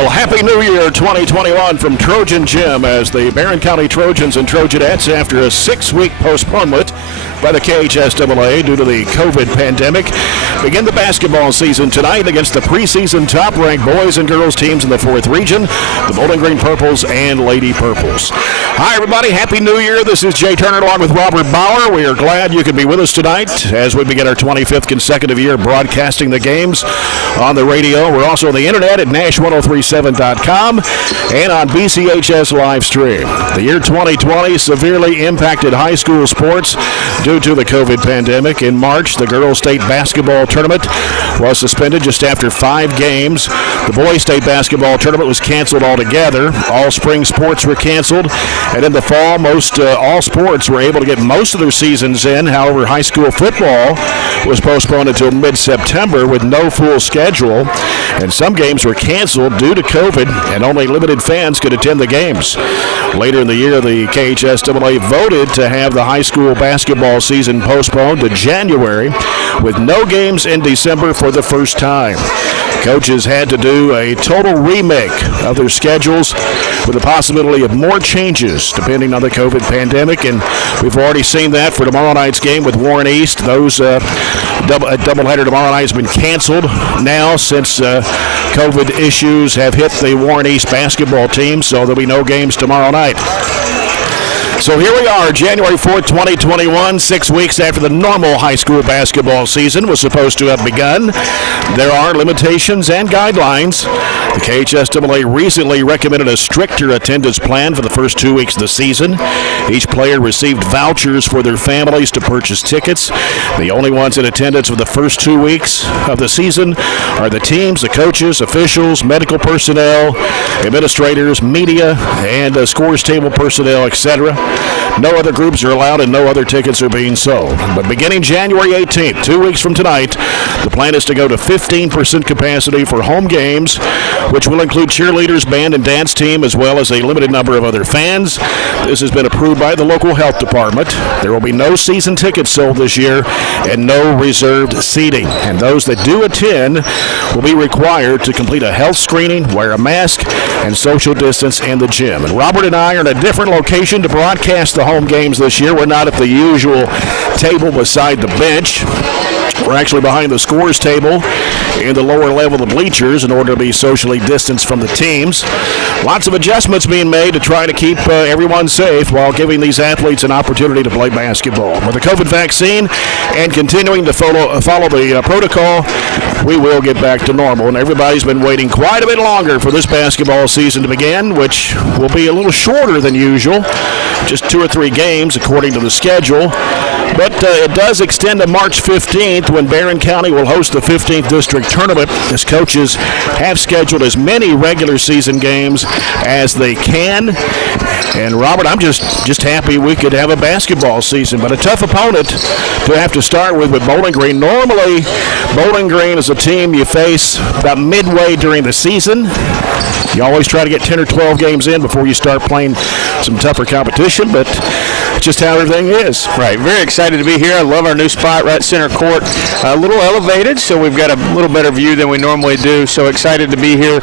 Well, Happy New Year 2021 from Trojan Gym as the Barren County Trojans and Trojanettes, after a 6-week postponement by the KHSAA due to the COVID pandemic, begin the basketball season tonight against the preseason top-ranked boys and girls teams in the 4th region, the Bowling Green Purples and Lady Purples. Hi, everybody. Happy New Year. This is Jay Turner along with Robert Bauer. We are glad you could be with us tonight as we begin our 25th consecutive year broadcasting the games on the radio. We're also on the internet at nash1037.com and on BCHS live stream. The year 2020 severely impacted high school sports due to the COVID pandemic. In March, the girls' state basketball tournament was suspended just after 5 games. The boys' state basketball tournament was canceled altogether. All spring sports were canceled. And in the fall, most all sports were able to get most of their seasons in. However, high school football was postponed until mid-September with no full schedule. And some games were canceled due to COVID, and only limited fans could attend the games. Later in the year, the KHSAA voted to have the high school basketball season postponed to January, with no games in December for the first time. Coaches had to do a total remake of their schedules with the possibility of more changes depending on the COVID pandemic, and we've already seen that for tomorrow night's game with Warren East. Those doubleheader tomorrow night has been canceled now since COVID issues have hit the Warren East basketball team, so there'll be no games tomorrow night. So here we are, January 4th, 2021, 6 weeks after the normal high school basketball season was supposed to have begun. There are limitations and guidelines. The KHSAA recently recommended a stricter attendance plan for the first 2 weeks of the season. Each player received vouchers for their families to purchase tickets. The only ones in attendance for the first 2 weeks of the season are the teams, the coaches, officials, medical personnel, administrators, media, and scores table personnel, etc. No other groups are allowed and no other tickets are being sold. But beginning January 18th, 2 weeks from tonight, the plan is to go to 15% capacity for home games, which will include cheerleaders, band, and dance team, as well as a limited number of other fans. This has been approved by the local health department. There will be no season tickets sold this year and no reserved seating. And those that do attend will be required to complete a health screening, wear a mask, and social distance in the gym. And Robert and I are in a different location to broadcast the home games this year. We're not at the usual table beside the bench. We're actually behind the scores table in the lower level of the bleachers in order to be socially distanced from the teams. Lots of adjustments being made to try to keep everyone safe while giving these athletes an opportunity to play basketball. With the COVID vaccine and continuing to follow the protocol, we will get back to normal. And everybody's been waiting quite a bit longer for this basketball season to begin, which will be a little shorter than usual. Just 2 or 3 games according to the schedule. But it does extend to March 15th when Barren County will host the 15th District Tournament, as coaches have scheduled as many regular season games as they can. And Robert, I'm just happy we could have a basketball season, but a tough opponent to have to start with Bowling Green. Normally, Bowling Green is a team you face about midway during the season. You always try to get 10 or 12 games in before you start playing some tougher competition, but just how everything is. Right. Very excited to be here. I love our new spot right center court. A little elevated, so we've got a little better view than we normally do. So excited to be here.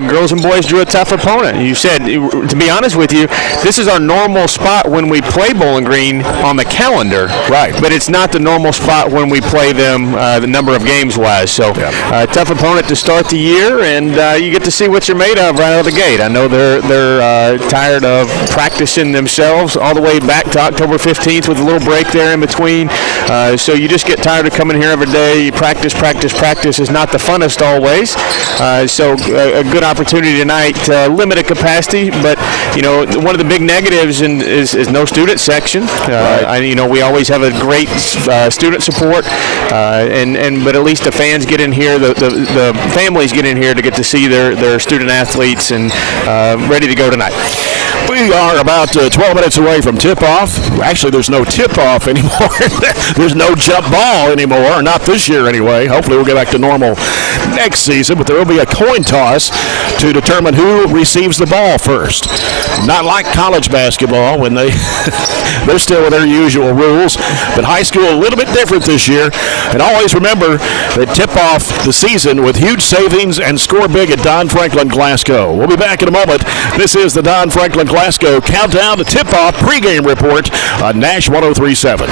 Girls and boys drew a tough opponent. You said, to be honest with you, this is our normal spot when we play Bowling Green on the calendar. Right. But it's not the normal spot when we play them the number of games wise. So tough opponent to start the year, and you get to see what you're made of right out of the gate. I know they're tired of practicing themselves all the way back to October 15th with a little break there in between. So you just get tired of coming here every day. You practice is not the funnest always. So a good opportunity tonight, limited capacity, but one of the big negatives is no student section. We always have a great student support, but at least the fans get in here, the families get in here to get to see their student athletes and ready to go tonight. We We are about 12 minutes away from tip-off. Actually, there's no tip-off anymore. There's no jump ball anymore, not this year anyway. Hopefully we'll get back to normal next season, but there will be a coin toss to determine who receives the ball first. Not like college basketball when they're still with their usual rules, but high school a little bit different this year. And always remember that tip-off the season with huge savings and score big at Don Franklin Glasgow. We'll be back in a moment. This is the Don Franklin Glasgow Countdown to Tip-Off pregame report on Nash 103.7.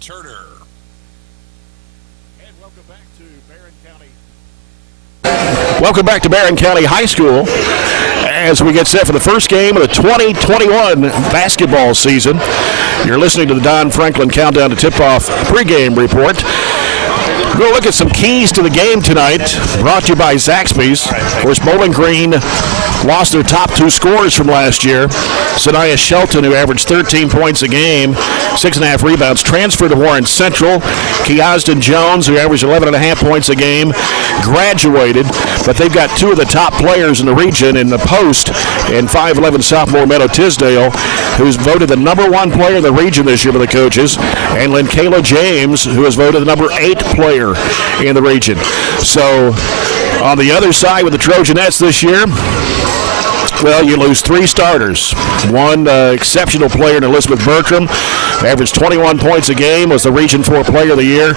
Turner. And welcome back to Barren County High School as we get set for the first game of the 2021 basketball season. You're listening to the Don Franklin Countdown to Tip-Off pregame report. We'll look at some keys to the game tonight, brought to you by Zaxby's. Of course, Bowling Green lost their top two scorers from last year. Sanaya Shelton, who averaged 13 points a game, 6.5 rebounds, transferred to Warren Central. Kiosden Jones, who averaged 11.5 points a game, graduated, but they've got two of the top players in the region in the post, and 5'11 sophomore Meadow Tisdale, who's voted the number one player in the region this year by the coaches, and Linkayla James, who was voted the number 8 player in the region. So on the other side with the Trojanettes this year, Well, you lose 3 starters. One exceptional player in Elizabeth Bertram, averaged 21 points a game, was the Region 4 Player of the Year,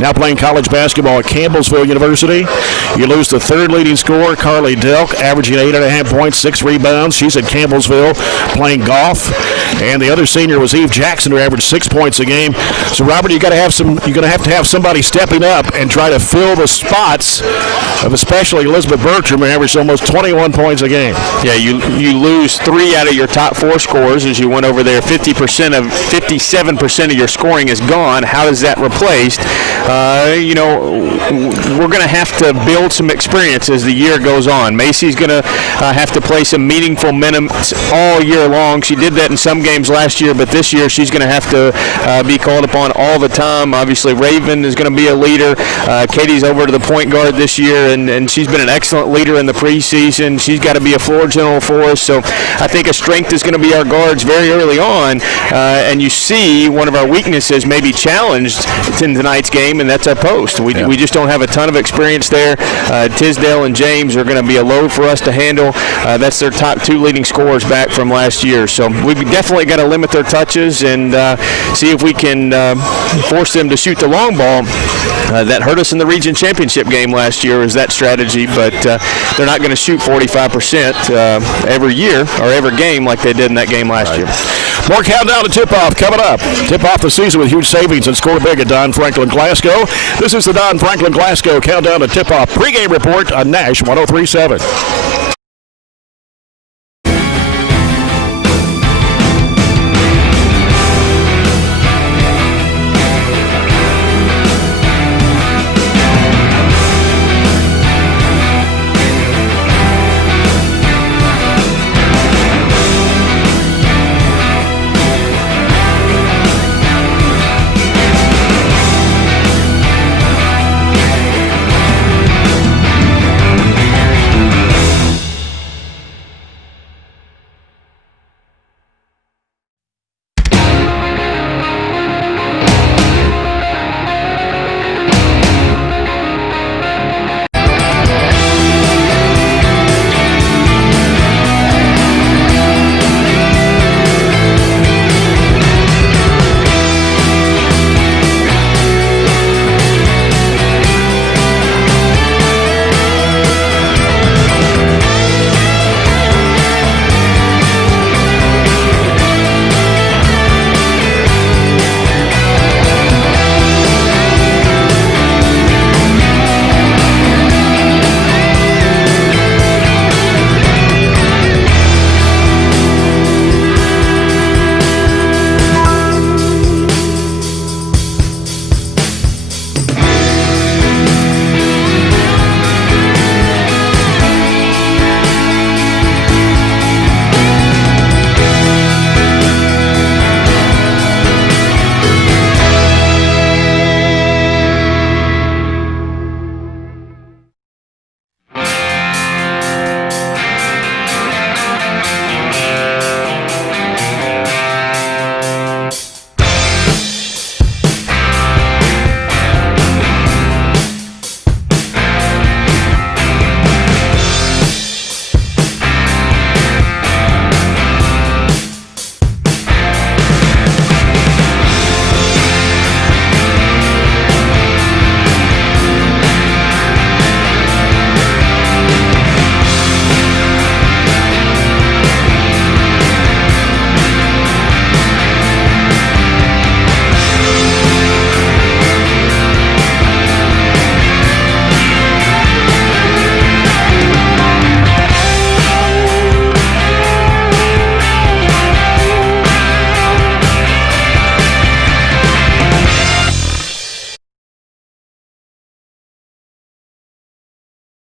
now playing college basketball at Campbellsville University. You lose the 3rd leading scorer, Carly Delk, averaging 8.5 points, 6 rebounds. She's at Campbellsville playing golf. And the other senior was Eve Jackson, who averaged 6 points a game. So, Robert, you're going to have to have somebody stepping up and try to fill the spots of especially Elizabeth Bertram, who averaged almost 21 points a game. Yeah, you lose 3 out of your top 4 scorers as you went over there. 57% of your scoring is gone. How is that replaced? We're going to have to build some experience as the year goes on. Macy's going to have to play some meaningful minutes all year long. She did that in some games last year, but this year she's going to have to be called upon all the time. Obviously, Raven is going to be a leader. Katie's over to the point guard this year, and she's been an excellent leader in the preseason. She's got to be a floor general for us. So I think a strength is going to be our guards very early on, and you see one of our weaknesses maybe challenged in tonight's game, and that's our post. We just don't have a ton of experience there. Tisdale and James are going to be a load for us to handle. That's their top 2 leading scorers back from last year. So we've definitely got to limit their touches and see if we can force them to shoot the long ball. That hurt us in the region championship game last year, is that strategy, but they're not going to shoot 45% every year or every game like they did in that game last year. More countdown to tip-off coming up. Tip off the season with huge savings and score big at Don Franklin Glasgow. This is the Don Franklin Glasgow countdown to tip-off pregame report on Nash 103.7.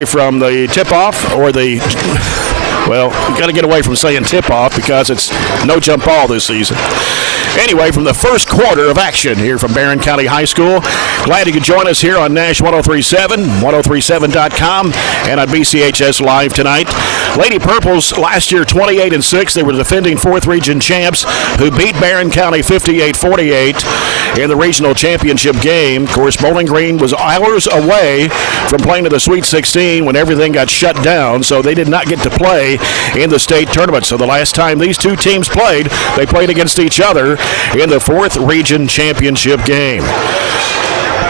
From the tip-off or the, well, you got to get away from saying tip-off because it's no jump ball this season. Anyway, from the first quarter of action here from Barren County High School, glad you could join us here on Nash 103.7, 1037.com, and on BCHS Live tonight. Lady Purples last year 28-6. They were defending 4th region champs who beat Barren County 58-48 in the regional championship game. Of course, Bowling Green was hours away from playing to the Sweet 16 when everything got shut down, so they did not get to play in the state tournament. So the last time these two teams played, they played against each other in the 4th region championship game.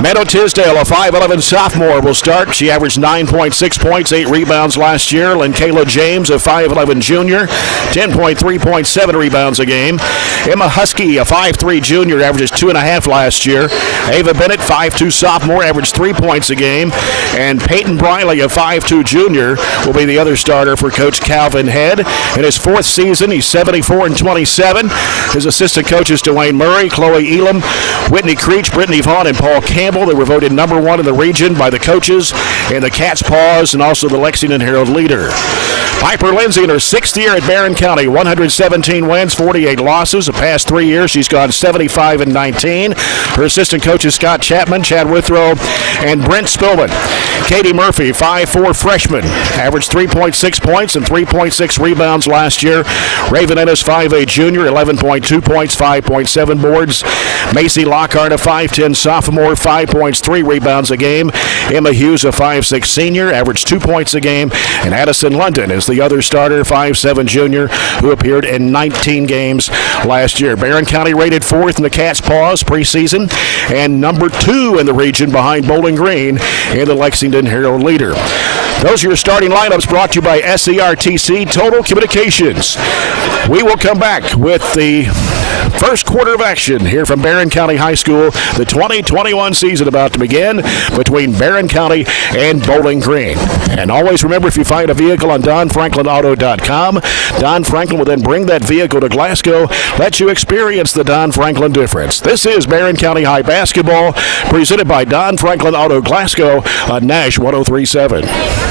Meadow Tisdale, a 5'11 sophomore, will start. She averaged 9.6 points, 8 rebounds last year. Kayla James, a 5'11 junior, 10.3 points, 7 rebounds a game. Emma Husky, a 5'3 junior, averages 2.5 last year. Ava Bennett, 5'2 sophomore, averaged 3 points a game. And Peyton Briley, a 5'2 junior, will be the other starter for Coach Calvin Head. In his 4th season, he's 74-27. His assistant coaches Dwayne Murray, Chloe Elam, Whitney Creech, Brittany Vaughn, and Paul Campbell. They were voted number 1 in the region by the coaches and the Cat's Paws and also the Lexington Herald Leader. Piper Lindsay in her 6th year at Barren County, 117 wins, 48 losses. The past 3 years, she's gone 75-19. Her assistant coaches Scott Chapman, Chad Withrow, and Brent Spillman. Katie Murphy, 5'4 freshman, averaged 3.6 points and 3.6 rebounds last year. Raven Ennis, 5'8 junior, 11.2 points, 5.7 boards. Macy Lockhart, a 5'10 sophomore, 5 points, 3 rebounds a game. Emma Hughes, a 5'6 senior, averaged 2 points a game. And Addison London is the other starter, 5'7 junior, who appeared in 19 games last year. Barren County rated 4th in the Cat's Paws preseason and number 2 in the region behind Bowling Green in the Lexington Herald Leader. Those are your starting lineups brought to you by SERTC Total Communications. We will come back with the first quarter of action here from Barren County High School. The 2021 season about to begin between Barren County and Bowling Green. And always remember, if you find a vehicle on DonFranklinAuto.com, Don Franklin will then bring that vehicle to Glasgow, let you experience the Don Franklin difference. This is Barren County High Basketball, presented by Don Franklin Auto Glasgow on Nash 103.7.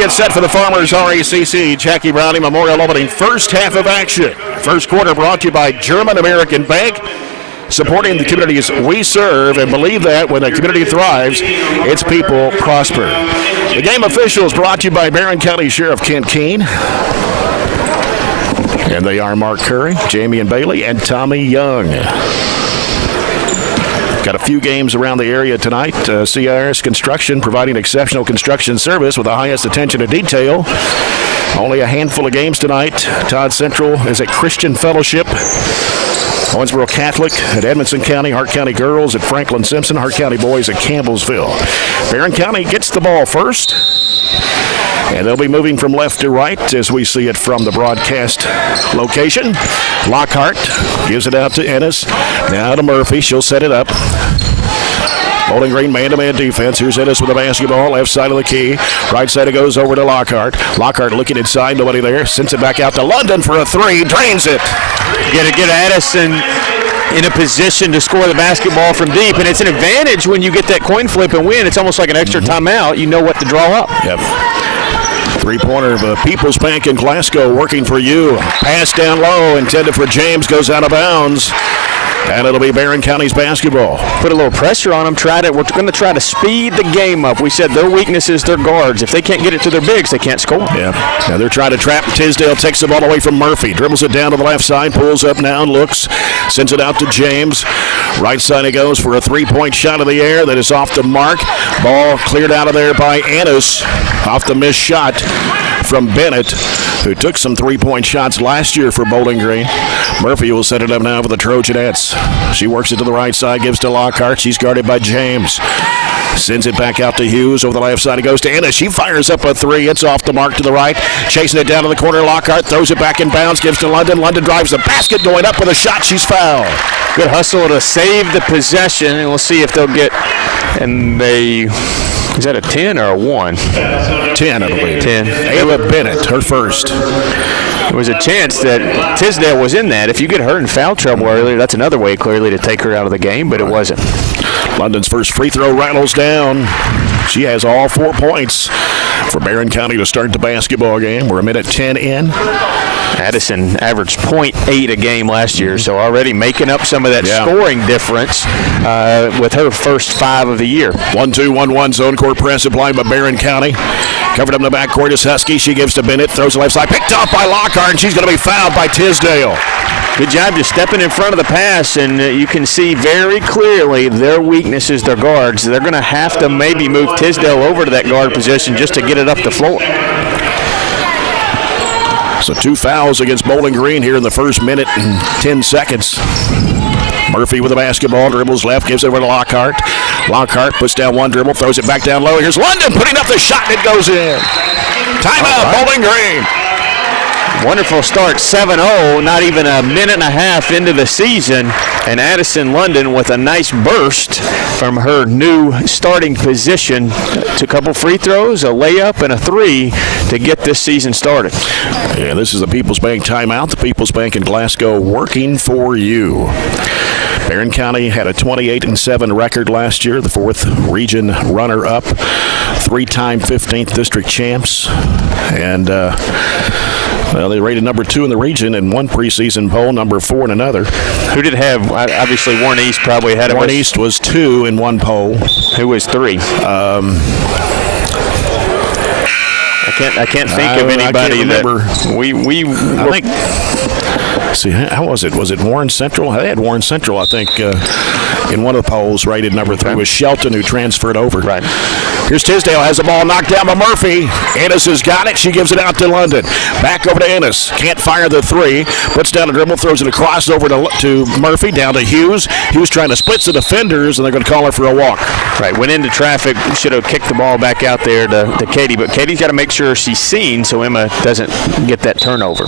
gets set for the Farmers RACC Jackie Browning Memorial Opening first half of action. First quarter brought to you by German American Bank, supporting the communities we serve, and believe that when a community thrives, its people prosper. The game officials brought to you by Barren County Sheriff Kent Keene. And they are Mark Curry, Jamie and Bailey, and Tommy Young. Got a few games around the area tonight. CRS Construction providing exceptional construction service with the highest attention to detail. Only a handful of games tonight. Todd Central is at Christian Fellowship. Owensboro Catholic at Edmonson County, Hart County Girls at Franklin Simpson, Hart County Boys at Campbellsville. Barren County gets the ball first. And they'll be moving from left to right as we see it from the broadcast location. Lockhart gives it out to Ennis. Now to Murphy. She'll set it up. Bowling Green man-to-man defense. Here's Ennis with the basketball. Left side of the key. Right side it goes over to Lockhart. Lockhart looking inside. Nobody there. Sends it back out to London for a three. Drains it. You got to get Addison in a position to score the basketball from deep, and it's an advantage when you get that coin flip and win. It's almost like an extra timeout. You know what to draw up. Yep. Three-pointer of People's Bank in Glasgow working for you. Pass down low, intended for James, goes out of bounds. And it'll be Barren County's basketball. Put a little pressure on them. We're going to try to speed the game up. We said their weakness is their guards. If they can't get it to their bigs, they can't score. Yeah. Now they're trying to trap. Tisdale takes the ball away from Murphy. Dribbles it down to the left side. Pulls up now and looks. Sends it out to James. Right side it goes for a three-point shot of the air that is off the mark. Ball cleared out of there by Ennis. Off the missed shot from Bennett, who took some three-point shots last year for Bowling Green. Murphy will set it up now for the Trojanettes. She works it to the right side, gives to Lockhart. She's guarded by James. Sends it back out to Hughes. Over the left side it goes to Ennis. She fires up a three. It's off the mark to the right. Chasing it down to the corner. Lockhart throws it back in bounds, gives to London. London drives the basket, going up with a shot. She's fouled. Good hustle to save the possession, and we'll see if they'll get, and they... Is that a 10 or a 1? 10, I believe. 10. Ayla Bennett, her first. There was a chance that Tisdale was in that. If you get her in foul trouble earlier, that's another way clearly to take her out of the game, but it wasn't. London's first free throw rattles down. She has all 4 points for Barren County to start the basketball game. We're a minute 10 in. Addison averaged .8 a game last year, so already making up some of that scoring difference with her first 5 of the year. 1-2-1-1 zone court press applied by Barren County. Covered up in the backcourt is Husky. She gives to Bennett, throws the left side, picked up by Lockhart, and she's going to be fouled by Tisdale. Good job just stepping in front of the pass, and you can see very clearly their weakness is their guards. They're going to have to maybe move Tisdale over to that guard position just to get it up the floor. So 2 fouls against Bowling Green here in the first minute and 10 seconds. Murphy with the basketball, dribbles left, gives it over to Lockhart. Lockhart puts down one dribble, throws it back down low. Here's London putting up the shot, and it goes in. Timeout, Bowling Green. Wonderful start, 7-0, not even a minute and a half into the season, and Addison London with a nice burst from her new starting position. Took a couple free throws, a layup, and a three to get this season started. Yeah, this is the People's Bank timeout. The People's Bank in Glasgow working for you. Barren County had a 28-7 record last year, the 4th region runner-up, 3-time 15th district champs, and well, they rated number 2 in the region in one preseason poll, number 4 in another. Who did have? Obviously, Warren East probably had. Warren East was 2 in one poll. Who was 3? I can't think of anybody that I think. See, how was it? Was it Warren Central? They had Warren Central, I think, in one of the polls rated number 3. It was Shelton who transferred over. Right. Here's Tisdale, has the ball knocked down by Murphy. Ennis has got it. She gives it out to London. Back over to Ennis. Can't fire the 3. Puts down a dribble, throws it across over to Murphy, down to Hughes. Hughes trying to split the defenders, and they're going to call her for a walk. Right, went into traffic. Should have kicked the ball back out there to Katie, but Katie's got to make sure she's seen so Emma doesn't get that turnover.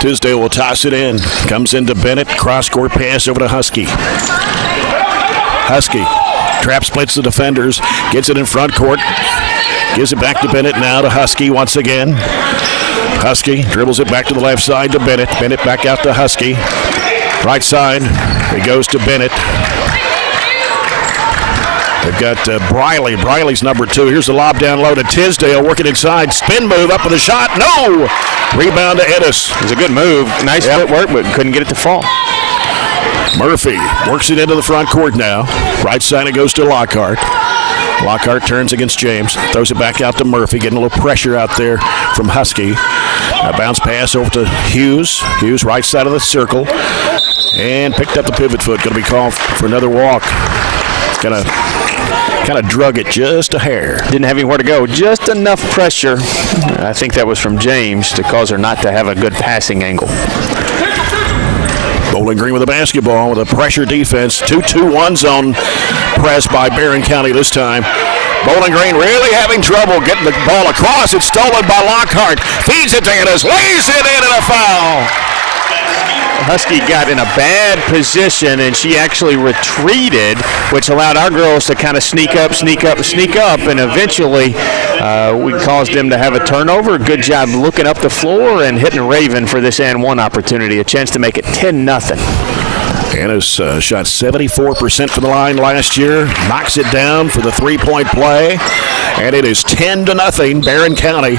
Tisdale will toss it in. Comes into Bennett. Cross-court pass over to Husky. Husky. Trap splits the defenders, gets it in front court, gives it back to Bennett, now to Husky once again. Husky dribbles it back to the left side to Bennett. Bennett back out to Husky. Right side, it goes to Bennett. They've got Briley. Briley's number 2. Here's the lob down low to Tisdale, working inside. Spin move up with a shot. No! Rebound to Ennis. It was a good move. Nice footwork, but couldn't get it to fall. Murphy works it into the front court now. Right side it goes to Lockhart. Lockhart turns against James. Throws it back out to Murphy, getting a little pressure out there from Husky. A bounce pass over to Hughes. Hughes right side of the circle. And picked up the pivot foot. Going to be called for another walk. Kind of drug it just a hair. Didn't have anywhere to go. Just enough pressure. I think that was from James to cause her not to have a good passing angle. Bowling Green with a basketball with a pressure defense. 2-2-1 zone press by Barren County this time. Bowling Green really having trouble getting the ball across. It's stolen by Lockhart. Feeds it to Ennis. Lays it in and a foul. Husky got in a bad position, and she actually retreated, which allowed our girls to kind of sneak up, and eventually we caused them to have a turnover. Good job looking up the floor and hitting Raven for this and one opportunity, a chance to make it 10-0. Ennis shot 74% from the line last year, knocks it down for the three-point play, and it is 10-0, Barren County.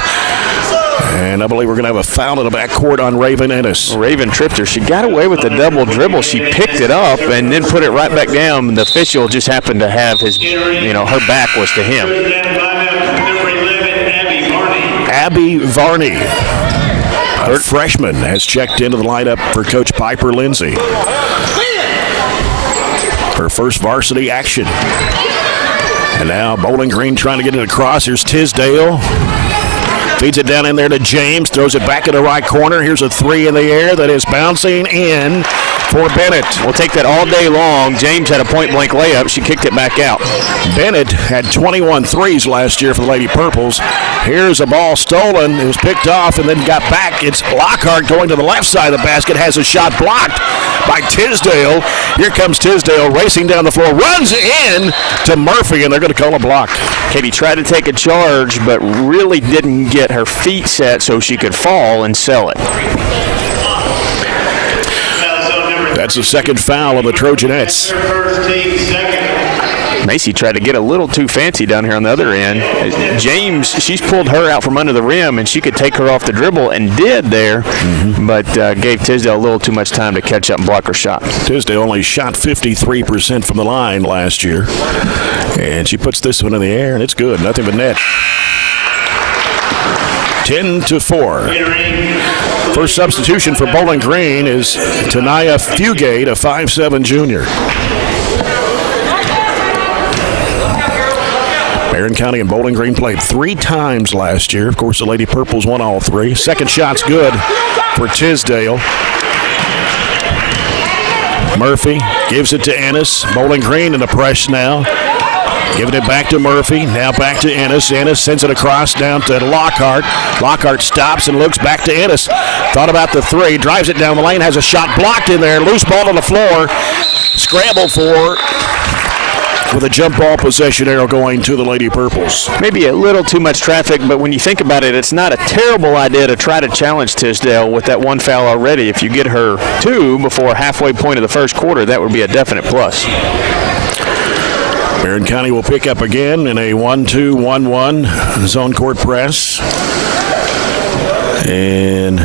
And I believe we're going to have a foul in the backcourt on Raven Ennis. Raven tripped her. She got away with the double dribble. She picked it up and then put it right back down. The official just happened to have his, her back was to him. Abby Varney, a freshman, has checked into the lineup for Coach Piper Lindsay. Her first varsity action. And now Bowling Green trying to get it across. Here's Tisdale. Feeds it down in there to James. Throws it back in the right corner. Here's a 3 in the air that is bouncing in for Bennett. We'll take that all day long. James had a point-blank layup. She kicked it back out. Bennett had 21 threes last year for the Lady Purples. Here's a ball stolen. It was picked off and then got back. It's Lockhart going to the left side of the basket. Has a shot blocked by Tisdale. Here comes Tisdale racing down the floor. Runs in to Murphy, and they're going to call a block. Katie tried to take a charge, but really didn't get her feet set so she could fall and sell it. That's the second foul of the Trojanettes. Macy tried to get a little too fancy down here on the other end. James, she's pulled her out from under the rim, and she could take her off the dribble and did there, but gave Tisdale a little too much time to catch up and block her shot. Tisdale only shot 53% from the line last year, and she puts this one in the air, and it's good. Nothing but net. 10-4. First substitution for Bowling Green is Tanaya Fugate, a 5'7" junior. Barren County and Bowling Green played 3 times last year. Of course, the Lady Purples won all 3. Second shot's good for Tisdale. Murphy gives it to Ennis. Bowling Green in the press now. Giving it back to Murphy. Now back to Ennis. Ennis sends it across down to Lockhart. Lockhart stops and looks back to Ennis. Thought about the 3. Drives it down the lane. Has a shot blocked in there. Loose ball on the floor. Scramble for with a jump ball possession arrow going to the Lady Purples. Maybe a little too much traffic, but when you think about it, it's not a terrible idea to try to challenge Tisdale with that 1 foul already. If you get her 2 before halfway point of the first quarter, that would be a definite plus. Barren County will pick up again in a 1-2-1-1 zone court press. And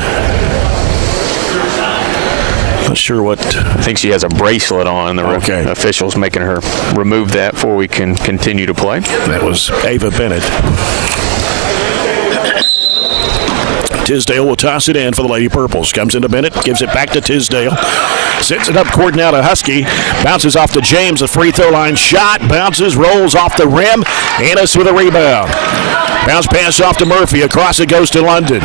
not sure what. I think she has a bracelet on. The officials making her remove that before we can continue to play. That was Ava Bennett. Tisdale will toss it in for the Lady Purples. Comes into Bennett, gives it back to Tisdale. Sends it up court now to Husky. Bounces off to James, a free throw line shot. Bounces, rolls off the rim. Ennis with a rebound. Bounce pass off to Murphy. Across it goes to London.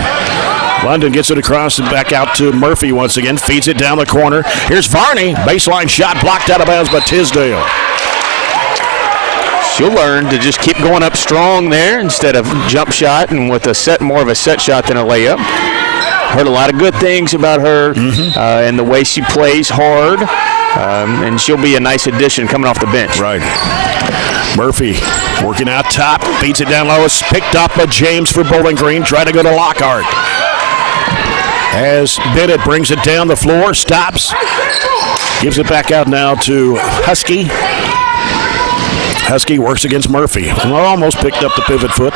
London gets it across and back out to Murphy once again. Feeds it down the corner. Here's Varney. Baseline shot blocked out of bounds by Tisdale. She'll learn to just keep going up strong there instead of jump shot and with more of a set shot than a layup. Heard a lot of good things about her and the way she plays hard, and she'll be a nice addition coming off the bench. Right. Murphy working out top, beats it down low. It's picked up by James for Bowling Green. Try to go to Lockhart. As Bennett brings it down the floor, stops, gives it back out now to Husky. Husky works against Murphy. Almost picked up the pivot foot.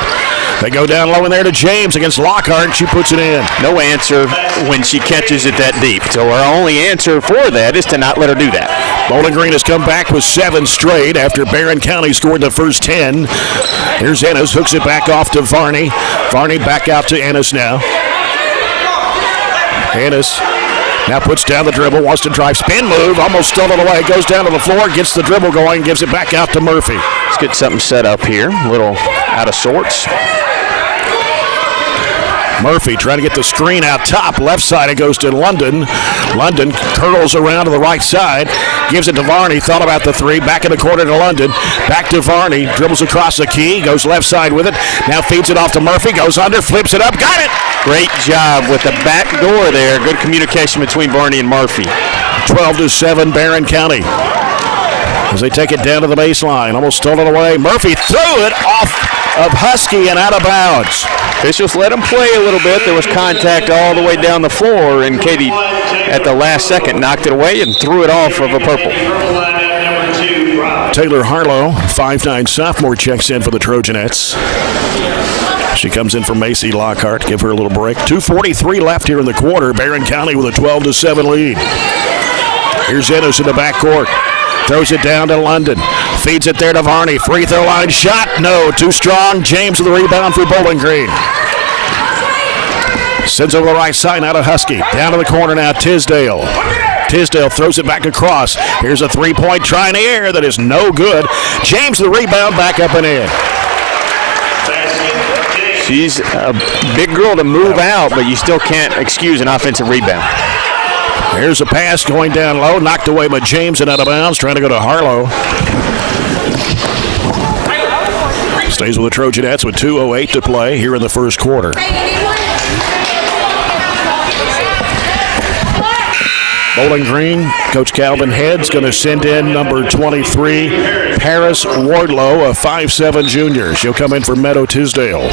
They go down low in there to James against Lockhart, and she puts it in. No answer when she catches it that deep. So our only answer for that is to not let her do that. Bowling Green has come back with 7 straight after Barren County scored the first 10. Here's Ennis, hooks it back off to Varney. Varney back out to Ennis now. Ennis now puts down the dribble, wants to drive, spin move, almost stolen away, goes down to the floor, gets the dribble going, gives it back out to Murphy. Let's get something set up here, a little out of sorts. Murphy trying to get the screen out top. Left side, it goes to London. London curls around to the right side. Gives it to Varney. Thought about the three. Back in the corner to London. Back to Varney. Dribbles across the key. Goes left side with it. Now feeds it off to Murphy. Goes under. Flips it up. Got it! Great job with the back door there. Good communication between Varney and Murphy. 12-7 Barren County. As they take it down to the baseline. Almost stolen away. Murphy threw it off of Husky and out of bounds. Officials let him play a little bit. There was contact all the way down the floor, and Katie, at the last second, knocked it away and threw it off of a purple. Taylor Harlow, 5'9" sophomore, checks in for the Trojanettes. She comes in for Macy Lockhart. Give her a little break. 2:43 left here in the quarter. Barren County with a 12-7 lead. Here's Ennis in the backcourt. Throws it down to London. Feeds it there to Varney. Free throw line shot. No, too strong. James with the rebound for Bowling Green. Sends over the right side now to Husky. Down to the corner now, Tisdale. Tisdale throws it back across. Here's a three-point try in the air that is no good. James with the rebound, back up and in. She's a big girl to move out, but you still can't excuse an offensive rebound. Here's a pass going down low, knocked away by James and out of bounds, trying to go to Harlow. Stays with the Trojanettes with 2:08 to play here in the first quarter. Bowling Green, Coach Calvin Head's going to send in number 23, Paris Wardlow, a 5'7" junior. She'll come in for Meadow Tisdale.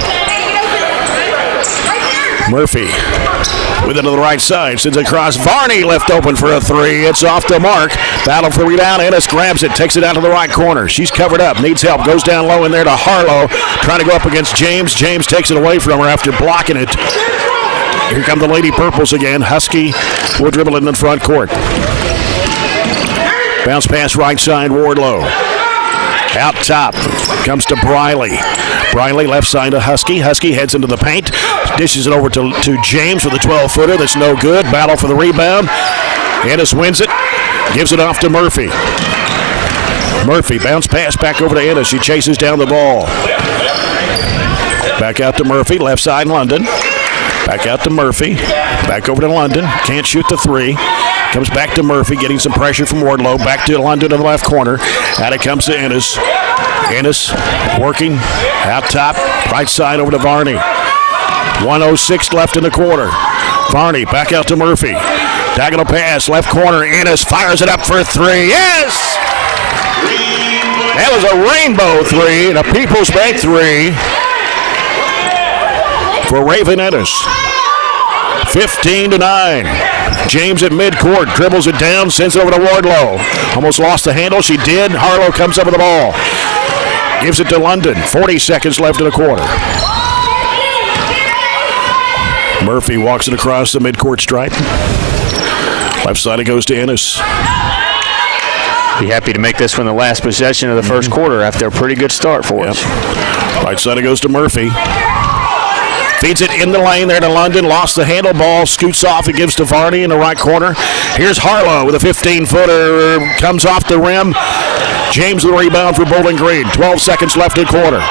Murphy with it to the right side, sends it across. Varney left open for a three. It's off the mark. Battle for the rebound. Ennis grabs it, takes it out to the right corner. She's covered up, needs help. Goes down low in there to Harlow, trying to go up against James. James takes it away from her after blocking it. Here come the Lady Purples again. Husky will dribble in the front court. Bounce pass right side, Wardlow. Out top comes to Briley. Briley left side to Husky. Husky heads into the paint. Dishes it over to James with a 12-footer. That's no good. Battle for the rebound. Ennis wins it. Gives it off to Murphy. Murphy bounce pass back over to Ennis. She chases down the ball. Back out to Murphy. Left side, London. Back out to Murphy. Back over to London. Can't shoot the three. Comes back to Murphy, getting some pressure from Wardlow. Back to London in the left corner. Out it comes to Ennis. Ennis working out top. Right side over to Varney. 1:06 left in the quarter. Varney back out to Murphy. Diagonal pass, left corner. Ennis fires it up for three. Yes! That was a rainbow three and a People's Bank three for Raven Ennis. 15-9. James at midcourt, dribbles it down, sends it over to Wardlow. Almost lost the handle. She did. Harlow comes up with the ball. Gives it to London. 40 seconds left in the quarter. Murphy walks it across the midcourt stripe. Left side it goes to Ennis. Be happy to make this one the last possession of the first quarter after a pretty good start for us. Right side it goes to Murphy. Feeds it in the lane there to London. Lost the handle. Ball scoots off. It gives to Varney in the right corner. Here's Harlow with a 15-footer. Comes off the rim. James with the rebound for Bowling Green. 12 seconds left in the quarter.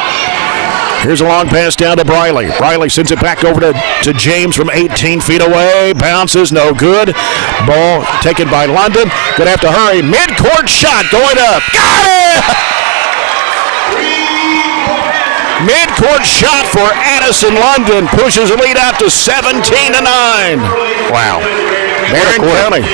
Here's a long pass down to Briley. Briley sends it back over to James from 18 feet away. Bounces, no good. Ball taken by London. Going to have to hurry. Mid-court shot going up. Got it! Mid-court shot for Addison London. Pushes the lead out to 17-9. Wow. Barren County.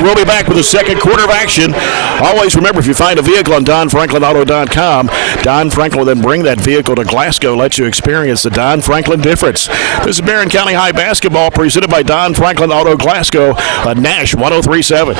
We'll be back with the second quarter of action. Always remember, if you find a vehicle on DonFranklinAuto.com, Don Franklin will then bring that vehicle to Glasgow, let you experience the Don Franklin difference. This is Barren County High Basketball presented by Don Franklin Auto Glasgow on Nash 103.7.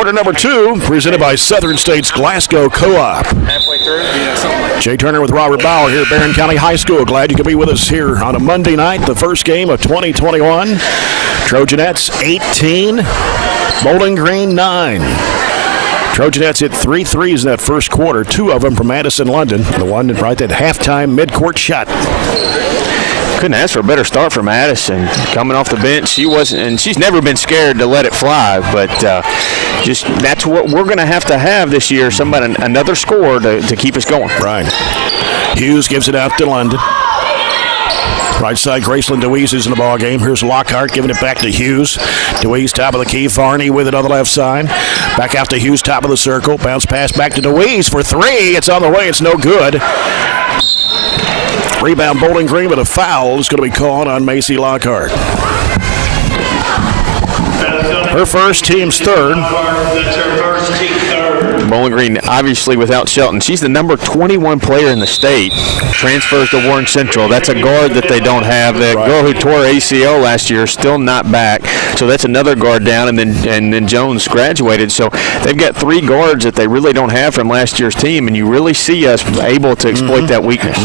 Quarter number 2, presented by Southern States Glasgow Co-op. Halfway through? Yeah, something like that. Jay Turner with Robert Bauer here at Barren County High School. Glad you could be with us here on a Monday night, the first game of 2021. Trojanettes 18, Bowling Green 9. Trojanettes hit 3 threes in that first quarter, 2 of them from Madison London. The one right that halftime midcourt shot. Couldn't ask for a better start from Madison. Coming off the bench, she's never been scared to let it fly, but just that's what we're going to have this year, another score to keep us going. Right. Hughes gives it out to London. Right side, Graceland DeWeese is in the ball game. Here's Lockhart giving it back to Hughes. DeWeese, top of the key. Varney with it on the left side. Back out to Hughes, top of the circle. Bounce pass back to DeWeese for 3. It's on the way. It's no good. Rebound Bowling Green, but a foul is going to be called on Macy Lockhart. Her first, team's third. Bowling Green, obviously without Shelton. She's the number 21 player in the state. Transfers to Warren Central. That's a guard that they don't have. The girl who tore her ACL last year is still not back. So that's another guard down, and then Jones graduated. So they've got 3 guards that they really don't have from last year's team, and you really see us able to exploit that weakness.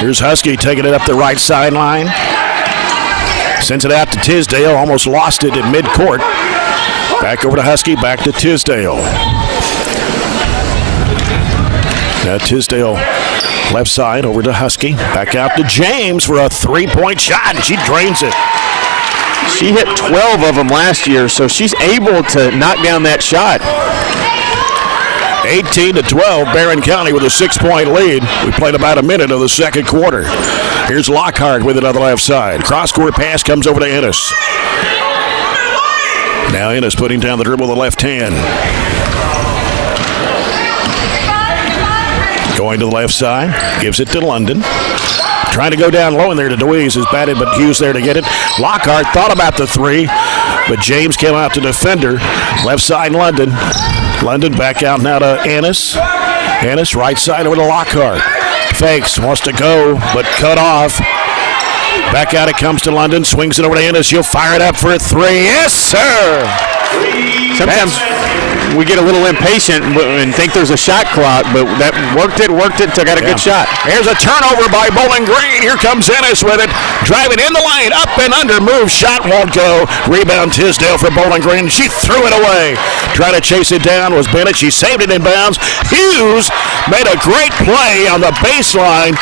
Here's Husky taking it up the right sideline. Sends it out to Tisdale. Almost lost it at midcourt. Back over to Husky. Back to Tisdale. Now Tisdale left side over to Husky. Back out to James for a 3-point shot. And she drains it. She hit 12 of them last year, so she's able to knock down that shot. 18-12, Barren County with a 6-point lead. We played about a minute of the second quarter. Here's Lockhart with it on the left side. Cross-court pass comes over to Ennis. Now Ennis putting down the dribble with the left hand. Going to the left side, gives it to London. Trying to go down low in there to DeWeese, who's batted, but Hughes there to get it. Lockhart thought about the 3, but James came out to defend her. Left side, London. London back out now to Ennis. Ennis right side over to Lockhart. Fakes, wants to go, but cut off. Back out it comes to London, swings it over to Ennis. She'll fire it up for a 3. Yes, sir! Sometimes we get a little impatient and think there's a shot clock, but that worked it, got a good shot. Here's a turnover by Bowling Green. Here comes Ennis with it. Driving in the lane, up and under, move, shot won't go. Rebound Tisdale for Bowling Green. She threw it away. Trying to chase it down was Bennett. She saved it in bounds. Hughes made a great play on the baseline.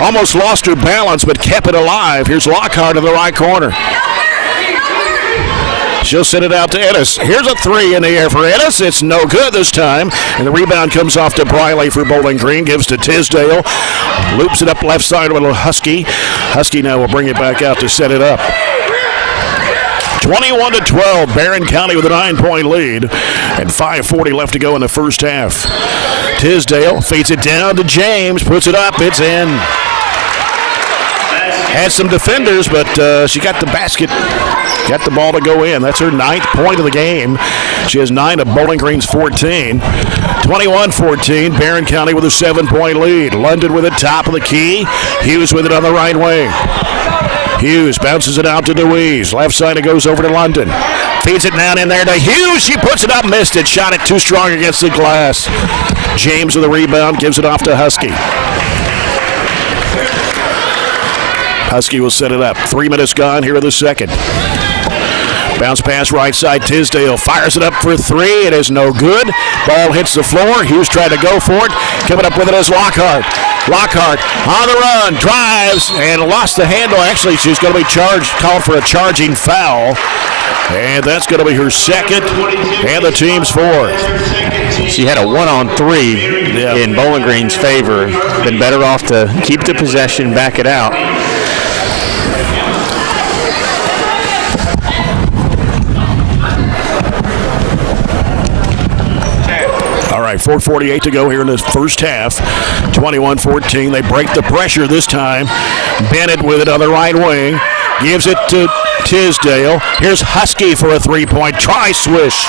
Almost lost her balance, but kept it alive. Here's Lockhart in the right corner. She'll send it out to Ennis. Here's a 3 in the air for Ennis. It's no good this time. And the rebound comes off to Briley for Bowling Green. Gives to Tisdale. Loops it up left side with a Husky. Husky now will bring it back out to set it up. 21-12. Barren County with a 9-point lead. And 5:40 left to go in the first half. Tisdale feeds it down to James. Puts it up. It's in. Had some defenders, but she got the basket. Got the ball to go in. That's her 9th point of the game. She has 9 of Bowling Green's 14. 21-14. Barren County with a 7-point lead. London with it top of the key. Hughes with it on the right wing. Hughes bounces it out to DeWeese. Left side it goes over to London. Feeds it down in there to Hughes. She puts it up, missed it. Shot it too strong against the glass. James with the rebound. Gives it off to Husky. Husky will set it up. 3 minutes gone here in the second. Bounce pass right side. Tisdale fires it up for 3. It is no good. Ball hits the floor. Hughes tried to go for it. Coming up with it is Lockhart. Lockhart on the run. Drives and lost the handle. Actually, she's going to be called for a charging foul. And that's going to be her second and the team's 4th. She had a 1-on-3 in Bowling Green's favor. Been better off to keep the possession, back it out. All right, 4:48 to go here in the first half. 21-14. They break the pressure this time. Bennett with it on the right wing. Gives it to Tisdale. Here's Husky for a 3-point try swish.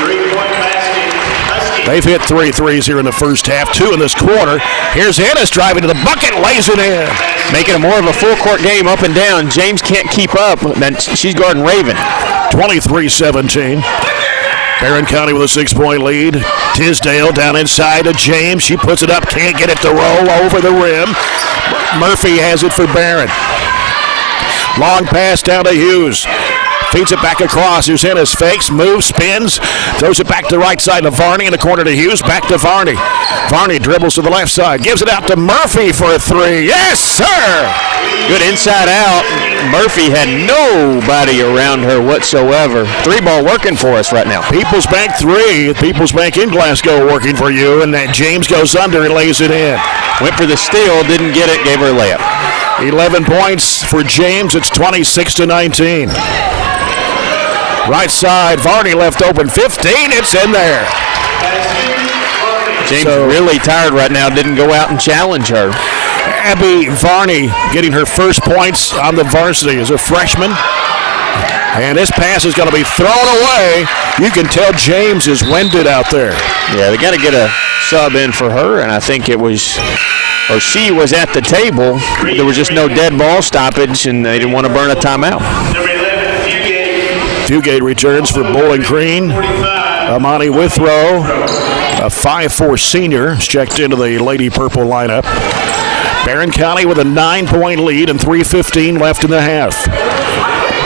3-point basket. Husky. They've hit 3 threes here in the first half, 2 in this quarter. Here's Ennis driving to the bucket, lays it in. Making it more of a full court game up and down. James can't keep up. She's guarding Raven. 23-17. Barren County with a 6-point lead. Tisdale down inside to James. She puts it up, can't get it to roll over the rim. Murphy has it for Barren. Long pass down to Hughes. Feeds it back across. Here's Ennis. Fakes, moves, spins. Throws it back to the right side to Varney in the corner to Hughes. Back to Varney. Varney dribbles to the left side. Gives it out to Murphy for a 3. Yes, sir! Good inside out. Murphy had nobody around her whatsoever. 3-ball working for us right now. People's Bank 3. People's Bank in Glasgow working for you. And that James goes under and lays it in. Went for the steal, didn't get it, gave her a layup. 11 points for James. It's 26-19. Right side, Varney left open 15. It's in there. James really tired right now. Didn't go out and challenge her. Abby Varney getting her first points on the varsity as a freshman. And this pass is going to be thrown away. You can tell James is winded out there. Yeah, they got to get a sub in for her, and I think it was, or she was at the table. There was just no dead ball stoppage, and they didn't want to burn a timeout. Fugate returns for Bowling Green. Amani Withrow, a 5'4 senior, is checked into the Lady Purple lineup. Barren County with a 9-point lead and 3:15 left in the half.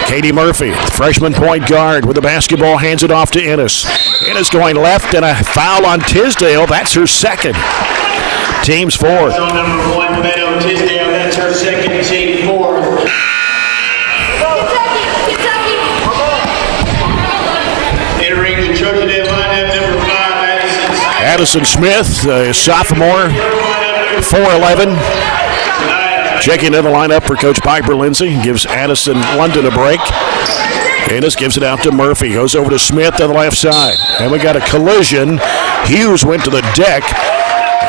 Katie Murphy, freshman point guard with the basketball, hands it off to Ennis. Ennis going left and a foul on Tisdale. That's her second. Team's fourth. On number 1, Meadow Tisdale. That's her second, team fourth. Entering the Trojanet lineup, number 5, Addison Smith, a sophomore, 4'11". Checking into the lineup for Coach Piper Lindsay. Gives Addison London a break. Ennis gives it out to Murphy. Goes over to Smith on the left side. And we got a collision. Hughes went to the deck.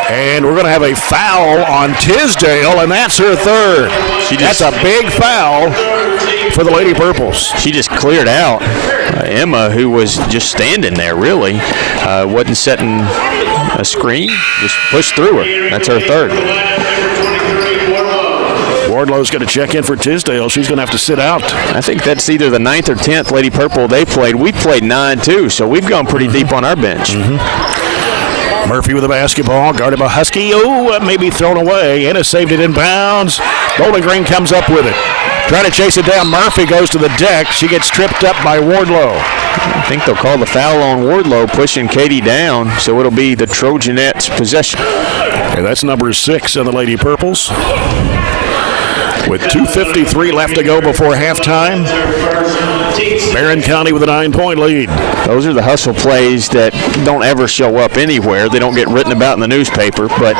And we're going to have a foul on Tisdale, and that's her third. That's a big foul for the Lady Purples. She just cleared out Emma, who was just standing there, really. Wasn't setting a screen, just pushed through her. That's her third. Wardlow's going to check in for Tisdale. She's going to have to sit out. I think that's either the 9th or 10th Lady Purple they played. We played 9 too, so we've gone pretty deep on our bench. Murphy with the basketball, guarded by Husky. Oh, maybe thrown away. Ennis saved it in bounds. Bowling Green comes up with it. Trying to chase it down. Murphy goes to the deck. She gets tripped up by Wardlow. I think they'll call the foul on Wardlow, pushing Katie down, so it'll be the Trojanettes' possession. And that's number 6 on the Lady Purples. With 2:53 left to go before halftime. Barren County with a 9-point lead. Those are the hustle plays that don't ever show up anywhere. They don't get written about in the newspaper, but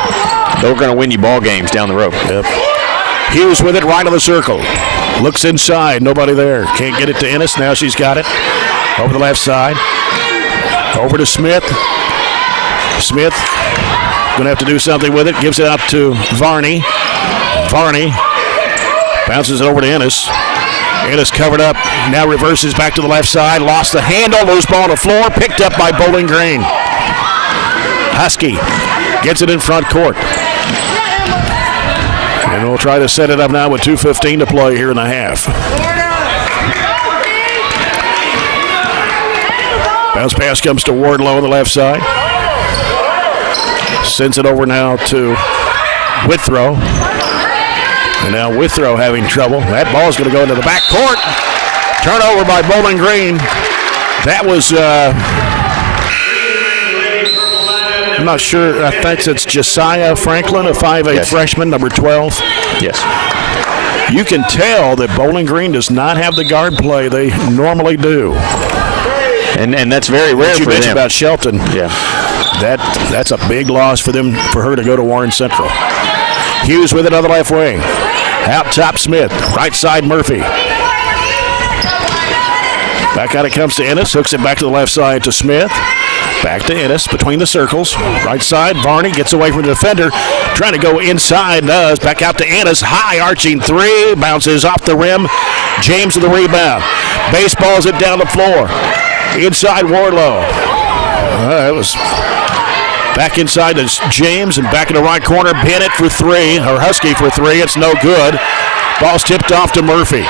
they're going to win you ball games down the road. Yep. Hughes with it right on the circle. Looks inside. Nobody there. Can't get it to Ennis. Now she's got it. Over the left side. Over to Smith. Smith going to have to do something with it. Gives it out to Varney. Varney bounces it over to Ennis. Ennis covered up. Now reverses back to the left side. Lost the handle. Loose ball on the floor. Picked up by Bowling Green. Husky gets it in front court. And we'll try to set it up now with 2:15 to play here in the half. Bounce pass comes to Wardlow on the left side. Sends it over now to Withrow. And now Withrow having trouble. That ball's going to go into the back court. Turnover by Bowling Green. That was, I'm not sure. I think it's Josiah Franklin, a 5'8" freshman, number 12. Yes. You can tell that Bowling Green does not have the guard play they normally do. And that's very rare for them. You mentioned about Shelton. Yeah. That's a big loss for them, for her to go to Warren Central. Hughes with it on the left wing. Out top Smith. Right side Murphy. Back out it comes to Ennis. Hooks it back to the left side to Smith. Back to Ennis between the circles. Right side Varney gets away from the defender. Trying to go inside. Does. Back out to Ennis. High arching 3. Bounces off the rim. James with the rebound. Baseballs it down the floor. Inside Wardlow. It was back inside to James and back in the right corner. Bennett for 3, or Husky for 3. It's no good. Ball's tipped off to Murphy.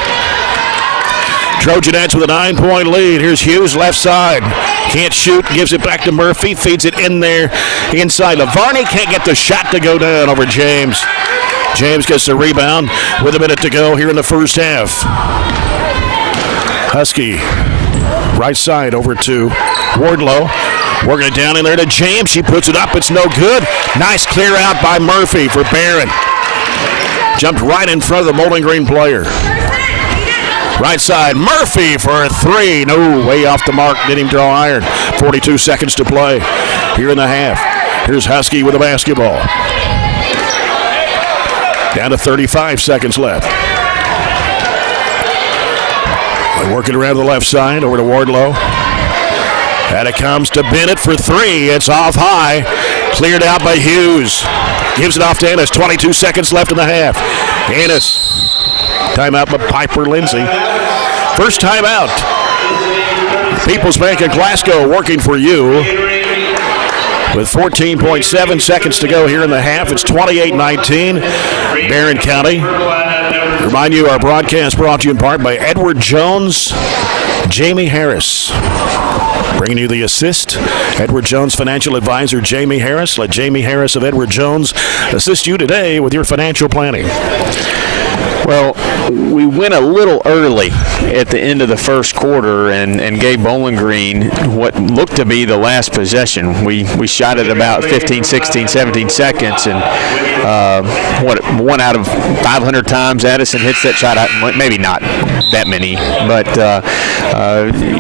Trojanettes with a 9-point lead. Here's Hughes, left side. Can't shoot, gives it back to Murphy, feeds it in there inside to Varney. Can't get the shot to go down over James. James gets the rebound with a minute to go here in the first half. Husky, right side over to Wardlow. Working it down in there to James. She puts it up. It's no good. Nice clear out by Murphy for Barren. Jumped right in front of the Bowling Green player. Right side, Murphy for a three. No, way off the mark. Didn't draw iron. 42 seconds to play here in the half. Here's Husky with the basketball. Down to 35 seconds left. They're working around the left side over to Wardlow. And it comes to Bennett for three. It's off high. Cleared out by Hughes. Gives it off to Ennis. 22 seconds left in the half. Ennis. Timeout by Piper Lindsay. First timeout. People's Bank of Glasgow working for you. With 14.7 seconds to go here in the half. It's 28-19. Barren County. Remind you, our broadcast brought to you in part by Edward Jones, Jamie Harris. Bringing you the assist, Edward Jones financial advisor Jamie Harris. Let Jamie Harris of Edward Jones assist you today with your financial planning. Well, we went a little early at the end of the first quarter and gave Bowling Green what looked to be the last possession. We shot it about 15, 16, 17 seconds, and one out of 500 times Addison hits that shot. Maybe not that many, but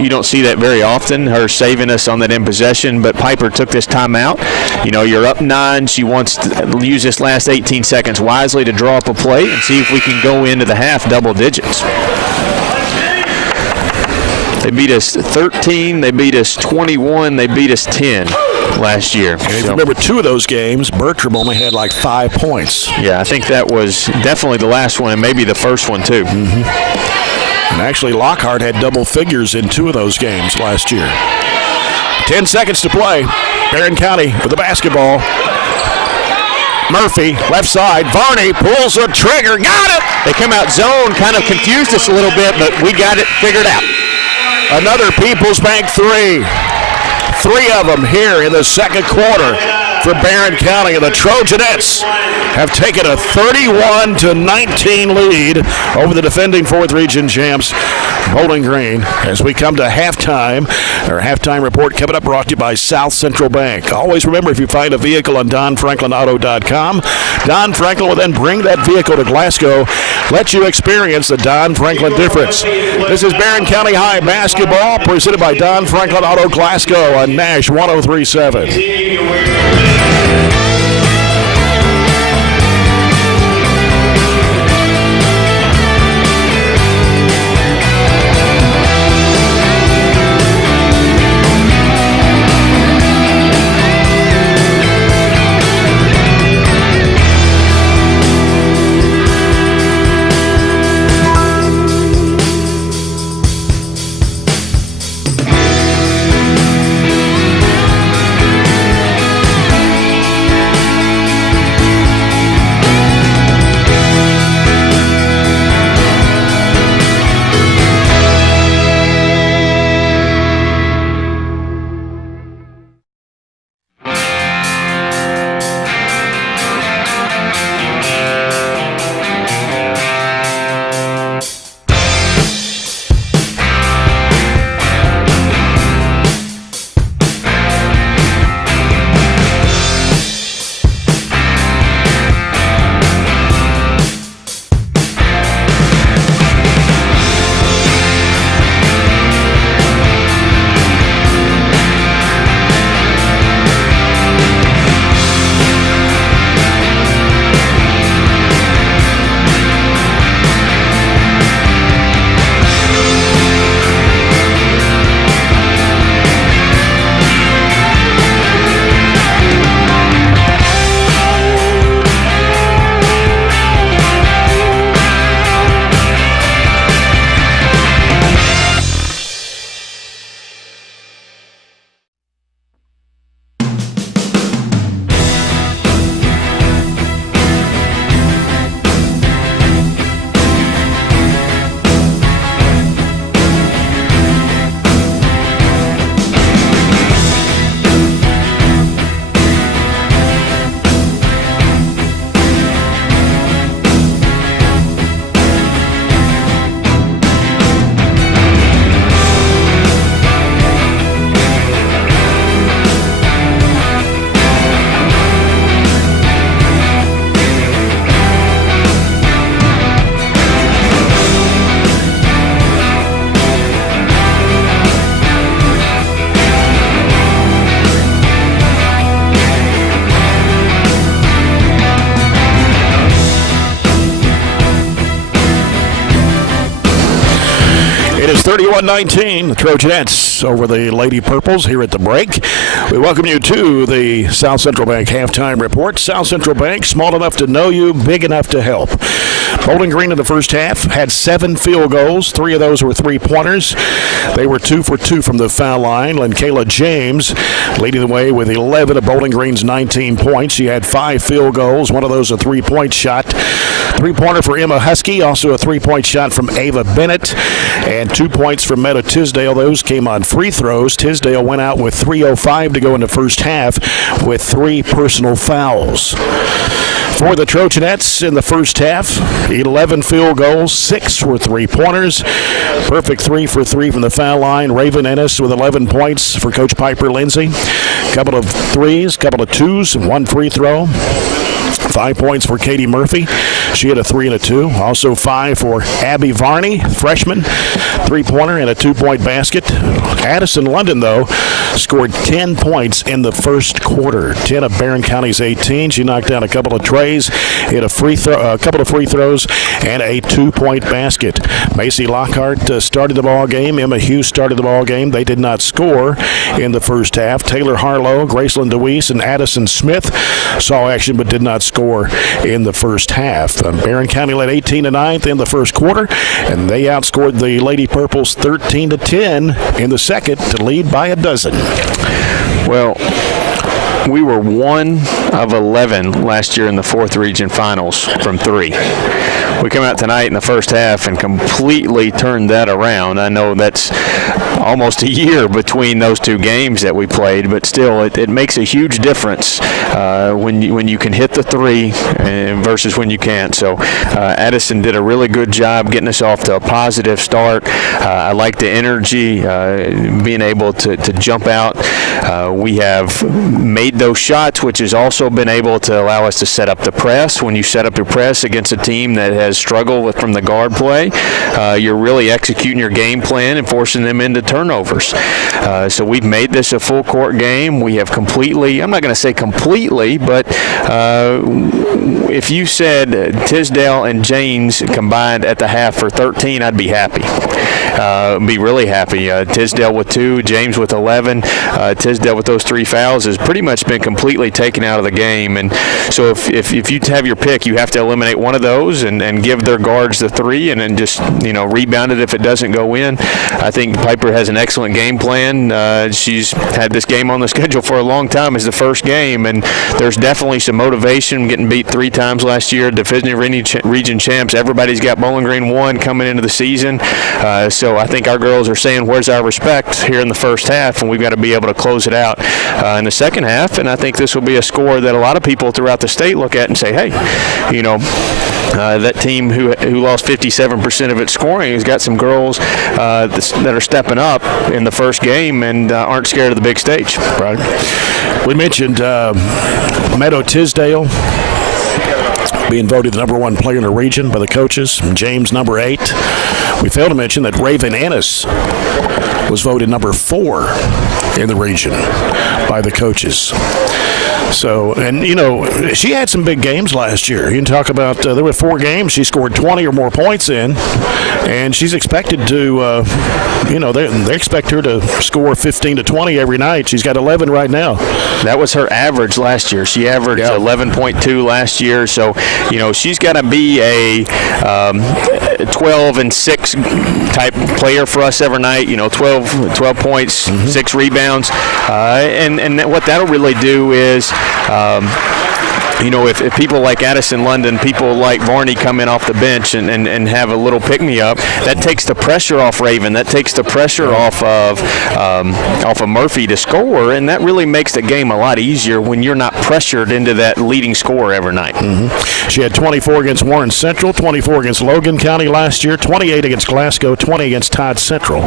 you don't see that very often, her saving us on that in possession. But Piper took this timeout. You know, you're up 9. She wants to use this last 18 seconds wisely to draw up a play and see if we can go into the half double digits. They beat us 13, they beat us 21, they beat us 10 last year. And if you remember 2 of those games, Bertram only had like 5 points. Yeah, I think that was definitely the last one and maybe the first one too. Mm-hmm. And actually Lockhart had double figures in 2 of those games last year. 10 seconds to play. Barren County with the basketball. Murphy, left side. Varney pulls the trigger. Got it! They come out zone, kind of confused us a little bit, but we got it figured out. Another People's Bank 3. 3 of them here in the second quarter for Barren County. And the Trojanettes have taken a 31-19 lead over the defending 4th Region champs, Bowling Green, as we come to halftime. Our halftime report coming up, brought to you by South Central Bank. Always remember, if you find a vehicle on DonFranklinAuto.com, Don Franklin will then bring that vehicle to Glasgow, let you experience the Don Franklin difference. This is Barren County High basketball, presented by Don Franklin Auto Glasgow on Nash 103.7. 31-19, the Trojanettes over the Lady Purples here at the break. We welcome you to the South Central Bank halftime report. South Central Bank, small enough to know you, big enough to help. Bowling Green in the first half had 7 field goals. 3 of those were three-pointers. They were 2 for 2 from the foul line. Kayla James leading the way with 11 of Bowling Green's 19 points. She had 5 field goals. One of those a three-point shot. Three-pointer for Emma Husky, also a three-point shot from Ava Bennett, and 2 points from Meadow Tisdale. Those came on free throws. Tisdale went out with 3:05 to go in the first half with 3 personal fouls. For the Trojanettes in the first half, 11 field goals, 6 were three-pointers. Perfect 3 for 3 from the foul line. Raven Ennis with 11 points for Coach Piper Lindsay. Couple of threes, couple of twos, and 1 free throw. 5 points for Katie Murphy. She had a 3 and a 2. Also 5 for Abby Varney, freshman. 3-pointer and a 2-point basket. Addison London, though, scored 10 points in the first quarter. 10 of Barren County's 18. She knocked down a couple of trays, hit a couple of free throws, and a 2-point basket. Macy Lockhart started the ball game. Emma Hughes started the ball game. They did not score in the first half. Taylor Harlow, Graceland DeWeese, and Addison Smith saw action but did not score in the first half. Barren County led 18-9 in the first quarter, and they outscored the Lady Purples 13-10 in the second to lead by a dozen. Well, we were 1 of 11 last year in the 4th region finals from 3. We come out tonight in the first half and completely turned that around. I know that's almost a year between those 2 games that we played, but still it makes a huge difference when you can hit the 3 versus when you can't. So Addison did a really good job getting us off to a positive start. I like the energy, being able to jump out. We have made those shots, which has also been able to allow us to set up the press. When you set up your press against a team that has struggled from the guard play, you're really executing your game plan and forcing them into turnovers. So we've made this a full court game. We have completely, I'm not going to say completely, but if you said Tisdale and James combined at the half for 13, I'd be happy. Be really happy. Tisdale with 2, James with 11. Tisdale with those 3 fouls has pretty much been completely taken out of the game. And so if you have your pick, you have to eliminate one of those and give their guards the 3 and then just rebound it if it doesn't go in. I think Piper has an excellent game plan. She's had this game on the schedule for a long time as the first game, and there's definitely some motivation. Getting beat 3 times last year, Division region champs. Everybody's got Bowling Green 1 coming into the season. So I think our girls are saying, where's our respect here in the first half, and we've got to be able to close it out in the second half. And I think this will be a score that a lot of people throughout the state look at and say, hey, that team who lost 57% of its scoring has got some girls that are stepping up in the first game and aren't scared of the big stage. Right. We mentioned Meadow Tisdale being voted the number 1 player in the region by the coaches. James, number 8. We failed to mention that Raven Ennis was voted number 4 in the region by the coaches. So, and she had some big games last year. You can talk about there were 4 games she scored 20 or more points in, and she's expected to, they expect her to score 15 to 20 every night. She's got 11 right now. That was her average last year. She averaged 11.2 last year. So, she's got to be a 12-6 type player for us every night. 12 points, 6 rebounds, and what that'll really do is. If people like Addison London, people like Varney come in off the bench and have a little pick-me-up, that takes the pressure off Raven. That takes the pressure off of Murphy to score, and that really makes the game a lot easier when you're not pressured into that leading scorer every night. She had 24 against Warren Central, 24 against Logan County last year, 28 against Glasgow, 20 against Todd Central.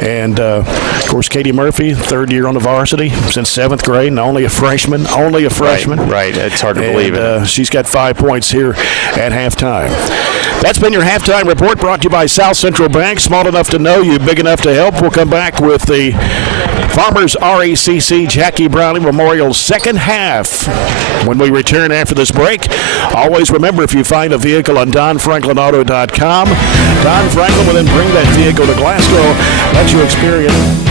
And, of course, Katie Murphy, 3rd year on the varsity since 7th grade, and only a freshman. Right. It's hard to believe it. She's got 5 points here at halftime. That's been your halftime report brought to you by South Central Bank. Small enough to know you, big enough to help. We'll come back with the Farmers RECC Jackie Browning Memorial second half when we return after this break. Always remember, if you find a vehicle on DonFranklinAuto.com, Don Franklin will then bring that vehicle to Glasgow, let you experience.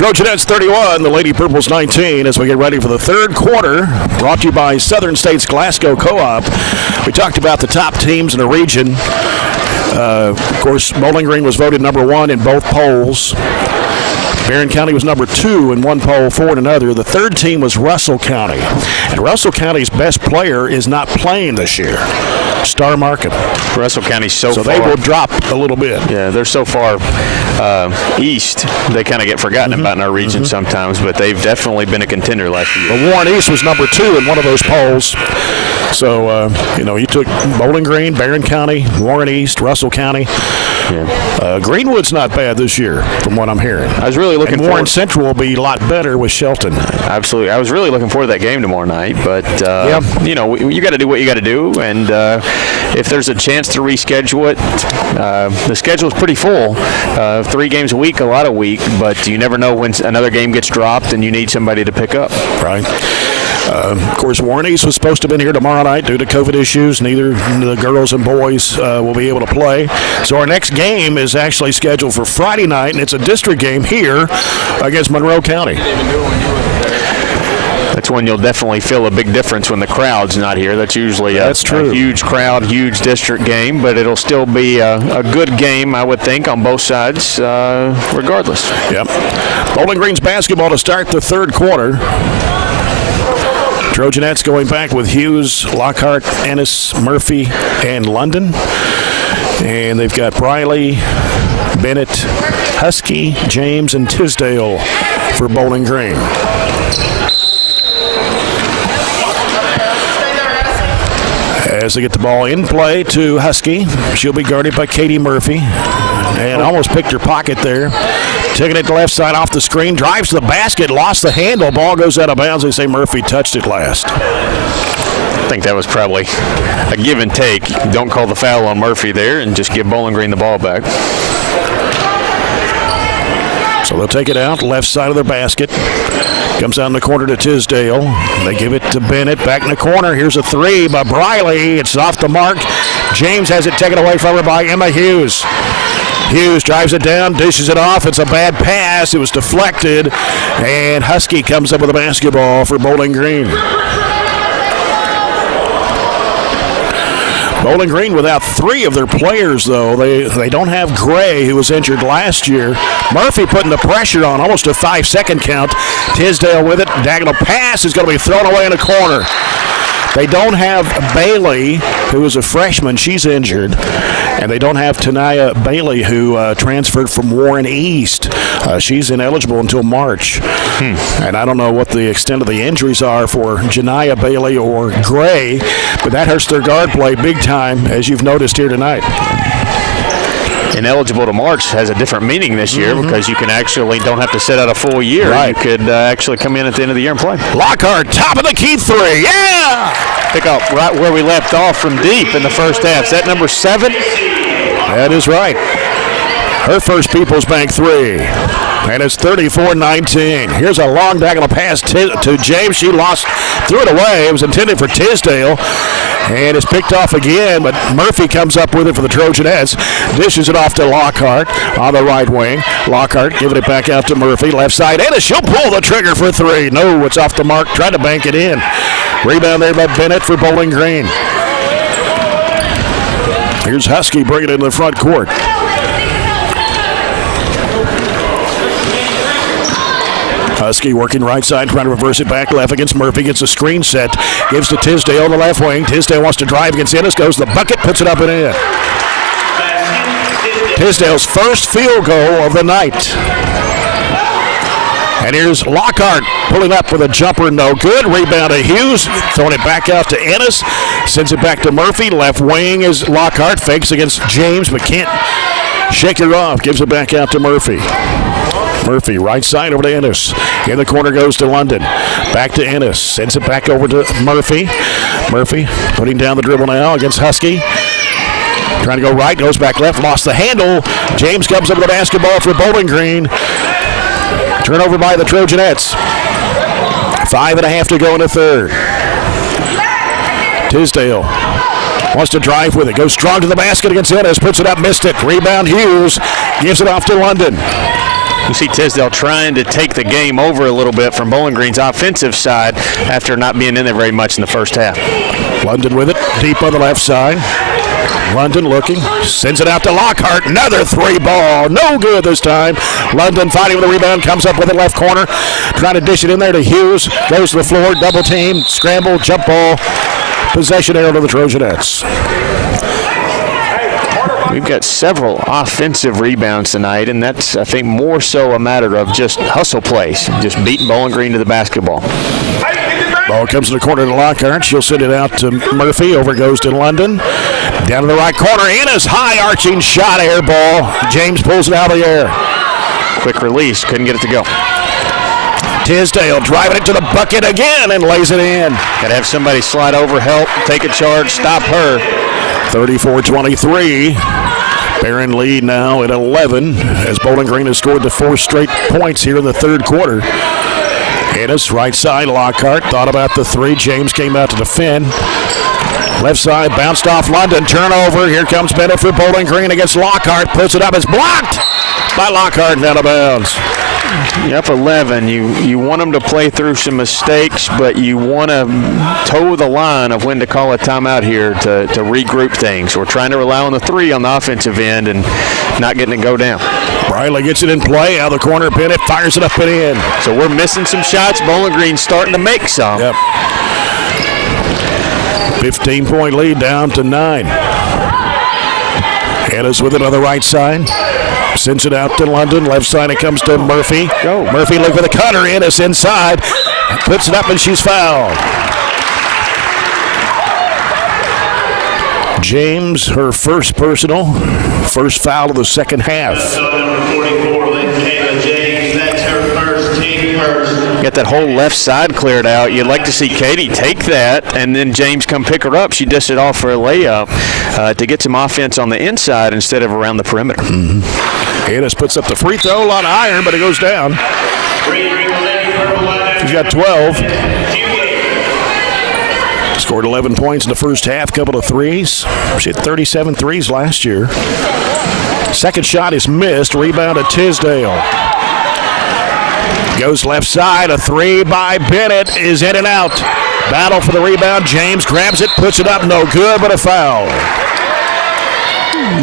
Trojanettes 31, the Lady Purples 19, as we get ready for the third quarter, brought to you by Southern States Glasgow Co-op. We talked about the top teams in the region. Of course, Bowling Green was voted number one in both polls. Barren County was number 2 in one poll, 4 in another. The third team was Russell County. And Russell County's best player is not playing this year. Star Markham. Russell County's so far. So they will drop a little bit. Yeah, they're so far east, they kind of get forgotten about in our region sometimes, but they've definitely been a contender last year. Well, Warren East was number 2 in one of those polls. So, you took Bowling Green, Barren County, Warren East, Russell County. Yeah. Greenwood's not bad this year, from what I'm hearing. I was really looking forward. Warren Central will be a lot better with Shelton. Absolutely. I was really looking forward to that game tomorrow night, but, you got to do what you got to do, and if there's a chance to reschedule it, the schedule's pretty full. 3 games a week, a lot of week, but you never know when another game gets dropped and you need somebody to pick up. Right. Of course, Warren East was supposed to have been here tomorrow night due to COVID issues. Neither the girls and boys will be able to play. So our next game is actually scheduled for Friday night, and it's a district game here against Monroe County. That's when you'll definitely feel a big difference when the crowd's not here. That's usually a huge crowd, huge district game, but it'll still be a good game, I would think, on both sides, regardless. Yep. Bowling Green's basketball to start the third quarter. Trojanettes going back with Hughes, Lockhart, Ennis, Murphy, and London. And they've got Briley, Bennett, Husky, James, and Tisdale for Bowling Green. As they get the ball in play to Husky, she'll be guarded by Katie Murphy. And almost picked her pocket there. Taking it to left side off the screen, drives to the basket, lost the handle, ball goes out of bounds. They say Murphy touched it last. I think that was probably a give and take. Don't call the foul on Murphy there and just give Bowling Green the ball back. So they'll take it out, left side of their basket. Comes out in the corner to Tisdale. They give it to Bennett. Back in the corner. Here's a 3 by Briley. It's off the mark. James has it taken away from her by Emma Hughes. Hughes drives it down, dishes it off. It's a bad pass. It was deflected, and Husky comes up with a basketball for Bowling Green. Bowling Green without 3 of their players, though. They don't have Gray, who was injured last year. Murphy putting the pressure on, almost a 5-second count. Tisdale with it. Diagonal pass is going to be thrown away in the corner. They don't have Bailey, who is a freshman. She's injured. And they don't have Tanaya Bailey, who transferred from Warren East. She's ineligible until March. And I don't know what the extent of the injuries are for Janiyah Bailey or Gray, but that hurts their guard play big time, as you've noticed here tonight. Ineligible to March has a different meaning this year because you can actually don't have to sit out a full year. Right. You could actually come in at the end of the year and play. Lockhart, top of the key 3. Yeah! Pick up right where we left off from deep in the first half. Is that number 7? That is right. Her first People's Bank 3. And it's 34-19. Here's a long diagonal pass to James. She threw it away. It was intended for Tisdale. And it's picked off again, but Murphy comes up with it for the Trojanettes. Dishes it off to Lockhart on the right wing. Lockhart giving it back out to Murphy. Left side, and she'll pull the trigger for 3. No, it's off the mark. Tried to bank it in. Rebound there by Bennett for Bowling Green. Here's Husky bringing it in the front court. Husky working right side, trying to reverse it back left against Murphy. Gets a screen set. Gives to Tisdale on the left wing. Tisdale wants to drive against Ennis. Goes to the bucket, puts it up and in. Tisdale's first field goal of the night. And here's Lockhart pulling up with a jumper, no good. Rebound to Hughes, throwing it back out to Ennis. Sends it back to Murphy. Left wing is Lockhart. Fakes against James, but can't shake it off. Gives it back out to Murphy. Murphy, right side over to Ennis. In the corner goes to London. Back to Ennis. Sends it back over to Murphy. Murphy putting down the dribble now against Husky. Trying to go right, goes back left, lost the handle. James comes up with a basketball for Bowling Green. Turnover by the Trojanettes. 5.5 to go in the third. Tisdale wants to drive with it. Goes strong to the basket against Ennis. Puts it up, missed it. Rebound Hughes. Gives it off to London. You see Tisdale trying to take the game over a little bit from Bowling Green's offensive side after not being in there very much in the first half. London with it, deep on the left side. London looking, sends it out to Lockhart. Another 3 ball, no good this time. London fighting with the rebound, comes up with it left corner. Trying to dish it in there to Hughes. Goes to the floor, double team, scramble, jump ball. Possession arrow to the Trojanettes. We've got several offensive rebounds tonight, and that's, I think, more so a matter of just hustle plays, just beating Bowling Green to the basketball. Ball comes to the corner to Lockhart. She'll send it out to Murphy. Over goes to London. Down in the right corner. Ennis, high arching shot, air ball. James pulls it out of the air. Quick release, couldn't get it to go. Tisdale driving it to the bucket again and lays it in. Got to have somebody slide over, help, take a charge, stop her. 34-23. Barren lead now at 11 as Bowling Green has scored the 4 straight points here in the third quarter. Ennis, right side, Lockhart thought about the 3. James came out to defend. Left side, bounced off London, turnover. Here comes Bennett for Bowling Green against Lockhart. Puts it up, it's blocked by Lockhart and out of bounds. You're up 11. You want them to play through some mistakes, but you want to toe the line of when to call a timeout here to regroup things. We're trying to rely on the 3 on the offensive end and not getting it go down. Riley gets it in play. Out of the corner, Bennett fires it up and in. So we're missing some shots. Bowling Green's starting to make some. Yep. 15-point lead down to 9. Ennis with it on the right side. Sends it out to London. Left side, it comes to Murphy. Go. Murphy looking for the cutter. Ennis inside. Puts it up and she's fouled. James, her first personal. First foul of the second half. Get that whole left side cleared out. You'd like to see Katie take that and then James come pick her up. She dished it off for a layup to get some offense on the inside instead of around the perimeter. Ennis puts up the free throw, a lot of iron, but it goes down. He's got 12. Scored 11 points in the first half, couple of threes. She hit 37 threes last year. Second shot is missed. Rebound to Tisdale. Goes left side. A three by Bennett is in and out. Battle for the rebound. James grabs it, puts it up. No good, but a foul.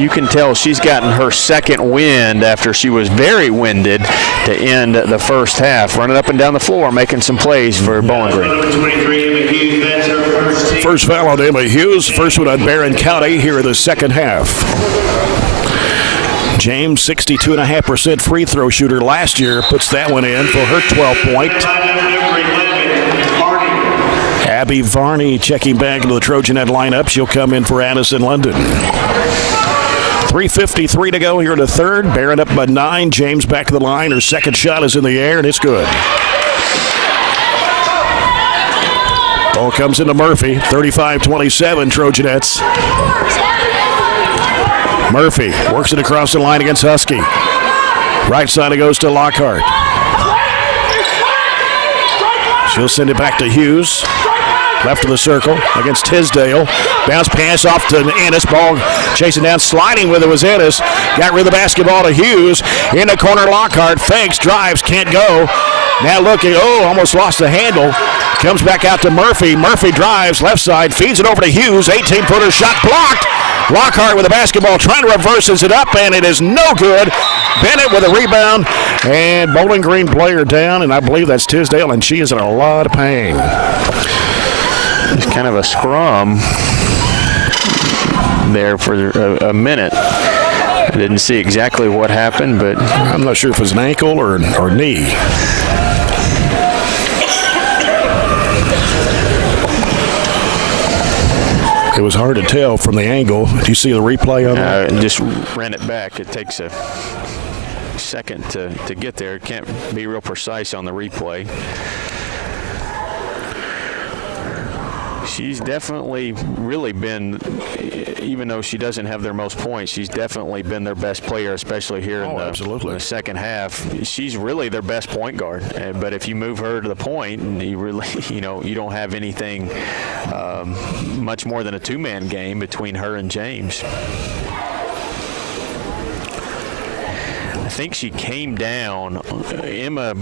You can tell she's gotten her second wind after she was very winded to end the first half. Running up and down the floor, making some plays for Bowling Green. Number 23, Emma Hughes, that's her first team. First foul on Emma Hughes. First one on Barren County here in the second half. James, 62.5% free throw shooter last year, puts that one in for her 12-point. Abby Varney checking back into the Trojanette lineup. She'll come in for Addison London. 3:53 to go here in the third. Barren up by 9. James back to the line. Her second shot is in the air, and it's good. Ball comes into Murphy. 35-27, Trojanettes. Murphy works it across the line against Husky. Right side it goes to Lockhart. She'll send it back to Hughes. Left of the circle against Tisdale. Bounce pass off to Ennis. Ball chasing down, sliding with it was Ennis. Got rid of the basketball to Hughes. In the corner, Lockhart fakes, drives, can't go. Now looking, almost lost the handle. Comes back out to Murphy. Murphy drives, left side, feeds it over to Hughes. 18-footer shot blocked. Lockhart with the basketball, trying to reverses it up, and it is no good. Bennett with a rebound, and Bowling Green player down, and I believe that's Tisdale, and she is in a lot of pain. It's kind of a scrum there for a minute. I didn't see exactly what happened, but I'm not sure if it was an ankle or knee. It was hard to tell from the angle. Do you see the replay on that? Just ran it back. It takes a second to get there. It can't be real precise on the replay. She's definitely really been, even though she doesn't have their most points, she's definitely been their best player, especially here in the second half. She's really their best point guard. But if you move her to the point, you really, you don't have anything much more than a two-man game between her and James. I think she came down. Emma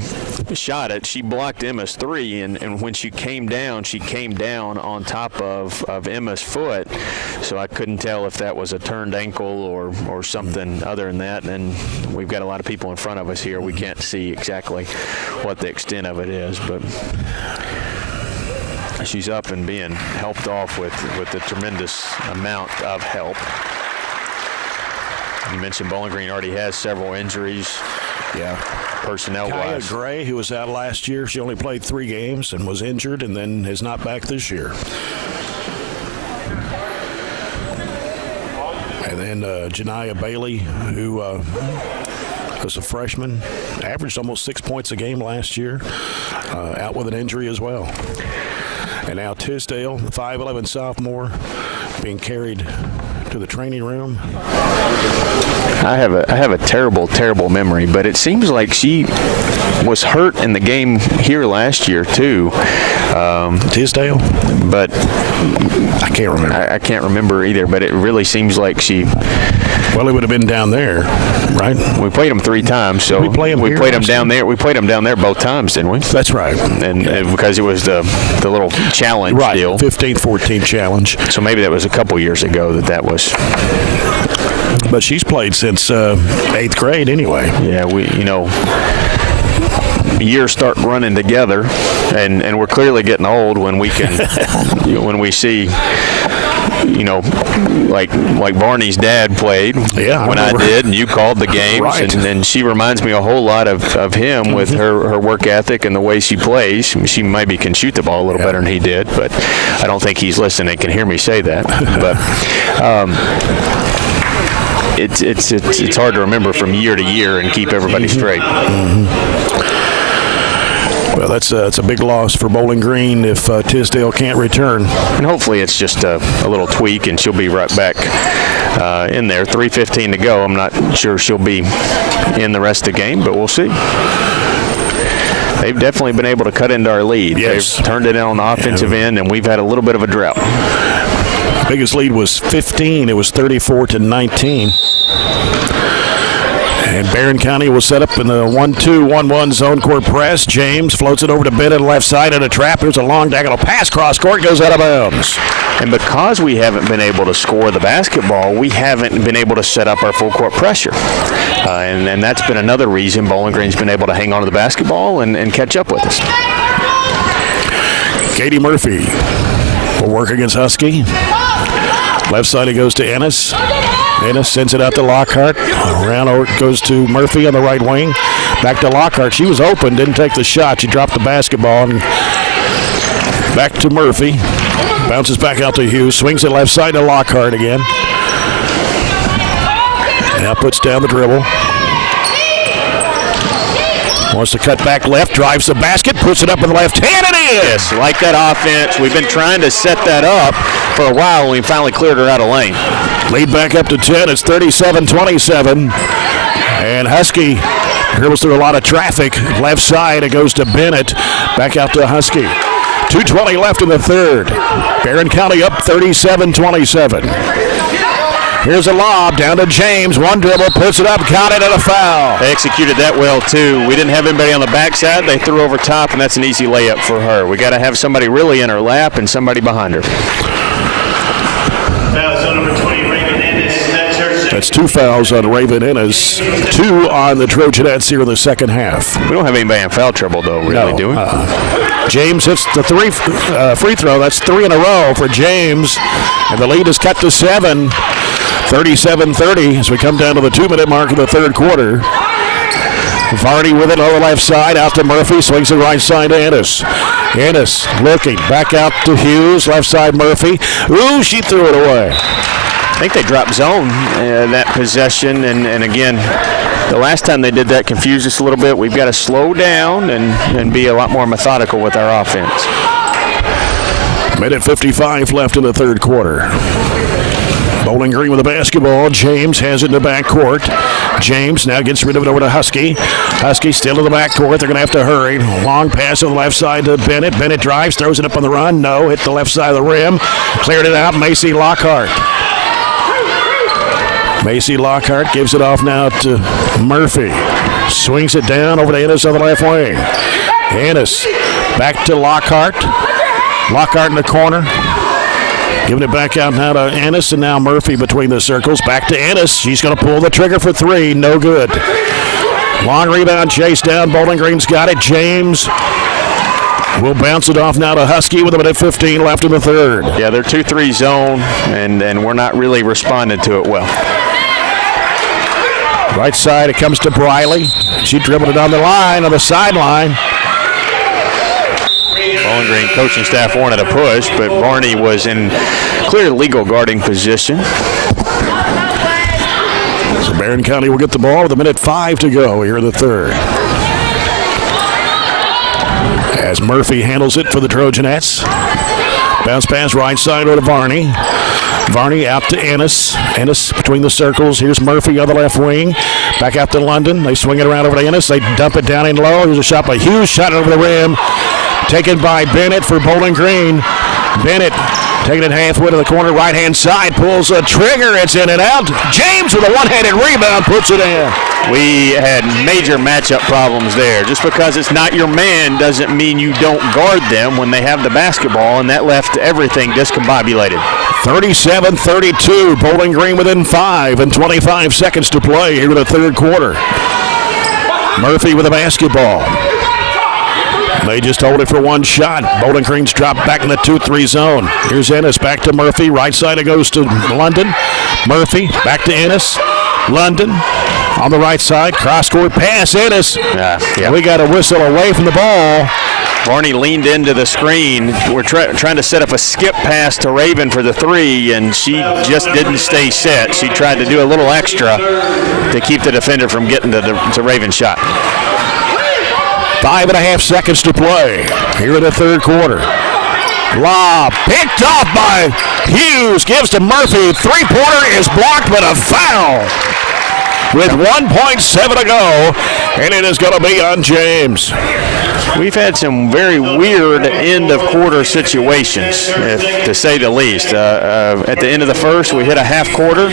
shot it. She blocked Emma's three, and when she came down on top of Emma's foot. So I couldn't tell if that was a turned ankle or something other than that. And we've got a lot of people in front of us here. We can't see exactly what the extent of it is, but she's up and being helped off with a tremendous amount of help. You mentioned Bowling Green already has several injuries. Yeah. Personnel-wise. Kaya Gray, who was out last year, she only played 3 games and was injured and then is not back this year. And then Janiah Bailey, who was a freshman, averaged almost 6 points a game last year, out with an injury as well. And now Tisdale, the 5'11" sophomore, being carried to the training room. I have a terrible memory, but it seems like she was hurt in the game here last year too. Tisdale? But I can't remember. I can't remember either, but it really seems like she... Well, it would have been down there, right? We played them 3 times, so we played them down there. We played them down there both times, didn't we? That's right. And because it was the little challenge deal. 15-14 challenge. So maybe that was a couple years ago that was. But she's played since 8th grade anyway. Yeah, years start running together, and we're clearly getting old when we can when we see. Like Barney's dad played when I did, and you called the games, right. and she reminds me a whole lot of him with her work ethic and the way she plays. She maybe can shoot the ball a little better than he did, but I don't think he's listening and can hear me say that. But it's hard to remember from year to year and keep everybody straight. Well, that's a big loss for Bowling Green if Tisdale can't return. And hopefully it's just a little tweak and she'll be right back in there. 3:15 to go. I'm not sure she'll be in the rest of the game, but we'll see. they've definitely been able to cut into our lead. Yes. They've turned it in on the offensive end, and we've had a little bit of a drought. Biggest lead was 15. It was 34-19. And Barren County will set up in the 1-2-1-1 zone court press. James floats it over to Bennett left side in a trap. Here's a long diagonal pass. Cross court goes out of bounds. And because we haven't been able to score the basketball, we haven't been able to set up our full court pressure. And that's been another reason Bowling Green's been able to hang on to the basketball and catch up with us. Katie Murphy will work against Husky. Left side it goes to Ennis. Ennis sends it out to Lockhart. Around goes to Murphy on the right wing. Back to Lockhart. She was open, didn't take the shot. She dropped the basketball. And back to Murphy. Bounces back out to Hughes. Swings it left side to Lockhart again. Now puts down the dribble. Wants to cut back left, drives the basket, puts it up with the left hand, and in! Yes, like that offense. We've been trying to set that up for a while, and we finally cleared her out of lane. Lead back up to 10. It's 37-27. And Husky dribbles through a lot of traffic. Left side, it goes to Bennett. Back out to Husky. 2:20 left in the third. Barren County up 37-27. Here's a lob down to James. One dribble, puts it up, got it, and a foul. They executed that well, too. We didn't have anybody on the backside. They threw over top, and that's an easy layup for her. We got to have somebody really in her lap and somebody behind her. Foul zone number 20, Raven Ennis. That's her second. That's 2 fouls on Raven Ennis. 2 on the Trojanettes here in the second half. We don't have anybody in foul trouble, though, really, do we? James hits the free throw. That's 3 in a row for James. And the lead is cut to 7. 37-30 as we come down to the 2-minute mark of the third quarter. Varney with it on the left side, out to Murphy, swings it right side to Ennis. Ennis looking, back out to Hughes, left side Murphy. Ooh, she threw it away. I think they dropped zone that possession, and again, the last time they did that confused us a little bit. We've got to slow down and be a lot more methodical with our offense. Minute 55 left in the third quarter. Bowling Green with the basketball. James has it in the backcourt. James now gets rid of it over to Husky. Husky still in the backcourt. They're going to have to hurry. Long pass on the left side to Bennett. Bennett drives, throws it up on the run. No, hit the left side of the rim. Cleared it out. Macy Lockhart. Macy Lockhart gives it off now to Murphy. Swings it down over to Ennis on the left wing. Ennis back to Lockhart. Lockhart in the corner. Giving it back out now to Ennis, and now Murphy between the circles. Back to Ennis. She's going to pull the trigger for 3. No good. Long rebound, chase down. Bowling Green's got it. James will bounce it off now to Husky with a minute 15 left in the third. Yeah, they're 2-3 zone, and we're not really responding to it well. Right side, it comes to Briley. She dribbled it on the line, on the sideline. Bowling Green coaching staff wanted a push, but Barney was in clear legal guarding position. So Barren County will get the ball with a minute 5 to go here in the third. As Murphy handles it for the Trojanettes. Bounce pass right side over to Varney. Varney out to Ennis. Ennis between the circles. Here's Murphy on the left wing. Back out to London. They swing it around over to Ennis. They dump it down in low. Here's a shot by Hughes. Shot over the rim. Taken by Bennett for Bowling Green. Bennett taking it halfway to the corner, right-hand side, pulls a trigger. It's in and out. James with a one-handed rebound puts it in. We had major matchup problems there. Just because it's not your man doesn't mean you don't guard them when they have the basketball, and that left everything discombobulated. 37-32, Bowling Green within 5 and 25 seconds to play here in the third quarter. Murphy with the basketball. They just hold it for one shot. Bowling Green's dropped back in the 2-3 zone. Here's Ennis back to Murphy. Right side it goes to London. Murphy back to Ennis. London on the right side. Cross-court pass. Ennis. Yeah. We got a whistle away from the ball. Barney leaned into the screen. We're trying to set up a skip pass to Raven for the 3, and she just didn't stay set. She tried to do a little extra to keep the defender from getting to Raven's shot. 5.5 seconds to play here in the third quarter. Lob picked off by Hughes, gives to Murphy. Three-pointer is blocked, but a foul with 1.7 to go, and it is going to be on James. we've had some very weird end-of-quarter situations, to say the least. At the end of the first, we hit a half quarter,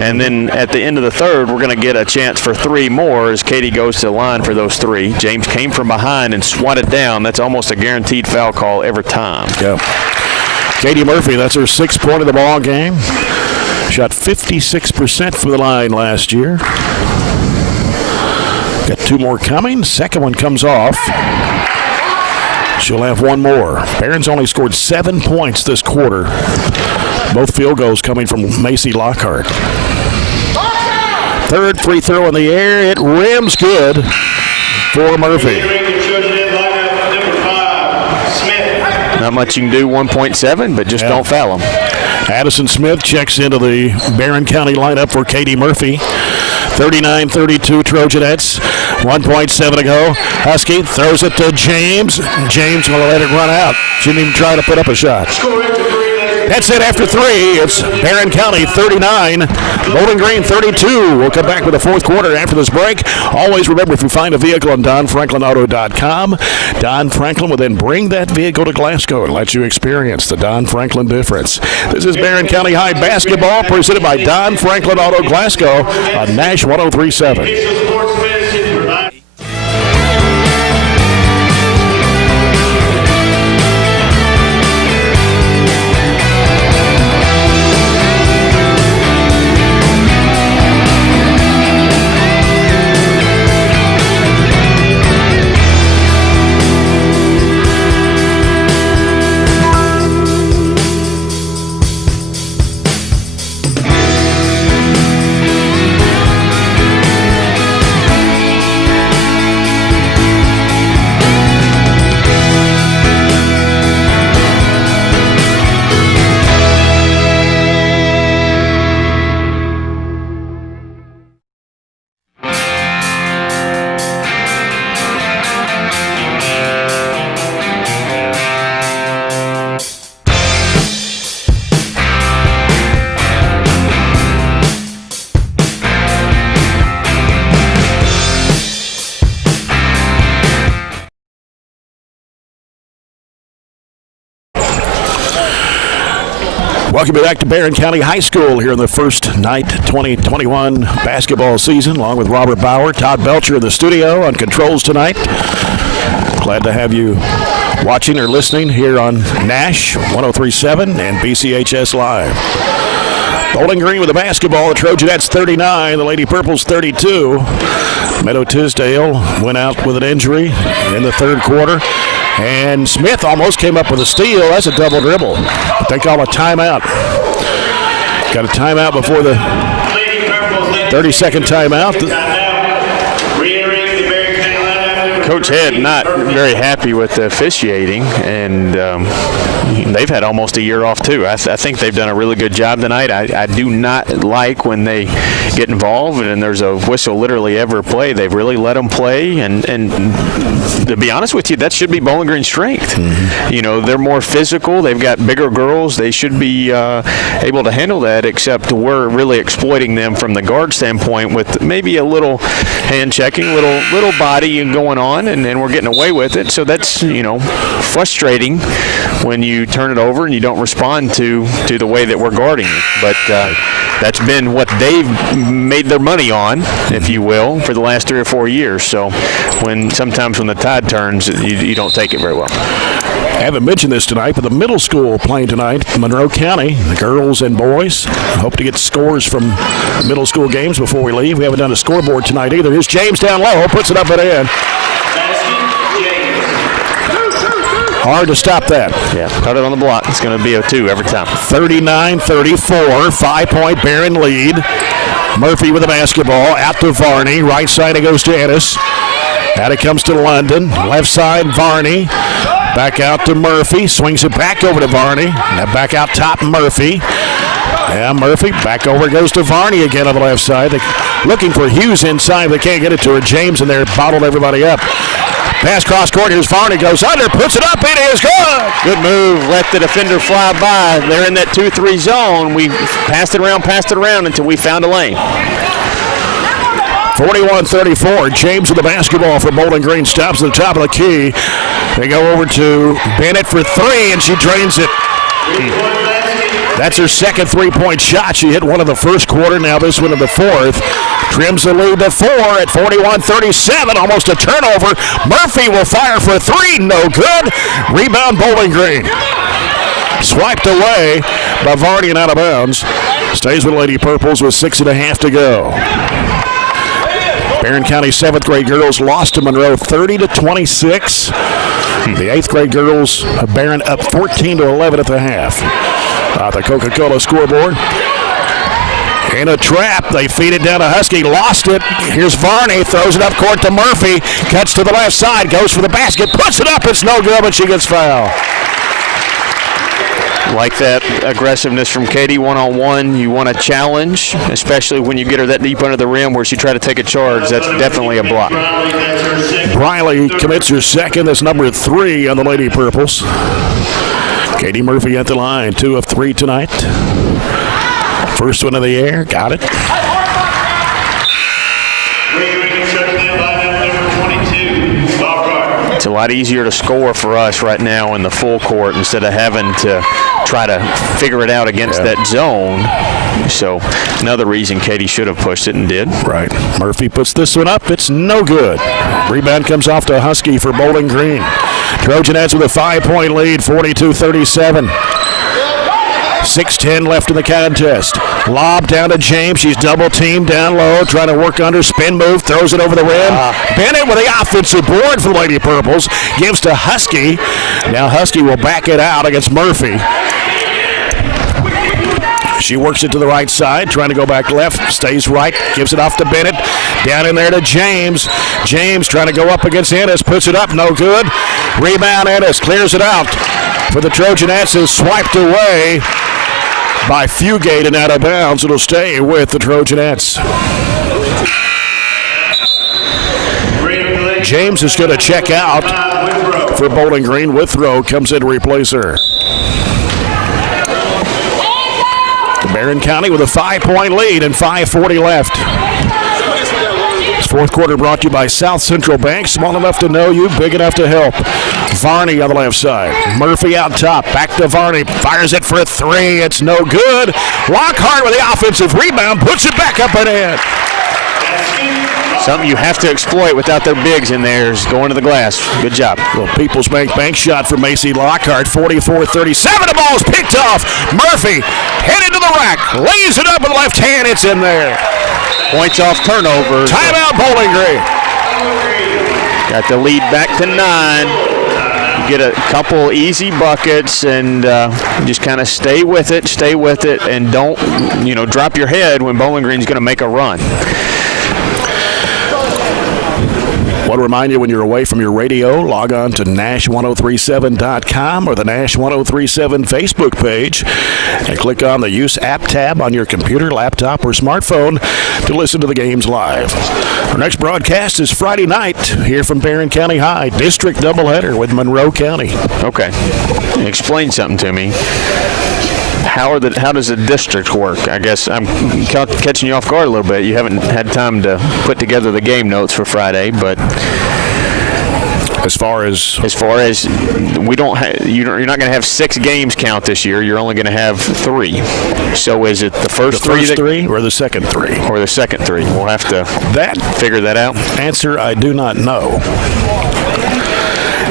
and then at the end of the third, we're going to get a chance for 3 more as Katie goes to the line for those 3. James came from behind and swatted down. That's almost a guaranteed foul call every time. Yeah. Katie Murphy, that's her 6th point of the ball game. Shot 56% from the line last year. Got 2 more coming. Second one comes off. She'll have 1 more. Barron's only scored 7 points this quarter. Both field goals coming from Macy Lockhart. Third free throw in the air. It rims good for Murphy. Not much you can do, 1.7, but just don't foul them. Addison Smith checks into the Barren County lineup for Katie Murphy. 39-32 Trojanettes. 1.7 to go. Husky throws it to James. James will let it run out. She didn't even try to put up a shot. That's it after 3. It's Barren County 39, Bowling Green 32. We'll come back with the 4th quarter after this break. Always remember, if you find a vehicle on DonFranklinAuto.com, Don Franklin will then bring that vehicle to Glasgow and let you experience the Don Franklin difference. This is Barren County High basketball presented by Don Franklin Auto Glasgow on Nash 103.7. Welcome back to Barren County High School here in the first night 2021 basketball season, along with Robert Bauer, Todd Belcher in the studio on controls tonight. Glad to have you watching or listening here on Nash 103.7 and BCHS Live. Bowling Green with the basketball, the Trojanettes 39, the Lady Purples 32. Meadow Tisdale went out with an injury in the 3rd quarter. And Smith almost came up with a steal. That's a double dribble. But they call a timeout. Got a timeout before the 30-second timeout. Coach Head not very happy with the officiating, and they've had almost a year off too. I think they've done a really good job tonight. I do not like when they get involved and there's a whistle literally every play. They've really let them play, and to be honest with you, that should be Bowling Green's strength. Mm-hmm. You know, they're more physical. They've got bigger girls. They should be able to handle that, except we're really exploiting them from the guard standpoint with maybe a little hand checking, little body going on, and then we're getting away with it. So that's, you know, frustrating when you turn it over and you don't respond to the way that we're guarding you. But that's been what they've made their money on, if you will, for the last 3 or 4 years. So sometimes when the tide turns, you don't take it very well. I haven't mentioned this tonight, but the middle school playing tonight, Monroe County, the girls and boys. I hope to get scores from middle school games before we leave. We haven't done a scoreboard tonight either. Here's James down low, puts it up and in. Hard to stop that. Yeah, cut it on the block. It's going to be a 2 every time. 39-34, 5-point Barren lead. Murphy with the basketball, out to Varney. Right side it goes to Ennis. Out it comes to London. Left side, Varney. Back out to Murphy. Swings it back over to Varney. Now back out top, Murphy. Yeah, Murphy. Back over it goes to Varney again on the left side. They're looking for Hughes inside. They can't get it to her. James in there bottled everybody up. Pass cross court. Here's Varney. Goes under. Puts it up. It is good. Good move. Let the defender fly by. They're in that 2-3 zone. We passed it around until we found a lane. 41-34. James with the basketball for Bowling Green. Stops at the top of the key. They go over to Bennett for three, and she drains it. That's her second three-point shot. She hit one in the first quarter, now this one in the fourth. Trims the lead to 4 at 41-37, almost a turnover. Murphy will fire for three, no good. Rebound Bowling Green. Swiped away by Varney and out of bounds. Stays with Lady Purples with 6.5 to go. Barren County 7th grade girls lost to Monroe 30-26. The 8th grade girls of Barren up 14-11 at the half. The Coca-Cola scoreboard. In a trap, they feed it down to Husky, lost it. Here's Varney, throws it up court to Murphy, cuts to the left side, goes for the basket, puts it up, it's no good, but she gets fouled. Like that aggressiveness from Katie one-on-one. You want a challenge, especially when you get her that deep under the rim where she tried to take a charge. That's definitely a block. Briley commits her second. That's number 3 on the Lady Purples. Katie Murphy at the line, 2 of 3 tonight. First one in the air, got it. It's a lot easier to score for us right now in the full court instead of having to try to figure it out against that zone. So another reason Katie should have pushed it and did. Right. Murphy puts this one up. It's no good. Rebound comes off to Husky for Bowling Green. Trojanettes with a 5-point lead, 42-37. 6:10 left in the contest. Lob down to James. She's double-teamed down low, trying to work under. Spin move, throws it over the rim. Bennett with the offensive board for the Lady Purples. Gives to Husky. Now Husky will back it out against Murphy. She works it to the right side, trying to go back left. Stays right, gives it off to Bennett. Down in there to James. James trying to go up against Ennis. Puts it up, no good. Rebound, Ennis clears it out. For the Trojanettes is swiped away by Fugate and out of bounds. It'll stay with the Trojanettes. James is going to check out for Bowling Green. Withrow comes in to replace her. Barren County with a 5-point lead and 5:40 left. This fourth quarter brought to you by South Central Bank. Small enough to know you, big enough to help. Varney on the left side. Murphy out top. Back to Varney. Fires it for a three. It's no good. Lockhart with the offensive rebound. Puts it back up and in. Something you have to exploit without their bigs in there is going to the glass. Good job. Well, People's bank shot for Macy Lockhart. 44-37. The ball's picked off. Murphy headed to the rack. Lays it up with the left hand. It's in there. Points off turnovers. Timeout Bowling Green. Got the lead back to 9. Get a couple easy buckets and just kind of stay with it, and don't, drop your head when Bowling Green's going to make a run. I want to remind you, when you're away from your radio, log on to Nash1037.com or the Nash 1037 Facebook page and click on the Use App tab on your computer, laptop, or smartphone to listen to the games live. Our next broadcast is Friday night here from Barren County High, district doubleheader with Monroe County. Okay. Explain something to me. How does the district work? I guess I'm catching you off guard a little bit. You haven't had time to put together the game notes for Friday, but as far as we don't you're not going to have 6 games count this year. You're only going to have 3. So is it the first three or the second 3? Or the second 3? We'll have to figure that out. Answer: I do not know.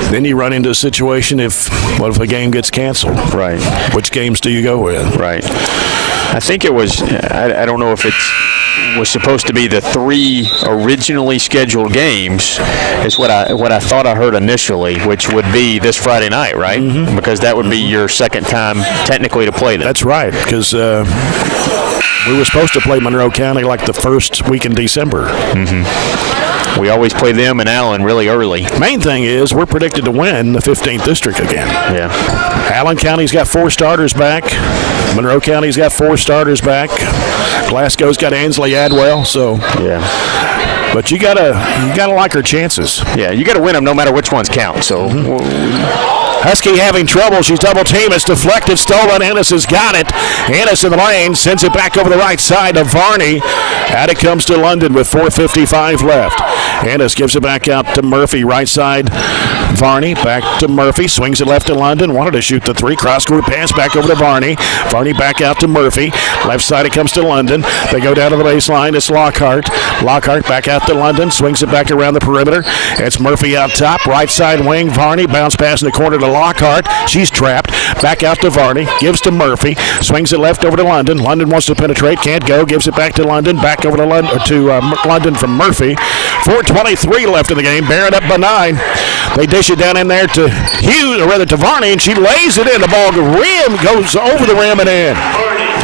Then you run into a situation what if a game gets canceled? Right. Which games do you go with? Right. I think it was, I don't know if it was supposed to be the 3 originally scheduled games is what I thought I heard initially, which would be this Friday night, right? Mm-hmm. Because that would be your second time technically to play them. That's right, because we were supposed to play Monroe County like the first week in December. Mm-hmm. We always play them and Allen really early. Main thing is we're predicted to win the 15th district again. Yeah. Allen County's got 4 starters back. Monroe County's got 4 starters back. Glasgow's got Ansley Adwell. So yeah. But you gotta like our chances. Yeah, you gotta win them no matter which ones count. So Husky having trouble. She's double teamed. It's deflected, stolen. Ennis has got it. Ennis in the lane, sends it back over the right side to Varney. Out it comes to London with 4:55 left. Ennis gives it back out to Murphy, right side. Varney back to Murphy, swings it left to London. Wanted to shoot the three. Cross-court pass back over to Varney. Varney back out to Murphy. Left side it comes to London. They go down to the baseline. It's Lockhart. Lockhart back out to London. Swings it back around the perimeter. It's Murphy out top. Right side wing. Varney bounce pass in the corner to Lockhart. She's trapped. Back out to Varney. Gives to Murphy. Swings it left over to London. London wants to penetrate. Can't go. Gives it back to London. Back over to London from Murphy. 4:23 left in the game. Barren up by 9. They dish it down in there to Hughes, or rather to Varney, and she lays it in. The ball goes over the rim and in.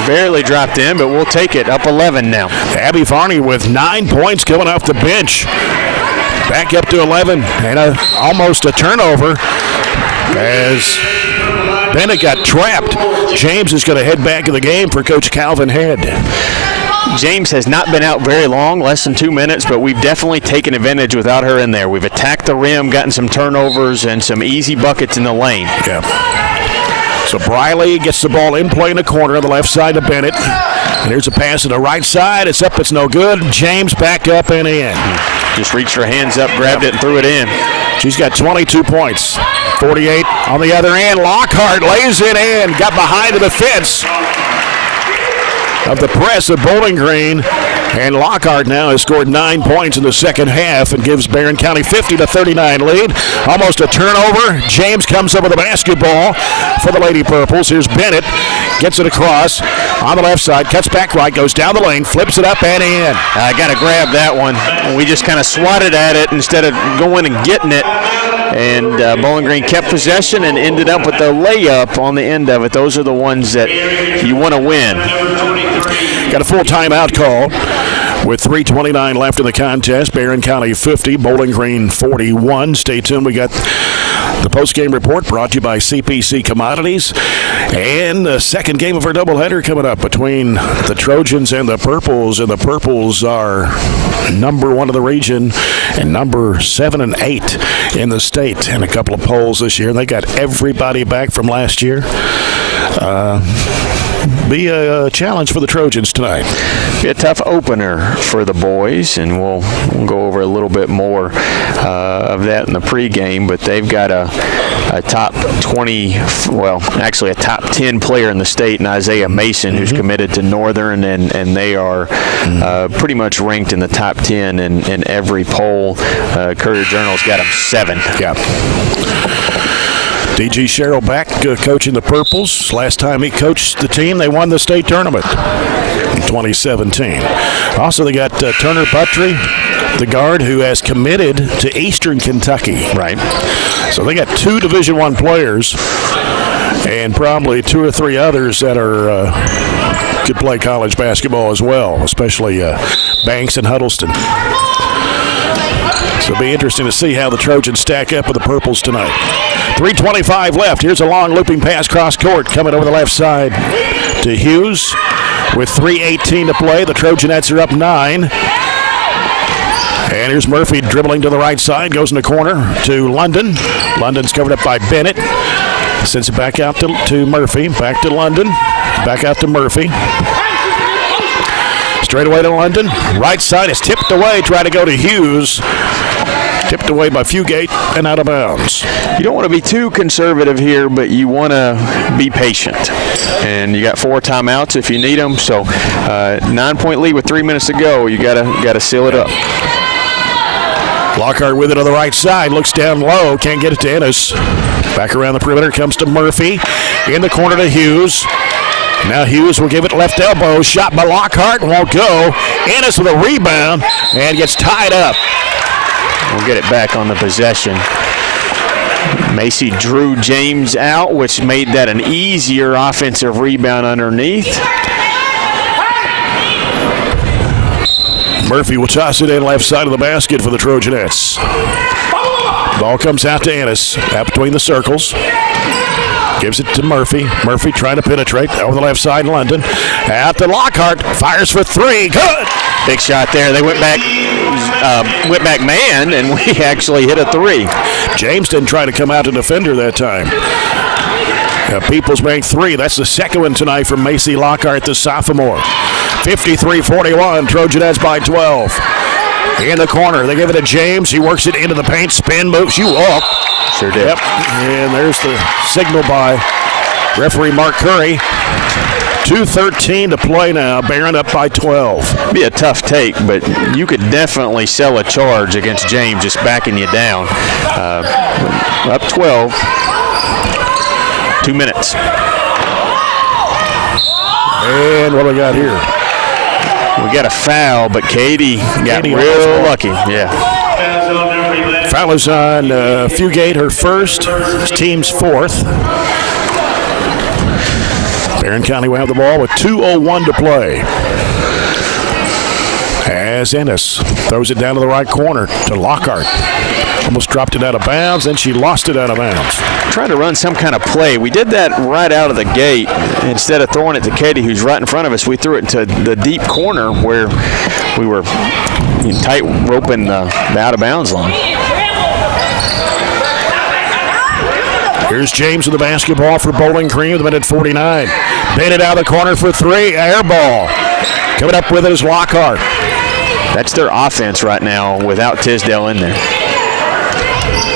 Barely dropped in, but we'll take it. Up 11 now. Abby Varney with 9 points coming off the bench. Back up to 11, and almost a turnover as Bennett got trapped. James is going to head back to the game for Coach Calvin Head. James has not been out very long, less than 2 minutes, but we've definitely taken advantage without her in there. We've attacked the rim, gotten some turnovers, and some easy buckets in the lane. Yeah. So Briley gets the ball in play in the corner on the left side of Bennett. And here's a pass to the right side. It's up, it's no good. James back up and in. Just reached her hands up, grabbed it, and threw it in. She's got 22 points. 48 on the other end. Lockhart lays it in. Got behind the defense of the press of Bowling Green. And Lockhart now has scored 9 points in the second half and gives Barren County 50-39 lead. Almost a turnover. James comes up with a basketball for the Lady Purples. Here's Bennett. Gets it across on the left side. Cuts back right. Goes down the lane. Flips it up and in. I got to grab that one. We just kind of swatted at it instead of going and getting it. And Bowling Green kept possession and ended up with the layup on the end of it. Those are the ones that you want to win. Got a full timeout call with 3:29 left in the contest. Barren County 50, Bowling Green 41. Stay tuned. We got the post-game report brought to you by CPC Commodities. And the second game of our doubleheader coming up between the Trojans and the Purples. And the Purples are number 1 in the region and number 7 and 8 in the state. And a couple of polls this year. They got everybody back from last year. Be a challenge for the Trojans tonight. Be a tough opener for the boys, and we'll go over a little bit more of that in the pregame. But they've got a top 20, well, actually a top 10 player in the state, in Isaiah Mason, who's committed to Northern, and they are pretty much ranked in the top 10 in every poll. Courier-Journal's got them 7. Yeah. D.G. Sherrill back coaching the Purples. Last time he coached the team, they won the state tournament in 2017. Also, they got Turner Buttry, the guard, who has committed to Eastern Kentucky. Right. So they got 2 Division I players and probably 2 or 3 others that are could play college basketball as well, especially Banks and Huddleston. So it'll be interesting to see how the Trojans stack up with the Purples tonight. 3:25 left. Here's a long looping pass cross court coming over the left side to Hughes with 3:18 to play. The Trojanettes are up 9. And here's Murphy dribbling to the right side. Goes in the corner to London. London's covered up by Bennett. Sends it back out to Murphy. Back to London. Back out to Murphy. Straight away to London. Right side is tipped away. Try to go to Hughes. Tipped away by Fugate and out of bounds. You don't want to be too conservative here, but you want to be patient. And you got 4 timeouts if you need them. So 9-point lead with 3 minutes to go. You gotta seal it up. Lockhart with it on the right side. Looks down low. Can't get it to Ennis. Back around the perimeter. Comes to Murphy. In the corner to Hughes. Now Hughes will give it left elbow. Shot by Lockhart. Won't go. Ennis with a rebound and gets tied up. We'll get it back on the possession. Macy drew James out, which made that an easier offensive rebound underneath. Murphy will toss it in left side of the basket for the Trojanettes. Ball comes out to Ennis, out between the circles. Gives it to Murphy. Murphy trying to penetrate over the left side, London. Out to Lockhart. Fires for 3. Good. Big shot there. They went back. went back man, and we actually hit a three. James didn't try to come out to defend her that time. Peoples made three. That's the second one tonight from Macy Lockhart, the sophomore. 53-41, Trojanettes by 12. In the corner, they give it to James. He works it into the paint, spin move. She walk. Sure did. Yep, and there's the signal by referee Mark Curry. 2:13 to play now. Barren up by 12. Be a tough take, but you could definitely sell a charge against James just backing you down. Up 12. 2 minutes. And what do we got here? We got a foul, but Katie got real lucky. Yeah. Foul is on Fugate, her first. Team's fourth. Barren County will have the ball with 2:01 to play. As Ennis throws it down to the right corner to Lockhart. Almost dropped it out of bounds, then she lost it out of bounds. Trying to run some kind of play. We did that right out of the gate. Instead of throwing it to Katie, who's right in front of us, we threw it into the deep corner where we were tight roping the out of bounds line. Here's James with the basketball for Bowling Green with a minute 49. Baited out of the corner for three. Air ball. Coming up with it is Lockhart. That's their offense right now without Tisdale in there.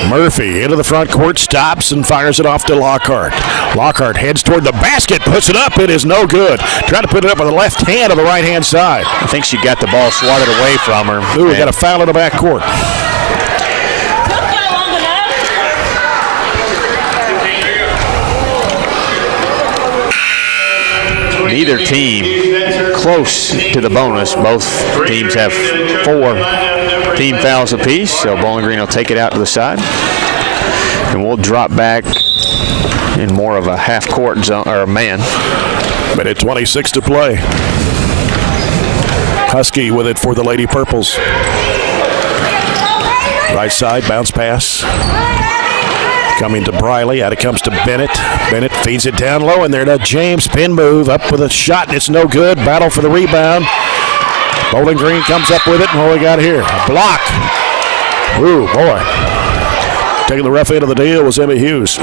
Murphy into the front court, stops and fires it off to Lockhart. Lockhart heads toward the basket, puts it up. It is no good. Trying to put it up with the left hand on the right-hand side. I think she got the ball swatted away from her. Ooh, we got a foul in the back court. Neither team close to the bonus. Both teams have 4 team fouls apiece, so Bowling Green will take it out to the side. And we'll drop back in more of a half-court zone, or a man. Minute 26 to play. Husky with it for the Lady Purples. Right side, bounce pass. Coming to Briley, out it comes to Bennett. Bennett feeds it down low, and there to James. Pin move, up with a shot, and it's no good. Battle for the rebound. Bowling Green comes up with it, and what we got here? A block. Ooh, boy. Taking the rough end of the deal was Emma Hughes.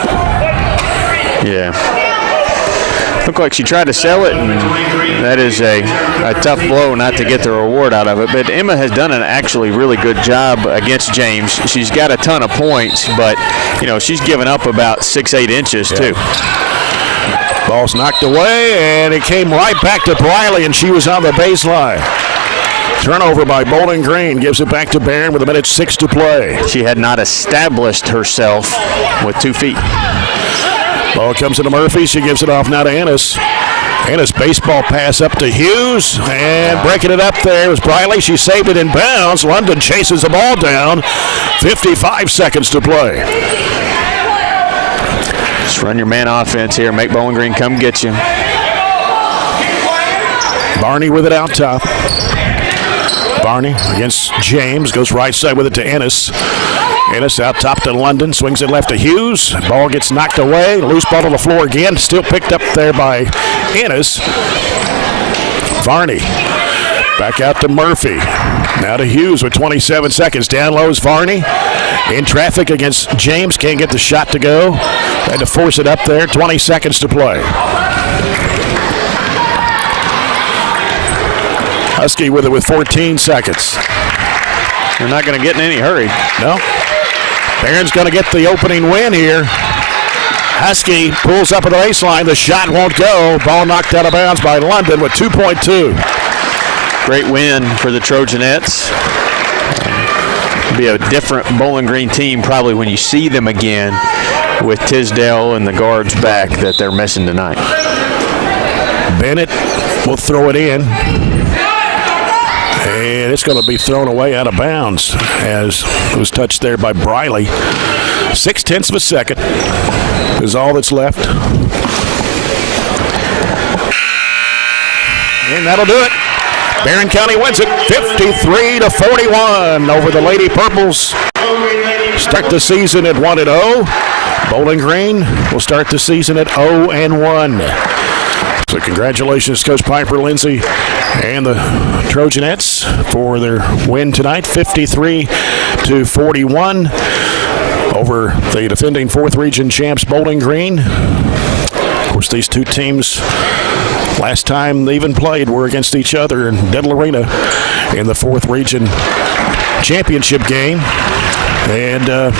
Yeah. Looked like she tried to sell it, and that is a tough blow not to get the reward out of it. But Emma has done an actually really good job against James. She's got a ton of points, but, she's given up about 6-8 inches, too. Ball's knocked away, and it came right back to Briley, and she was on the baseline. Turnover by Bowling Green gives it back to Barren with a minute 6 to play. She had not established herself with 2 feet. Ball comes into Murphy. She gives it off now to Ennis. Ennis baseball pass up to Hughes, and breaking it up there was Briley. She saved it in bounds. London chases the ball down. 55 seconds to play. Just run your man offense here. Make Bowling Green come get you. Barney with it out top. Barney against James. Goes right side with it to Ennis. Ennis out top to London. Swings it left to Hughes. Ball gets knocked away. Loose ball on the floor again. Still picked up there by Ennis. Varney back out to Murphy. Now to Hughes with 27 seconds. Down low is Varney. In traffic against James. Can't get the shot to go. Had to force it up there. 20 seconds to play. Husky with it with 14 seconds. They're not going to get in any hurry. No. Barron's going to get the opening win here. Husky pulls up at the baseline. The shot won't go. Ball knocked out of bounds by London with 2.2. Great win for the Trojanettes. Be a different Bowling Green team probably when you see them again with Tisdale and the guards back that they're missing tonight. Bennett will throw it in. And it's going to be thrown away out of bounds as it was touched there by Briley. 0.6 of a second is all that's left. And that'll do it. Barren County wins it 53-41 over the Lady Purples. Start the season at 1-0. Bowling Green will start the season at 0-1. So congratulations, Coach Piper Lindsay and the Trojanettes for their win tonight, 53-41 over the defending 4th Region champs Bowling Green. Of course, these two teams, last time they even played, were against each other in Dettel Arena in the 4th Region championship game. And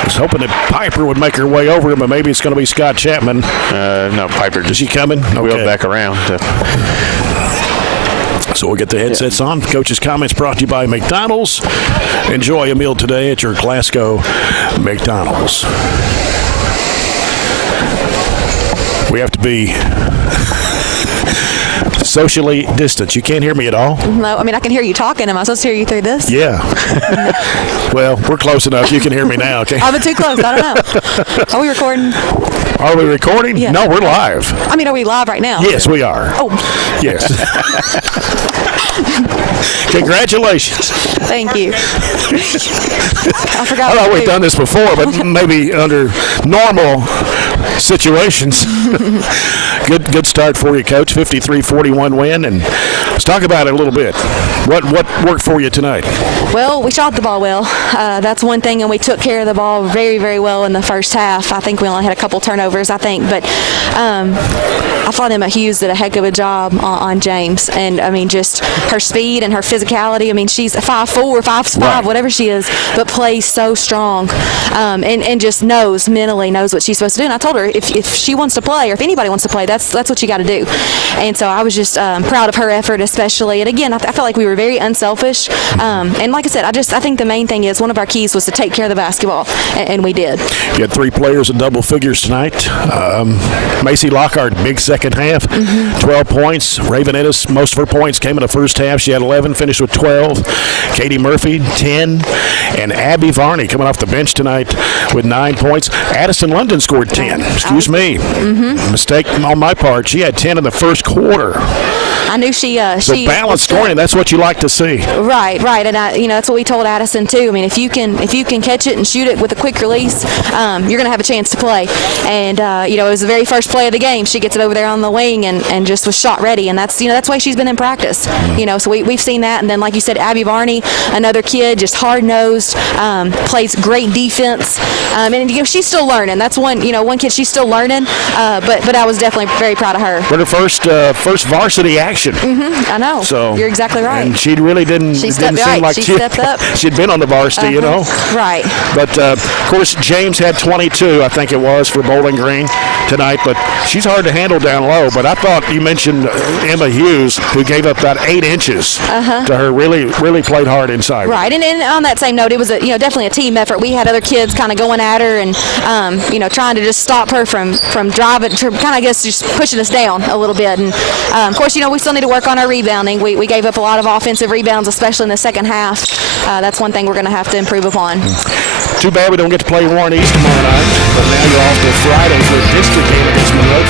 I was hoping that Piper would make her way over, but maybe it's going to be Scott Chapman. No, Piper. Is she coming? Wheeled back around. So we'll get the headsets on. Coach's comments brought to you by McDonald's. Enjoy a meal today at your Glasgow McDonald's. We have to be socially distanced. You can't hear me at all? No, I mean, I can hear you talking. Am I supposed to hear you through this? Yeah. Well, we're close enough. You can hear me now, okay? I've been too close. I don't know. Are we recording? Are we recording? Yeah. No, we're live. I mean, are we live right now? Yes, we are. Oh. Yes. Congratulations. Thank you. I forgot. I thought we've done this before, but maybe under normal situations. Good start for you, Coach. 53-41 win, and let's talk about it a little bit. What worked for you tonight? Well, we shot the ball well. That's one thing, and we took care of the ball very, very well in the first half. I think we only had a couple turnovers, I think, but I thought Emma Hughes did a heck of a job on James, and I mean, just her speed and her physicality. I mean, she's 5'4", 5'5", right, whatever she is, but plays so strong, and just mentally knows what she's supposed to do. And I told her if she wants to play, or if anybody wants to play, that's what you got to do. And so I was just proud of her effort, especially. And again, I felt like we were very unselfish. And like I said, I think the main thing is one of our keys was to take care of the basketball, and we did. You had 3 players in double figures tonight. Macy Lockhart, big second half, 12 points. Raven Ennis, most of her points came in the first half. She had 11, finished with 12. Katie Murphy, 10. And Abby Varney coming off the bench tonight with 9 points. Addison London scored 10. Excuse me. Mistake on my part. She had 10 in the first quarter. I knew she balanced scoring. That's what you like to see. Right. And that's what we told Addison too. I mean, if you can catch it and shoot it with a quick release, you're going to have a chance to play. And it was the very first play of the game. She gets it over there on the wing and just was shot ready. And that's why she's been in practice. So we've seen that. And then, like you said, Abby Varney, another kid, just hard nosed, plays great defense. And she's still learning. That's one kid, she's still learning. But I was definitely very proud of her. But her first varsity action. I know. So you're exactly right. And she really didn't seem like she stepped up. She'd been on the varsity, Right. But of course, James had 22, I think it was, for Bowling Green tonight. But she's hard to handle down low. But I thought you mentioned Emma Hughes, who gave up about 8 inches to her. Really played hard inside. Right. And on that same note, it was definitely a team effort. We had other kids kind of going at her and trying to just stop her from driving, kind of, I guess, just pushing us down a little bit. And of course, we still need to work on our rebounding. We gave up a lot of offensive rebounds, especially in the second half. That's one thing we're going to have to improve upon. Too bad we don't get to play Warren East tomorrow night. But now you're off to Friday for a district game against Monroe. They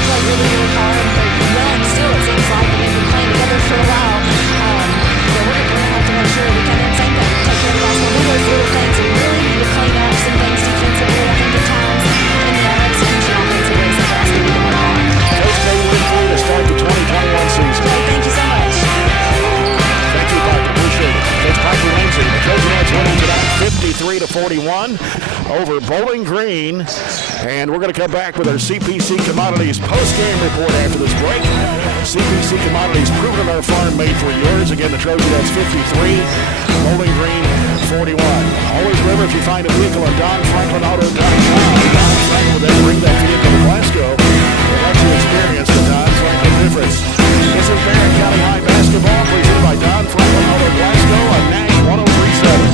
play really, really hard. They're young still, it seems like. They've been playing together for a while. We're going to have to make sure we come in same thing. Take care of the basketball. Do those little things. We really need to clean up some things defensively, I think, at times. And then our execution offensively is the best we can work on. Coach Taylor Winfrey to start the 2021 season. Hey, thank you so much. Thank you, Piper. Appreciate it. Coach Piper Lindsay, the Trojanettes winning tonight 53-41 over Bowling Green. And we're going to come back with our CPC Commodities post-game report after this break. CPC Commodities, proving our farm made for yours. Again, the Trojanettes 53, Bowling Green 41. Always remember, if you find a vehicle on DonFranklinAuto.com, Don Franklin will then bring that vehicle to Glasgow and let you experience the Don Franklin difference. This is Barren County High Basketball, presented by Don Franklin Auto Glasgow on Nash 1037.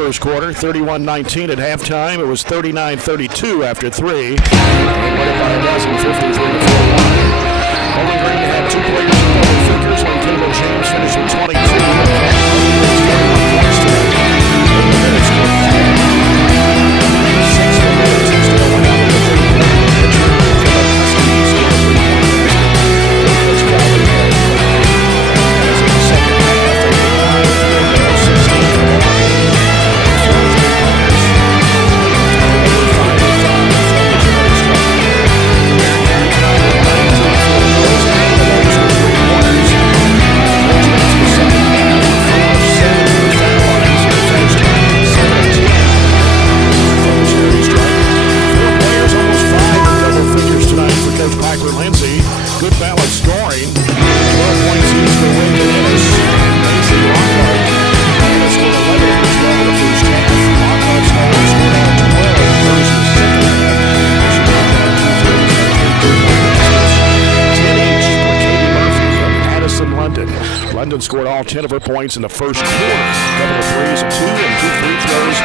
first quarter, 31-19 at halftime. It was 39-32 after 3. They won it by a dozen, 53-41. Bowling Green had 2 players in double figures when Caleb James finished with 22. London scored all 10 of her points in the first quarter. A couple of threes, a 2 and 2 free throws.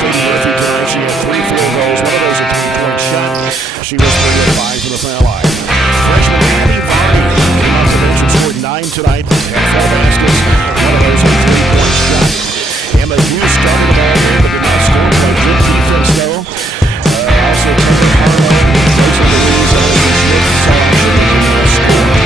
Katie Murphy tonight, she had 3 field goals. One of those a 3-point shot. She was 3 of 5 from the foul line. Freshman Eli Brooks came off the bench and scored 9 tonight. Had 4 baskets. One of those a 3-point shot. Emma Hughes started the ball game but did not score. Played good defense though. Also, Tucker Harlow, Rachel Louise, saw a score.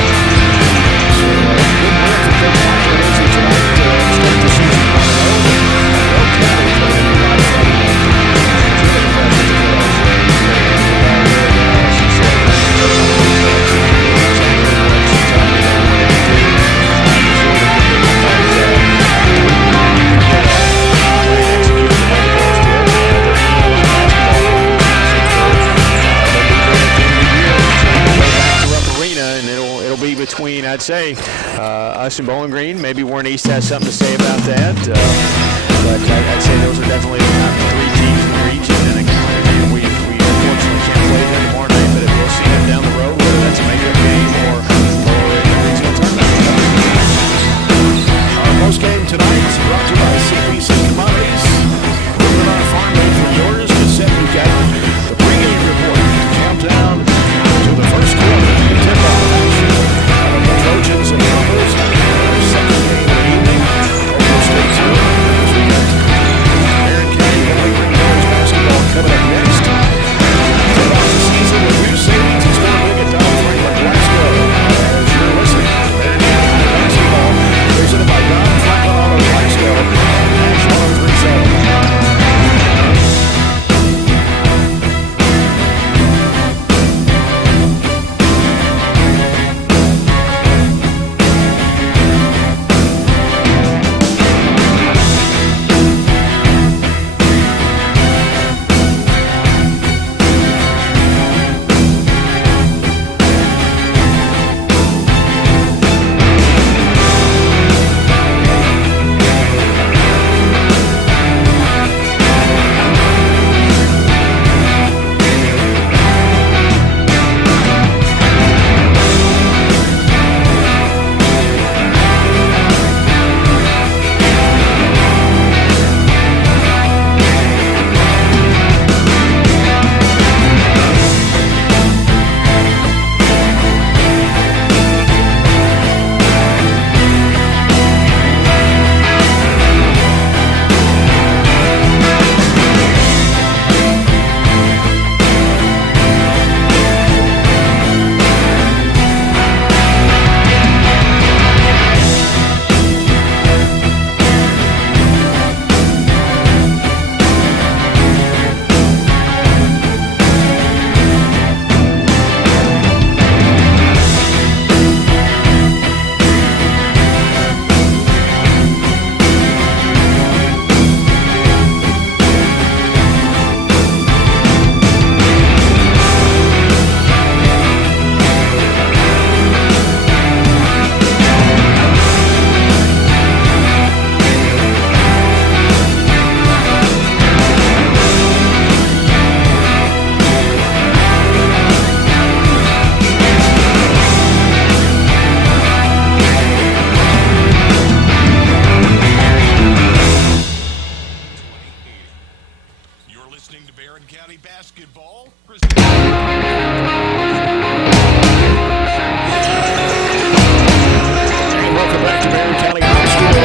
Between, I'd say, us and Bowling Green. Maybe Warren East has something to say about that. But I'd say those are definitely the top 3 teams in the region. And again, we unfortunately can't play them tomorrow night, but we'll see them down the road, whether that's a makeup game or in the regional tournament. Our post game tonight is brought to you by CPC Commodities. Looking at our farm made for yours. Cassette, we've got the pregame report. Countdown to the first quarter. The tip-off action. The Trojans and Trojas, our second game of the evening. Oklahoma State 2. listening to Barren County Basketball. Welcome back to Barren County High School.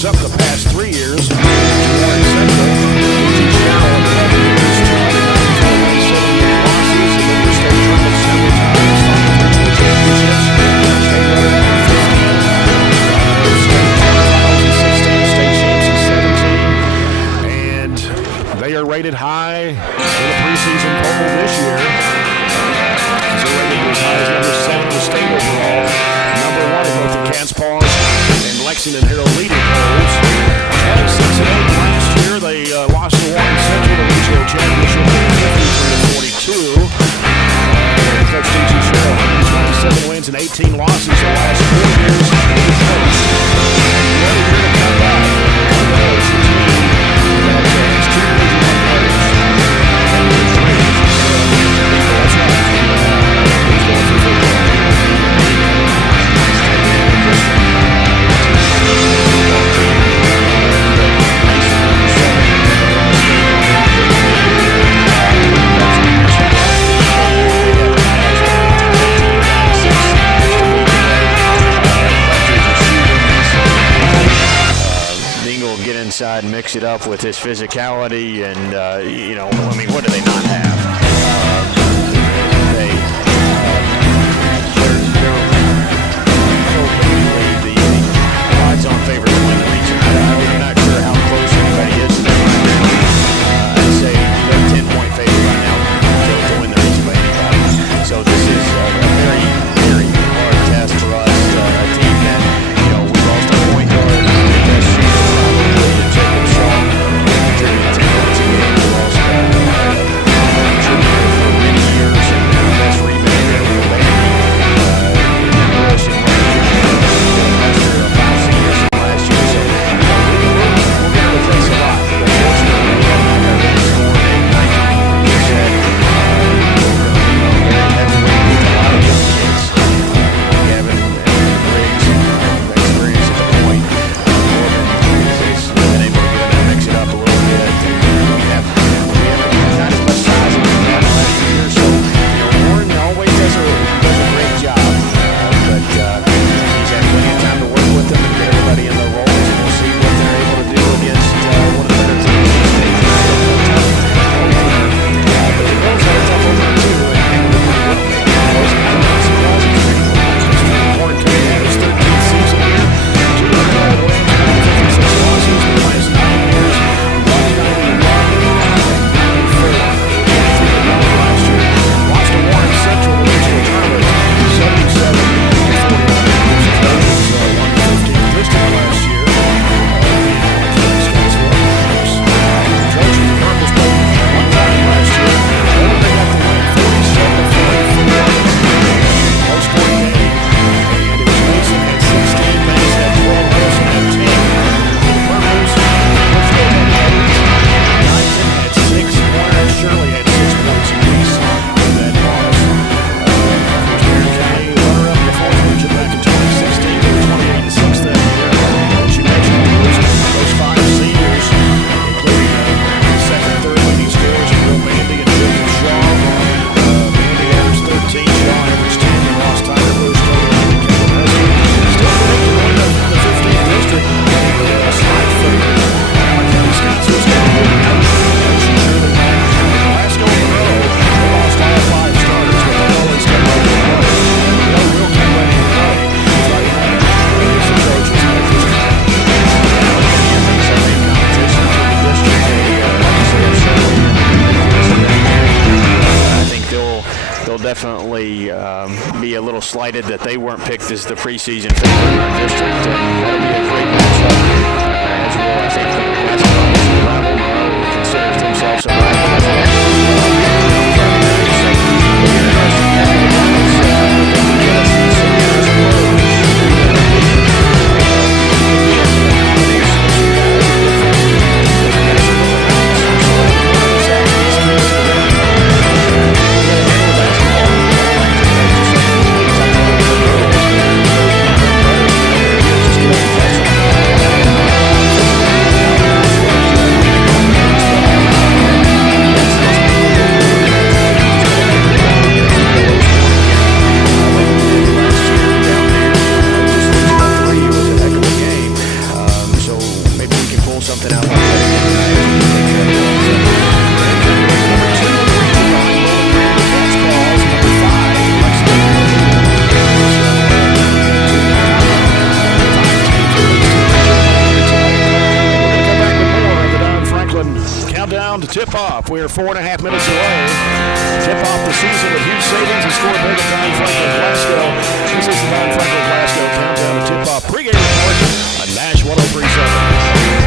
Up the past 3 years. Warren Central, Cheryl, 11 years, 7 losses, and then the state tournament several times, championships, state runner-up in 15, state quarterfinals in 16, state champs in 17, and they are rated high in the preseason poll this year. They're rated as high as number 7 in the state overall, number 1 in both the Cats Paws and Lexington Herald leading polls. At 6-8 last year, they lost to Warren Central, the regional championship, 53-42. Coach D.G. Sherrill, 27 wins and 18 losses the last 4 years. He's coach. Ready here to come back. Coach the team that has 2 Division I players. 10 years rated. That's right. He's going for football. Inside, mix it up with his physicality, and you know, I mean, what do they not have? They're the odds-on favorites to win the region. I'm not sure how close anybody is to them right now. I'd say they're 10-point favorite right now to win the region by anybody. So this is a very, very hard test for us. A team that, you know, we lost our point guard, best shooter probably, Jacob Shaw, contributed 10 points a game. We lost they'll definitely be a little slighted that they weren't picked as the preseason favorite in our district. That'll be a great matchup, as well. I think the basketball rival Monroe considers themselves a rival as well. Tip-off. We're 4.5 minutes away. Tip-off the season with huge savings and score big at Don Franklin Glasgow. This is the Don Franklin Glasgow countdown to tip-off pregame report on Nash 103.7.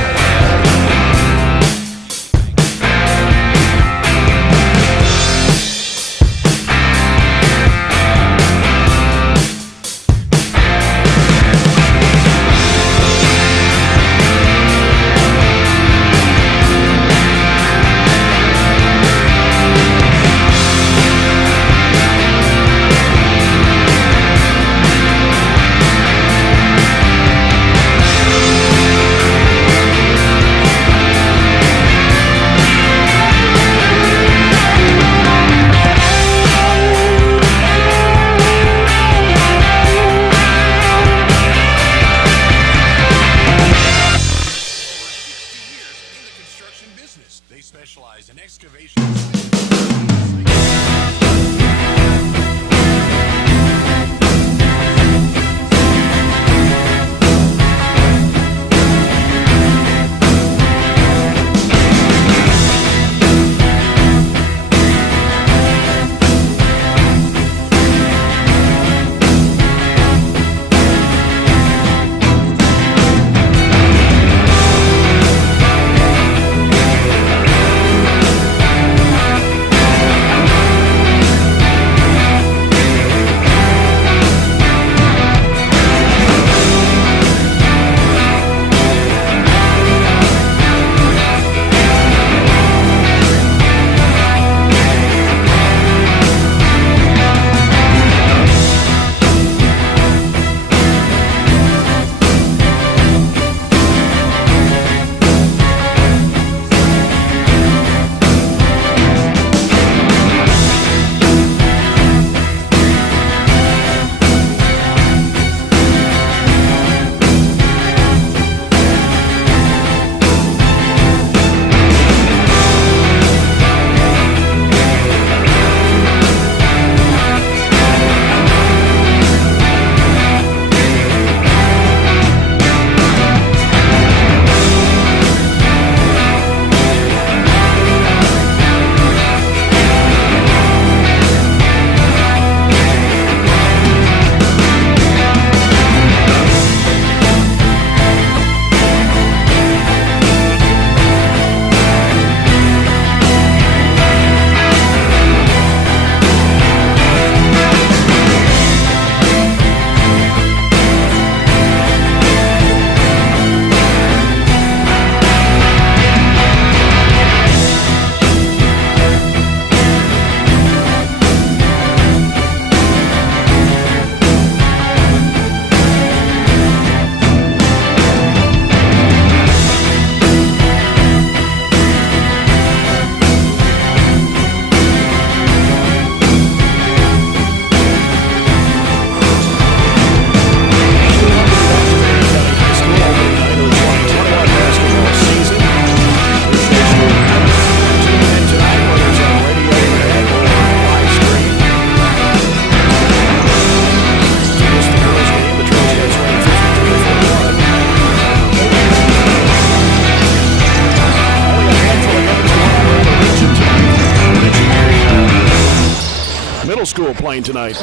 school playing tonight,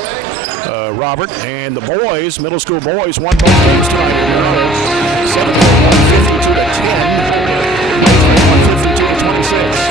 Robert. And the boys, middle school boys, won both games tonight. 152 to 10. 152 to 26.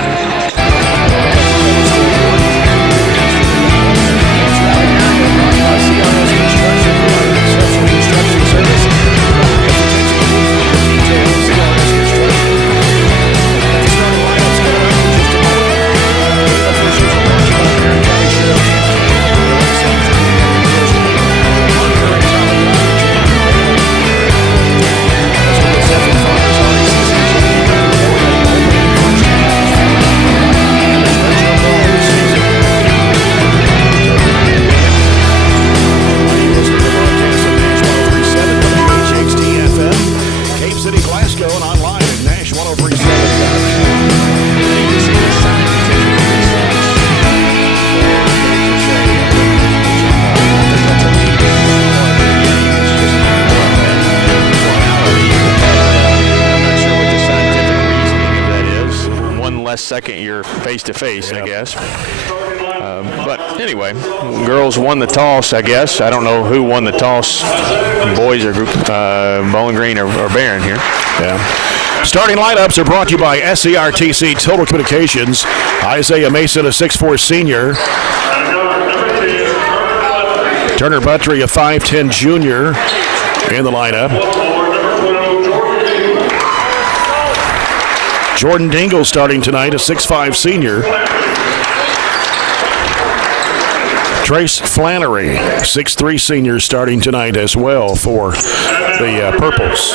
Second year face-to-face, I guess. But anyway, girls won the toss, I guess. I don't know who won the toss, boys or Bowling Green or Barren here. Yeah. Starting lineups are brought to you by SERTC Total Communications. Isaiah Mason, a 6'4 senior. Turner Buttrey, a 5'10 junior in the lineup. Jordan Dingle starting tonight, a 6'5 senior. Trace Flannery, 6'3 senior, starting tonight as well for the Purples.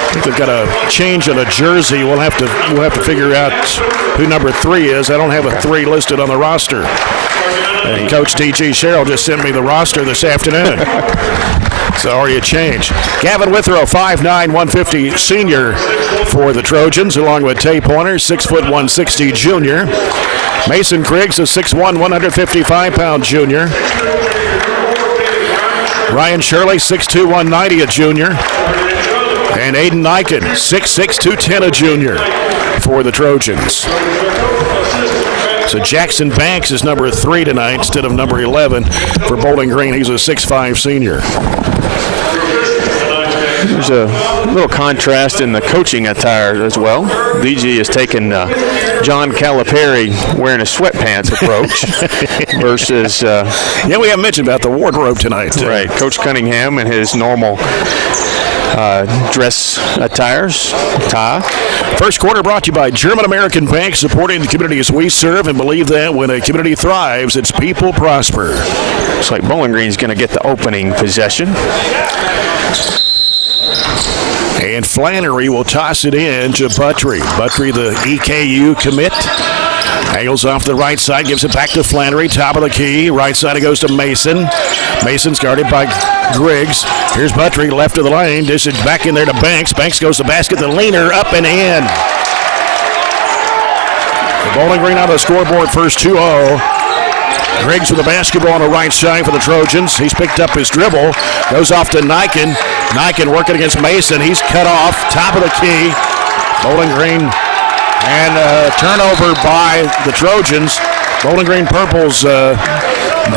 I think they've got a change in a jersey. We'll have to figure out who number 3 is. I don't have a 3 listed on the roster. And Coach D.G. Sherrill just sent me the roster this afternoon. So already a change. Gavin Withrow, 5'9", 150 senior for the Trojans, along with Tay Pointer, 6', 160 junior. Mason Griggs, a 6'1", 155-pound junior. Ryan Shirley, 6'2", 190, a junior. And Aiden Niken, 6'6", 210, a junior for the Trojans. So Jackson Banks is number 3 tonight instead of number 11 for Bowling Green. He's a 6'5 senior. There's a little contrast in the coaching attire as well. DG has taken John Calipari wearing a sweatpants approach versus... yeah, we haven't mentioned about the wardrobe tonight. Right, Coach Cunningham and his normal dress attires, tie. First quarter brought to you by German American Bank, supporting the communities we serve and believe that when a community thrives, its people prosper. Looks like Bowling Green's going to get the opening possession. And Flannery will toss it in to Buttrey. Buttrey, the EKU commit. Angles off the right side, gives it back to Flannery, top of the key. Right side it goes to Mason. Mason's guarded by Griggs. Here's Buttrey, left of the lane. This is back in there to Banks. Banks goes to basket, the leaner, up and in. The Bowling Green on the scoreboard, first 2-0. Griggs with the basketball on the right side for the Trojans. He's picked up his dribble. Goes off to Niken. Niken working against Mason. He's cut off, top of the key. Bowling Green. And turnover by the Trojans. Bowling Green Purple's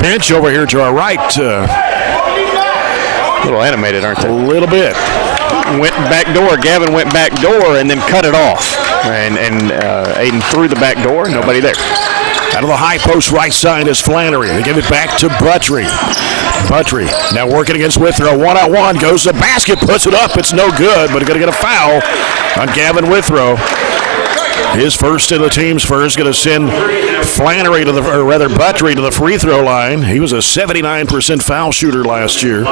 bench over here to our right. A little animated, aren't they? A little bit. Went back door. Gavin went back door and then cut it off. And Aiden through the back door. Nobody there. Out of the high post right side is Flannery. They give it back to Buttrey. Buttrey now working against Withrow. One-on-one. Goes to the basket. Puts it up. It's no good, but going to get a foul on Gavin Withrow. His first and the team's first, going to send Flannery to Buttrey to the free throw line. He was a 79% foul shooter last year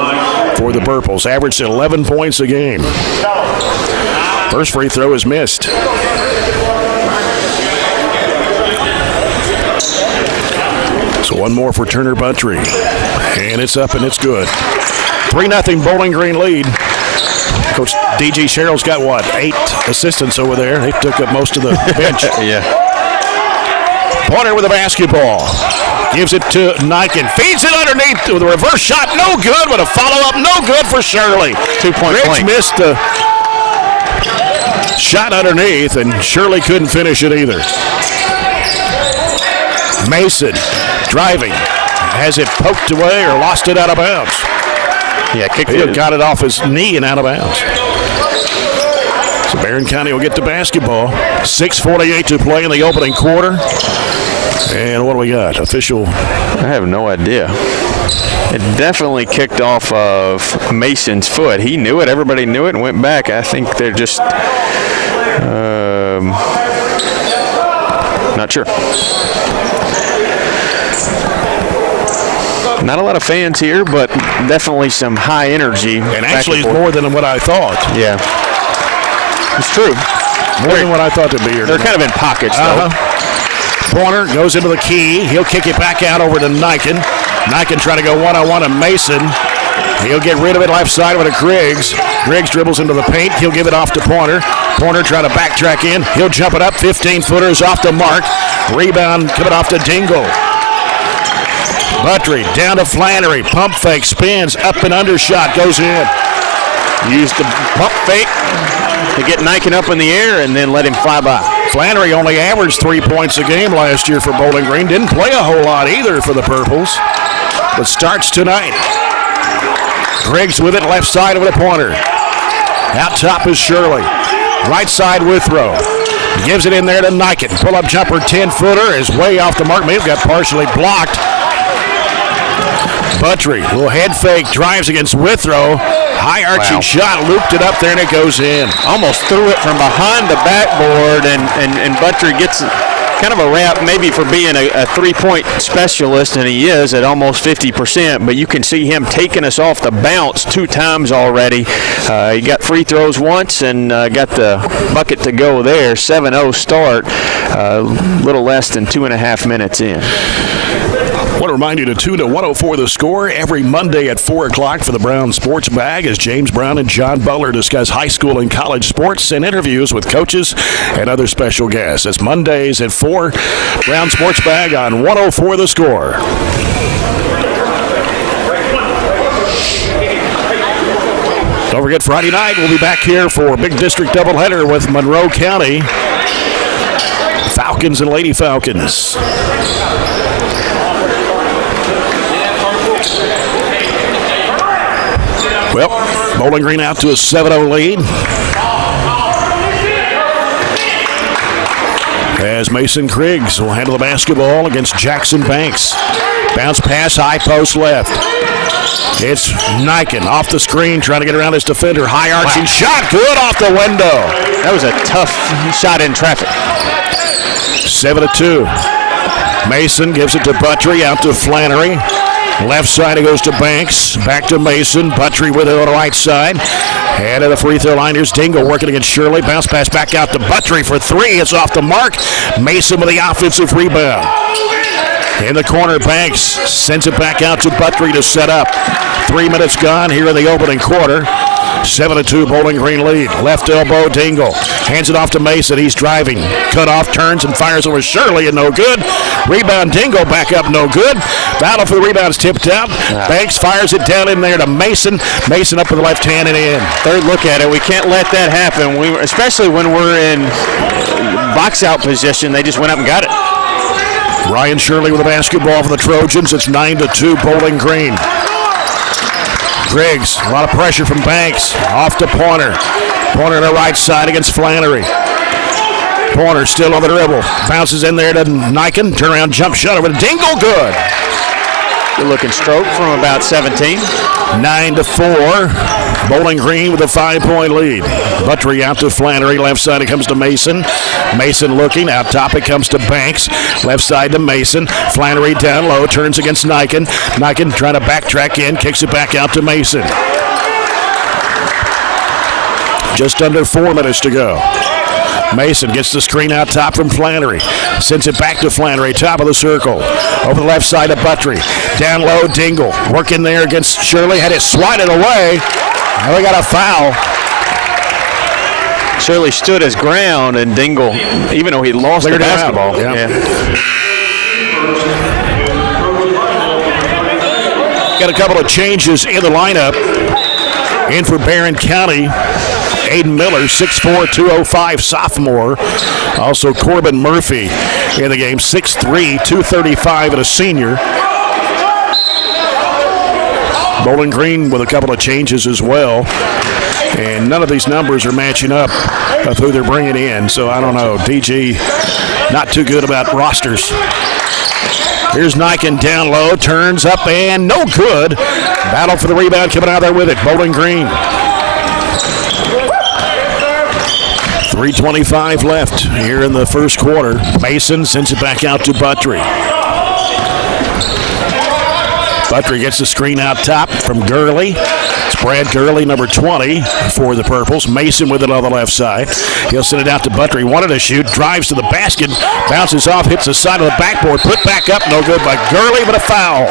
for the Purples. Averaged 11 points a game. First free throw is missed. So one more for Turner Buttrey. And it's up and it's good. 3-0 Bowling Green lead. Coach D.G. Sherrill's got, 8 assistants over there. They took up most of the bench. Yeah. Pointer with the basketball. Gives it to Niken. Feeds it underneath with a reverse shot. No good, but a follow-up. No good for Shirley. 2-point Griggs missed the shot underneath, and Shirley couldn't finish it either. Mason driving. Has it poked away or lost it out of bounds? Yeah, kicked He it. got it off his knee and out of bounds. So Barren County will get to basketball. 6:48 to play in the opening quarter. And what do we got? Official. I have no idea. It definitely kicked off of Mason's foot. He knew it. Everybody knew it and went back. I think they're just not sure. Not a lot of fans here, but definitely some high energy. And actually it's more than what I thought. Yeah. It's true. More than what I thought they'd be here. They're kind of in pockets, though. Pointer goes into the key. He'll kick it back out over to Niken. Niken trying to go one-on-one to Mason. He'll get rid of it left side over to Griggs. Griggs dribbles into the paint. He'll give it off to Pointer. Pointer trying to backtrack in. He'll jump it up. 15-footers off the mark. Rebound coming off to Dingle. Buttrey down to Flannery. Pump fake, spins, up and under shot, goes in. Used the pump fake to get Niken up in the air and then let him fly by. Flannery only averaged 3 points a game last year for Bowling Green. Didn't play a whole lot either for the Purples, but starts tonight. Griggs with it, left side over to Pointer. Out top is Shirley. Right side Withrow. Gives it in there to Niken. Pull-up jumper, 10-footer is way off the mark. May have got partially blocked. Buttrey, little head fake, drives against Withrow. High arching shot, looped it up there, and it goes in. Almost threw it from behind the backboard, and Buttrey gets kind of a rap maybe for being a three-point specialist, and he is at almost 50%, but you can see him taking us off the bounce 2 times already. He got free throws once and got the bucket to go there. 7-0 start, a little less than 2.5 minutes in. I want to remind you to tune to 104 The Score every Monday at 4 o'clock for the Brown Sports Bag as James Brown and John Butler discuss high school and college sports and interviews with coaches and other special guests. It's Mondays at 4, Brown Sports Bag on 104 The Score. Don't forget, Friday night we'll be back here for a big district doubleheader with Monroe County. Falcons and Lady Falcons. Well, Bowling Green out to a 7-0 lead. As Mason Griggs will handle the basketball against Jackson Banks. Bounce pass, high post left. It's Niken off the screen trying to get around his defender. High arching shot, good off the window. That was a tough shot in traffic. 7-2. Mason gives it to Buttrey, out to Flannery. Left side it goes to Banks. Back to Mason. Buttrey with it on the right side. And at the free throw line, here's Dingle working against Shirley. Bounce pass back out to Buttrey for 3. It's off the mark. Mason with the offensive rebound. In the corner, Banks sends it back out to Buttrey to set up. 3 minutes gone here in the opening quarter. 7-2 Bowling Green lead. Left elbow, Dingle. Hands it off to Mason. He's driving. Cut off, turns, and fires over Shirley, and no good. Rebound, Dingle back up, no good. Battle for the rebounds tipped out. Banks fires it down in there to Mason. Mason up with the left hand and in. Third look at it. We can't let that happen, especially when we're in box-out position. They just went up and got it. Ryan Shirley with the basketball for the Trojans. It's 9-2 Bowling Green. Griggs, a lot of pressure from Banks. Off to Pointer. Pointer on the right side against Flannery. Pointer still on the dribble. Bounces in there to Niken. Turnaround jump shot over to Dingle. Good. Good looking stroke from about 17. 9-4. Bowling Green with a 5-point lead. Buttrey out to Flannery. Left side it comes to Mason. Mason looking. Out top it comes to Banks. Left side to Mason. Flannery down low. Turns against Niken. Niken trying to backtrack in. Kicks it back out to Mason. Just under 4 minutes to go. Mason gets the screen out top from Flannery. Sends it back to Flannery, top of the circle. Over the left side of Buttrey. Down low, Dingle. Working there against Shirley. Had it swatted away. Now we got a foul. Shirley stood his ground, and Dingle, even though he lost the basketball. Got a couple of changes in the lineup. In for Barren County, Aiden Miller, 6'4", 205, sophomore. Also Corbin Murphy in the game, 6'3", 235, and a senior. Bowling Green with a couple of changes as well. And none of these numbers are matching up of who they're bringing in. So I don't know. DG not too good about rosters. Here's Niken down low, turns up and no good. Battle for the rebound coming out there with it. Bowling Green. 3:25 left here in the first quarter. Mason sends it back out to Buttry. Buttry gets the screen out top from Gurley. It's Brad Gurley, number 20 for the Purples. Mason with it on the left side. He'll send it out to Buttry. Wanted to shoot, drives to the basket, bounces off, hits the side of the backboard, put back up, no good by Gurley, but a foul.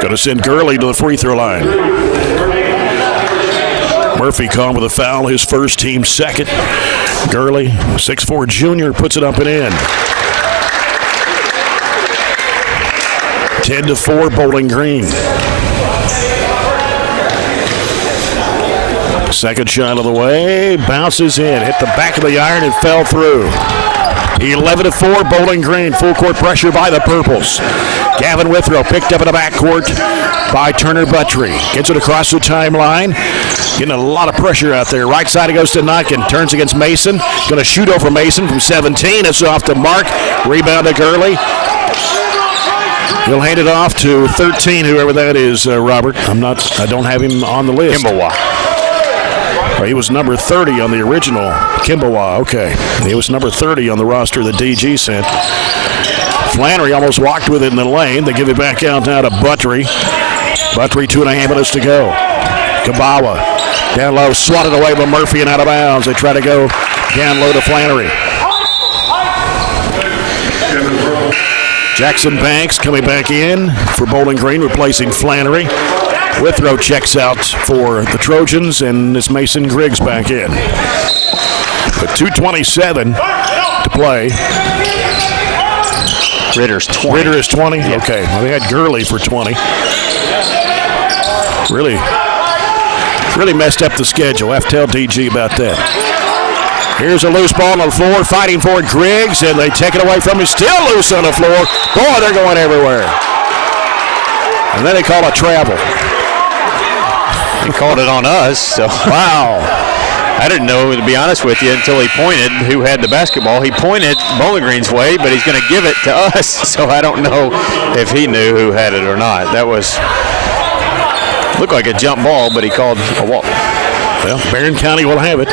Going to send Gurley to the free throw line. Murphy caught with a foul, his first, team second. Gurley, 6'4" junior, puts it up and in. 10-4 Bowling Green. Second shot of the way, bounces in, hit the back of the iron and fell through. 11-4 Bowling Green, full court pressure by the Purples. Gavin Withrow picked up in the backcourt by Turner Buttry. Gets it across the timeline. Getting a lot of pressure out there. Right side it goes to Niken. Turns against Mason. Going to shoot over Mason from 17. It's off to Mark. Rebound to Gurley. He'll hand it off to 13, whoever that is, Robert. I don't have him on the list. Kimbawa. Well, he was number 30 on the original. Kimbawa, okay. He was number 30 on the roster that DG sent. Flannery almost walked with it in the lane. They give it back out now to Buttry. Buttry, 2.5 minutes to go. Kabawa down low, swatted away by Murphy and out of bounds. They try to go down low to Flannery. Jackson Banks coming back in for Bowling Green, replacing Flannery. Withrow checks out for the Trojans, and it's Mason Griggs back in. But 2:27 to play. Ritter's 20. Ritter is 20? Yeah. Okay. Well, they had Gurley for 20. Really messed up the schedule. I have to tell DG about that. Here's a loose ball on the floor, fighting for it, Griggs, and they take it away from him. Still loose on the floor. Boy, they're going everywhere. And then they call a travel. He called it on us, so. Wow. I didn't know, to be honest with you, until he pointed who had the basketball. He pointed Bowling Green's way, but he's going to give it to us, so I don't know if he knew who had it or not. That looked like a jump ball, but he called a walk. Well, Barren County will have it.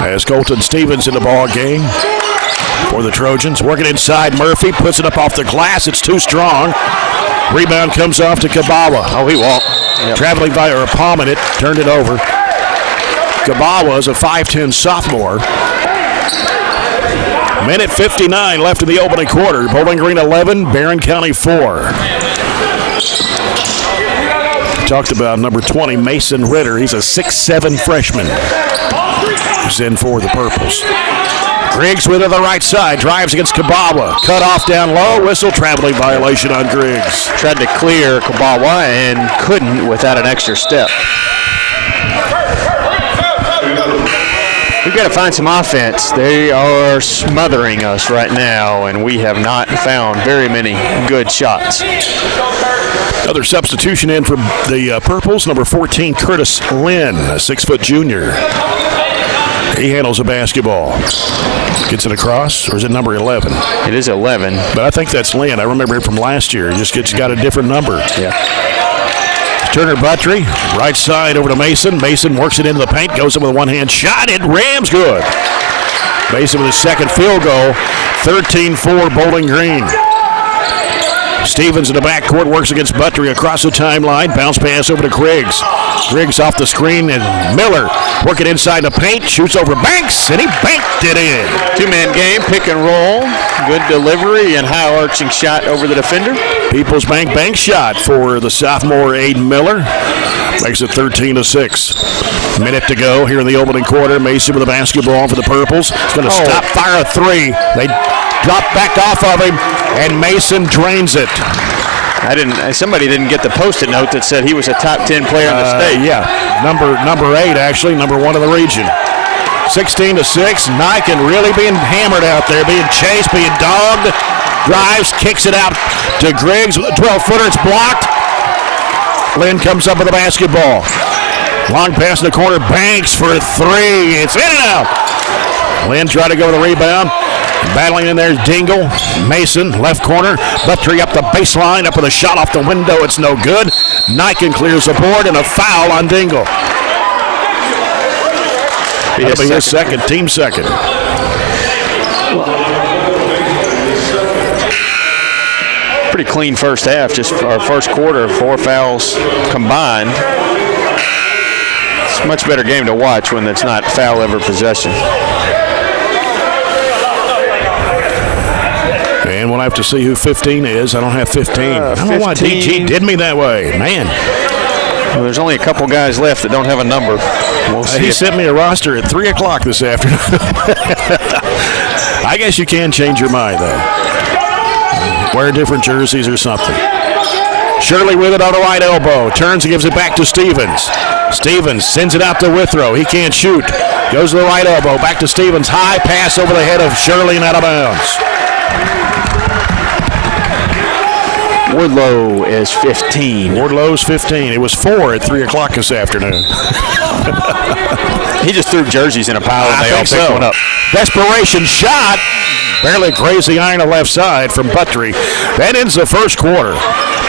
As Colton Stevens in the ball game for the Trojans. Working inside, Murphy puts it up off the glass. It's too strong. Rebound comes off to Kabawa. Oh, he walked. Yep. Traveling by or palming it, turned it over. Kabawa is a 5'10 sophomore. Minute 59 left in the opening quarter. Bowling Green 11, Barren County 4. Talked about number 20, Mason Ritter. He's a 6'7 freshman. He's in for the Purples. Griggs with it on the right side, drives against Kabawa. Cut off down low, whistle, traveling violation on Griggs. Tried to clear Kabawa and couldn't without an extra step. We've got to find some offense. They are smothering us right now, and we have not found very many good shots. Another substitution in for the Purples, number 14, Curtis Lynn, a 6-foot junior. He handles the basketball. Gets it across, or is it number 11? It is 11. But I think that's Lynn. I remember it from last year. He just got a different number. Yeah. Turner Buttry, right side over to Mason. Mason works it into the paint, goes in with a one-hand shot. It rams good. Mason with his second field goal. 13-4 Bowling Green. Stevens in the backcourt works against Buttry across the timeline. Bounce pass over to Griggs. Griggs off the screen, and Miller working inside the paint. Shoots over Banks, and he banked it in. Two-man game, pick and roll. Good delivery and high-arching shot over the defender. People's Bank shot for the sophomore Aiden Miller. Makes it 13-6. Minute to go here in the opening quarter. Mason with the basketball for the Purples. He's going to stop, fire a three. They drop back off of him, and Mason drains it. Somebody didn't get the Post-it note that said he was a top 10 player in the state. Yeah, number 8 actually, number 1 in the region. 16-6. Niken really being hammered out there, being chased, being dogged. Drives, kicks it out to Griggs with a 12-footer. It's blocked. Lynn comes up with the basketball. Long pass in the corner. Banks for 3. It's in and out. Lynn tried to go with the rebound. Battling in there is Dingle. Mason, left corner. Buttrey up the baseline, up with a shot off the window. It's no good. Niken clears the board, and a foul on Dingle. That'll be his second, team second. Pretty clean first half, just our first quarter, 4 fouls combined. It's a much better game to watch when it's not foul every possession. And we'll have to see who 15 is. I don't have 15. I don't know why DG did me that way. Man. Well, there's only a couple guys left that don't have a number. We'll see. He sent me a roster at 3 o'clock this afternoon. I guess you can change your mind, though. Wear different jerseys or something. Shirley with it on the right elbow. Turns and gives it back to Stevens. Stevens sends it out to Withrow. He can't shoot. Goes to the right elbow. Back to Stevens. High pass over the head of Shirley and out of bounds. Wardlow is 15. Wardlow's 15. It was 4 at 3 o'clock this afternoon. He just threw jerseys in a pile and they all picked one up. Desperation shot. Barely grazed the iron on the left side from Buttrey. That ends the first quarter.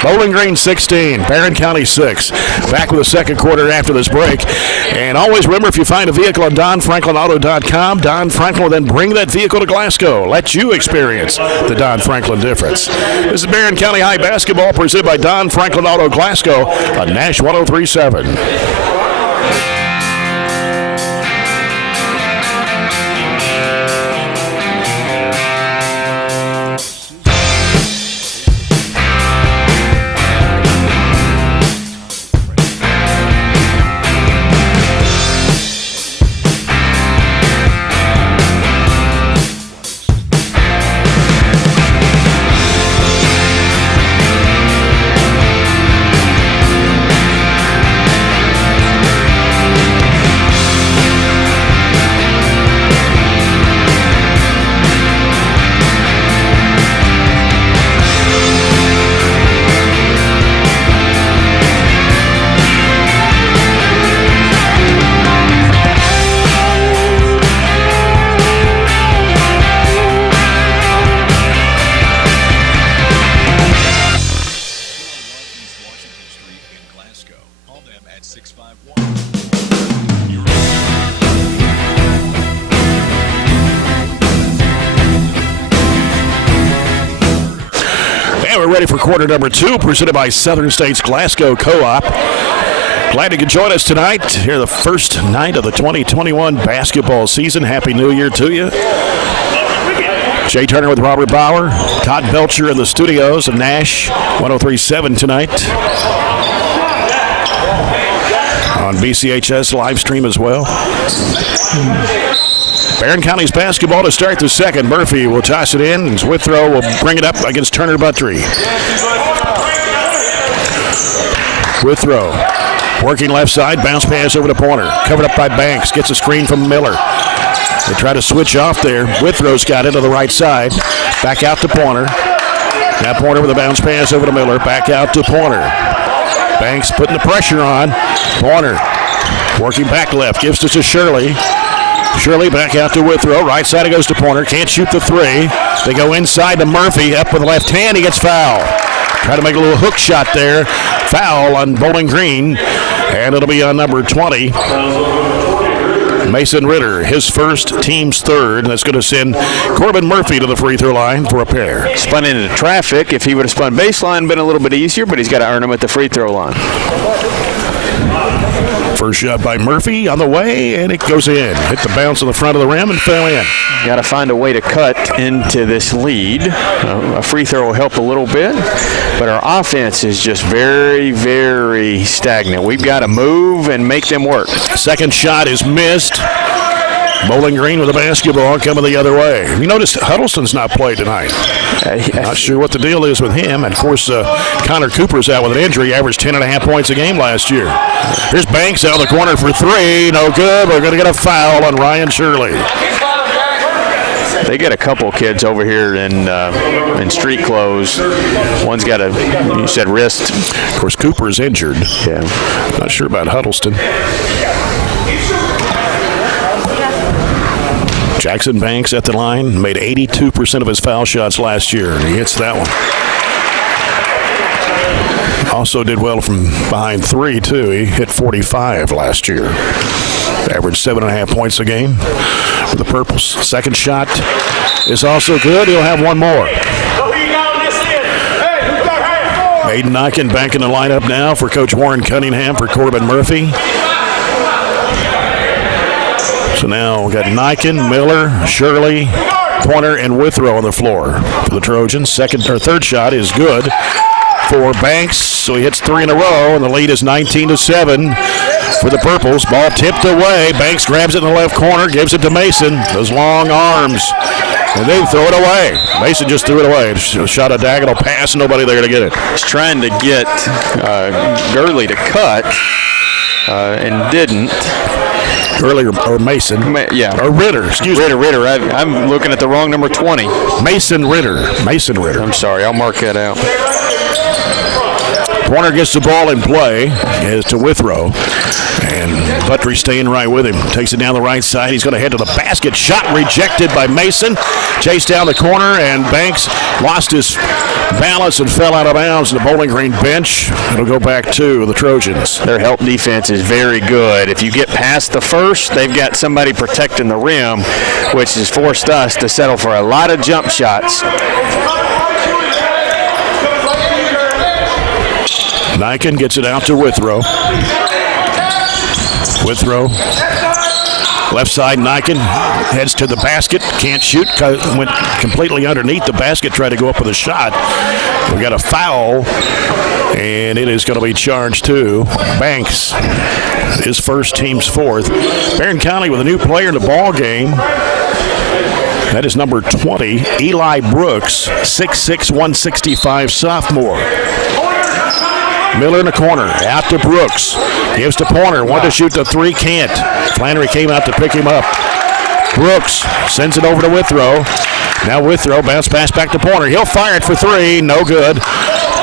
Bowling Green 16, Barren County 6. Back with the second quarter after this break. And always remember, if you find a vehicle on DonFranklinAuto.com, Don Franklin will then bring that vehicle to Glasgow. Let you experience the Don Franklin difference. This is Barren County High Basketball presented by Don Franklin Auto Glasgow on Nash 103.7. Ready for quarter number 2, presented by Southern States Glasgow Co-op. Glad you could join us tonight. Here the first night of the 2021 basketball season. Happy New Year to you. Jay Turner with Robert Bauer. Todd Belcher in the studios of Nash 103.7 tonight. On BCHS live stream as well. Barren County's basketball to start the second. Murphy will toss it in, and Withrow will bring it up against Turner Buttrey. Withrow working left side, bounce pass over to Pointer. Covered up by Banks, gets a screen from Miller. They try to switch off there. Withrow's got it to the right side. Back out to Pointer. Now Pointer with a bounce pass over to Miller. Back out to Pointer. Banks putting the pressure on. Pointer working back left, gives it to Shirley. Shirley back out to Withrow. Right side it goes to Pointer. Can't shoot the 3. They go inside to Murphy. Up with the left hand. He gets fouled. Try to make a little hook shot there. Foul on Bowling Green. And it'll be on number 20. Mason Ritter, his first, team's third. And that's going to send Corbin Murphy to the free throw line for a pair. Spun into traffic. If he would have spun baseline, been a little bit easier, but he's got to earn them at the free throw line. First shot by Murphy on the way, and it goes in. Hit the bounce on the front of the rim and fell in. Got to find a way to cut into this lead. A free throw will help a little bit, but our offense is just very, very stagnant. We've got to move and make them work. Second shot is missed. Bowling Green with a basketball coming the other way. You notice Huddleston's not played tonight. Not sure what the deal is with him. And, of course, Connor Cooper's out with an injury. Averaged 10.5 points a game last year. Here's Banks out of the corner for three. No good. We're going to get a foul on Ryan Shirley. They get a couple kids over here in street clothes. One's got you said wrist. Of course, Cooper is injured. Yeah. Not sure about Huddleston. Jackson Banks at the line, made 82% of his foul shots last year, and he hits that one. Also did well from behind three, too. He hit 45 last year. Averaged 7.5 points a game for the Purples. Second shot is also good. He'll have one more. Aiden Nyken back in the lineup now for Coach Warren Cunningham for Corbin Murphy. So now we've got Nyken, Miller, Shirley, Pointer, and Withrow on the floor for the Trojans. Third shot is good for Banks, so he hits three in a row, and the lead is 19-7 for the Purples. Ball tipped away. Banks grabs it in the left corner, gives it to Mason. Those long arms, and they throw it away. Mason just threw it away. Shot a diagonal pass, nobody there to get it. He's trying to get Gurley to cut and didn't. Gurley or Mason. Yeah. Or Ritter, excuse me. Ritter. I'm looking at the wrong number 20. Mason Ritter. I'm sorry. I'll mark that out. Pointer gets the ball in play as to Withrow. And Buttrey staying right with him. Takes it down the right side. He's going to head to the basket. Shot rejected by Mason. Chased down the corner, and Banks lost his balance and fell out of bounds in the Bowling Green bench. It'll go back to the Trojans. Their help defense is very good. If you get past the first, they've got somebody protecting the rim, which has forced us to settle for a lot of jump shots. Nyken gets it out to Withrow. Withrow. Left side, Nyken heads to the basket. Can't shoot. Went completely underneath the basket. Tried to go up with a shot. We got a foul, and it is going to be charged to Banks. His first, team's fourth. Barren County with a new player in the ball game. That is number 20, Eli Brooks, 6'6", 165 sophomore. Miller in the corner, out to Brooks. Gives to Pointer, wanted to shoot the three, can't. Flannery came out to pick him up. Brooks sends it over to Withrow. Now Withrow, bounce pass back to Pointer. He'll fire it for three, no good.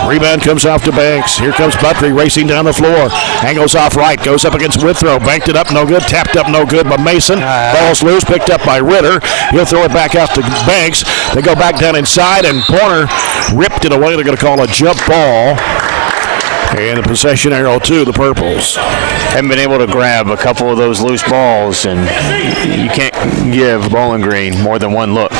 Rebound comes off to Banks. Here comes Buttrey racing down the floor. Angles off right, goes up against Withrow. Banked it up, no good. Tapped up, no good by Mason. Ball's loose, picked up by Ritter. He'll throw it back out to Banks. They go back down inside, and Pointer ripped it away. They're going to call a jump ball. And a possession arrow to the Purples. Haven't been able to grab a couple of those loose balls, and you can't give Bowling Green more than one look.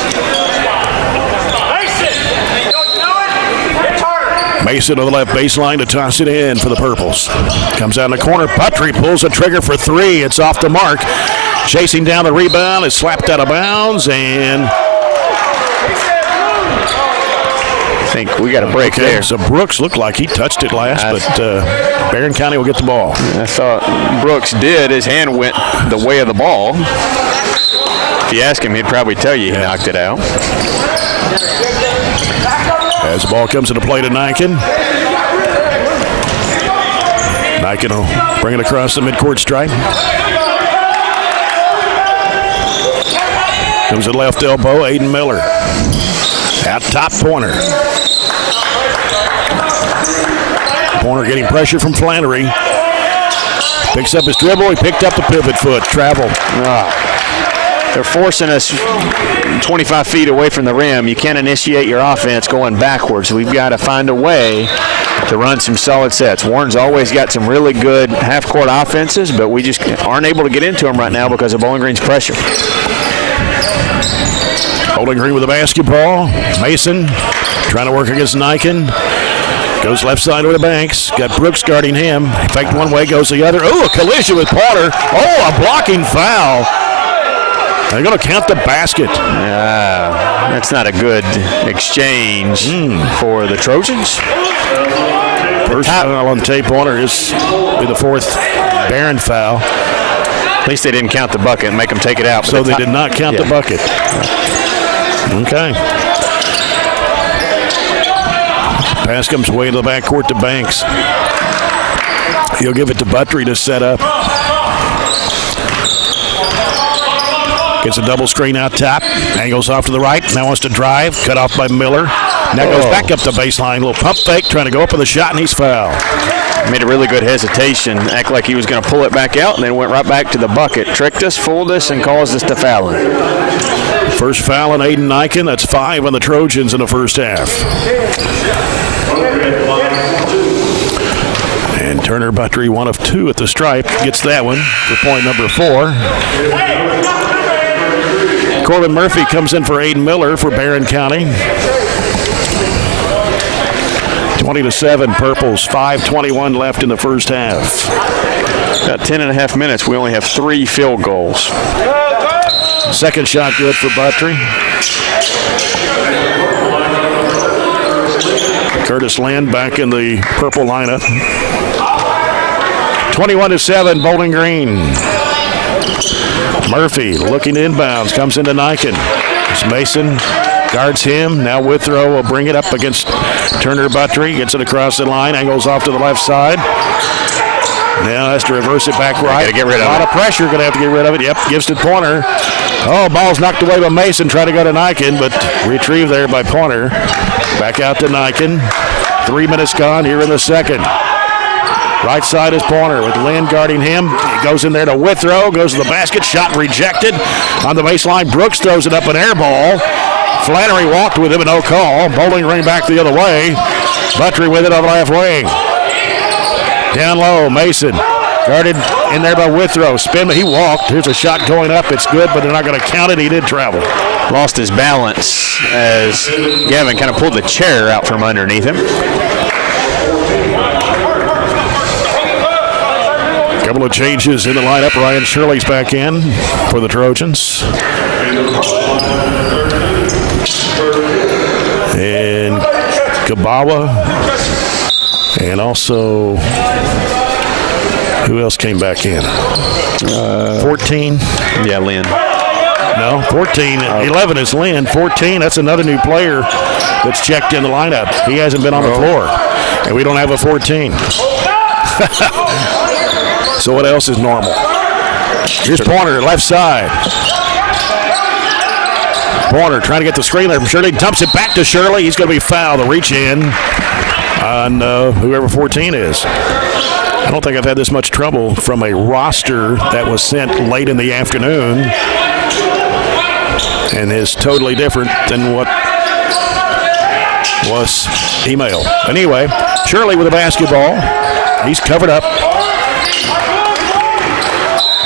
Mason to the left baseline to toss it in for the Purples. Comes out in the corner. Buttrey pulls the trigger for three. It's off the mark. Chasing down the rebound. It's slapped out of bounds, and I think we got a break there. So Brooks looked like he touched it last, but Barren County will get the ball. I thought Brooks did. His hand went the way of the ball. If you ask him, he'd probably tell you he knocked it out. As the ball comes into play to Nyken. Nyken will bring it across the midcourt stripe. Comes at left elbow, Aiden Miller. Out top, Pointer. Pointer getting pressure from Flannery. Picks up his dribble. He picked up the pivot foot. Travel. They're forcing us 25 feet away from the rim. You can't initiate your offense going backwards. We've got to find a way to run some solid sets. Warren's always got some really good half-court offenses, but we just aren't able to get into them right now because of Bowling Green's pressure. Bowling Green with the basketball. Mason trying to work against Nyken. Goes left side with the Banks. Got Brooks guarding him. Faked one way, goes the other. Oh, a collision with Potter. Oh, a blocking foul. They're going to count the basket. That's not a good exchange for the Trojans. First foul on Tay Pointer is be the fourth Barren foul. At least they didn't count the bucket and make them take it out. So they did not count the bucket. Okay. Pass comes way to the backcourt to Banks. He'll give it to Buttrey to set up. Gets a double screen out top. Angles off to the right. Now wants to drive. Cut off by Miller. Now goes back up the baseline. Little pump fake. Trying to go up with a shot, and he's fouled. Made a really good hesitation. Act like he was going to pull it back out, and then went right back to the bucket. Tricked us, fooled us, and caused us to foul him. First foul on Aiden Niken. That's 5 on the Trojans in the first half. And Turner Buttrey, 1 of 2 at the stripe, gets that one for point number 4. Corbin Murphy comes in for Aiden Miller for Barren County. 20-7 Purples, 5:21 left in the first half. About 10.5 minutes. We only have 3 field goals. Second shot good for Buttrey. Curtis Land back in the purple lineup. 21-7 Bowling Green. Murphy looking inbounds, comes into Niken. It's Mason guards him. Now Withrow will bring it up against Turner Buttrey. Gets it across the line. Angles off to the left side. Now has to reverse it back right. Gotta get rid of it. A lot of pressure. Going to have to get rid of it. Yep, gives to Pointer. Oh, ball's knocked away by Mason. Try to go to Niken, but retrieved there by Pointer. Back out to Niken. 3 minutes gone here in the second. Right side is Pointer with Lynn guarding him. He goes in there to Withrow. Goes to the basket. Shot rejected. On the baseline, Brooks throws it up, an air ball. Flannery walked with him, and no call. Bowling Green back the other way. Buttrey with it on the left wing. Down low, Mason. Guarded in there by Withrow. Spin, he walked. Here's a shot going up. It's good, but they're not going to count it. He did travel. Lost his balance as Gavin kind of pulled the chair out from underneath him. Couple of changes in the lineup. Ryan Shirley's back in for the Trojans. And Kabawa. And also, who else came back in? 14? Yeah, Lynn. No, 14. 11 is Lynn. 14, that's another new player that's checked in the lineup. He hasn't been on the floor. And we don't have a 14. So what else is normal? Here's Pointer, left side. Pointer trying to get the screen there from Shirley. Dumps it back to Shirley. He's going to be fouled. The reach in on whoever 14 is. I don't think I've had this much trouble from a roster that was sent late in the afternoon and is totally different than what was emailed. Anyway, Shirley with a basketball. He's covered up.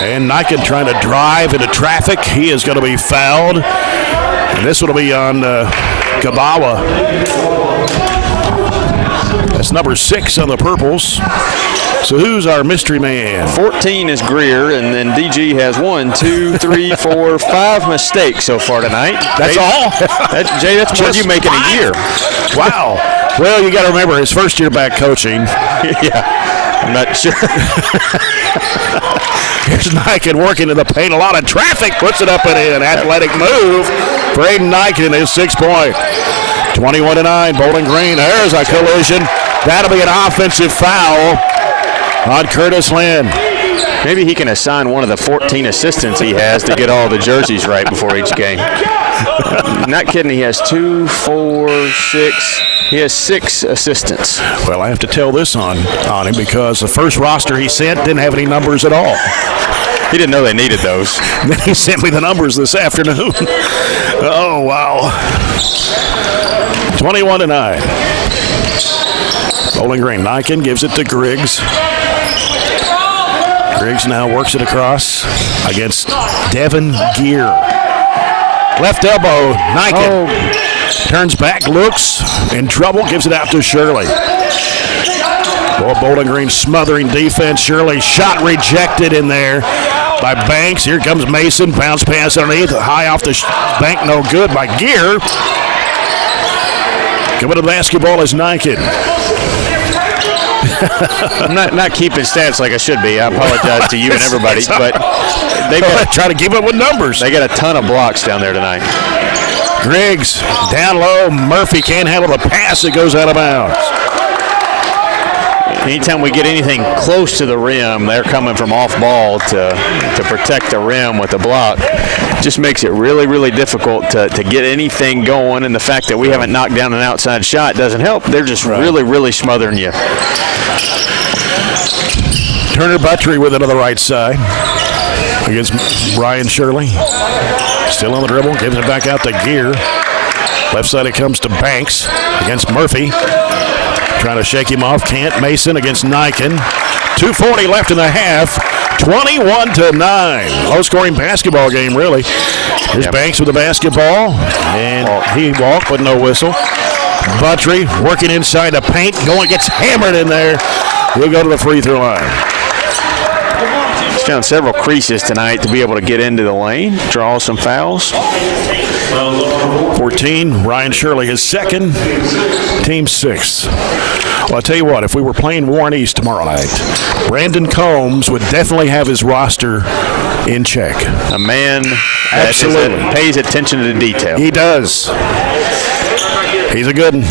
And Niken trying to drive into traffic. He is going to be fouled. And this one will be on Kabawa. That's number 6 on the Purples. So who's our mystery man? 14 is Greer, and then DG has 1, 2, 3, 4, 5 mistakes so far tonight. That's Jay, all? Jay, that's more than you make in a year. Wow. Well, you got to remember his first year back coaching. Yeah, I'm not sure. Here's Niken working in the paint. A lot of traffic. Puts it up and in. Athletic move for Aiden Niken, his 6-point. 21-9, Bowling Green. There's a collision. That'll be an offensive foul on Curtis Lynn. Maybe he can assign one of the 14 assistants he has to get all the jerseys right before each game. Not kidding. He has 2, 4, 6. He has 6 assistants. Well, I have to tell this on him because the first roster he sent didn't have any numbers at all. He didn't know they needed those. Then he sent me the numbers this afternoon. Oh, wow. 21-9. Bowling Green. Niken gives it to Griggs. Griggs now works it across against Devin Gear. Left elbow, Niken. Turns back, looks in trouble, gives it out to Shirley. Well, Bowling Green smothering defense. Shirley shot rejected in there by Banks. Here comes Mason. Bounce pass underneath. High off the bank. No good by Gear. Coming to the basketball is Niken. I'm not keeping stats like I should be. I apologize to you and everybody, but they've got try to keep up with numbers. They got a ton of blocks down there tonight. Griggs down low. Murphy can't handle the pass. It goes out of bounds. Anytime we get anything close to the rim, they're coming from off ball to protect the rim with the block. Just makes it really, really difficult to get anything going, and the fact that we haven't knocked down an outside shot doesn't help. They're just really, really smothering you. Turner Buttrey with it on the right side against Brian Shirley. Still on the dribble, gives it back out to Gear. Left side it comes to Banks against Murphy. Trying to shake him off, can't. Mason against Niken. 2:40 left in the half. 21-9. Low-scoring basketball game, really. Here's Banks with the basketball, and he walked with no whistle. Buttrey working inside the paint, gets hammered in there. He'll go to the free throw line. He's found several creases tonight to be able to get into the lane, draw some fouls. 14, Ryan Shirley, his second, team sixth. Well, I'll tell you what, if we were playing Warren East tomorrow night, Brandon Combs would definitely have his roster in check. A man absolutely that pays attention to the detail. He does. He's a good one.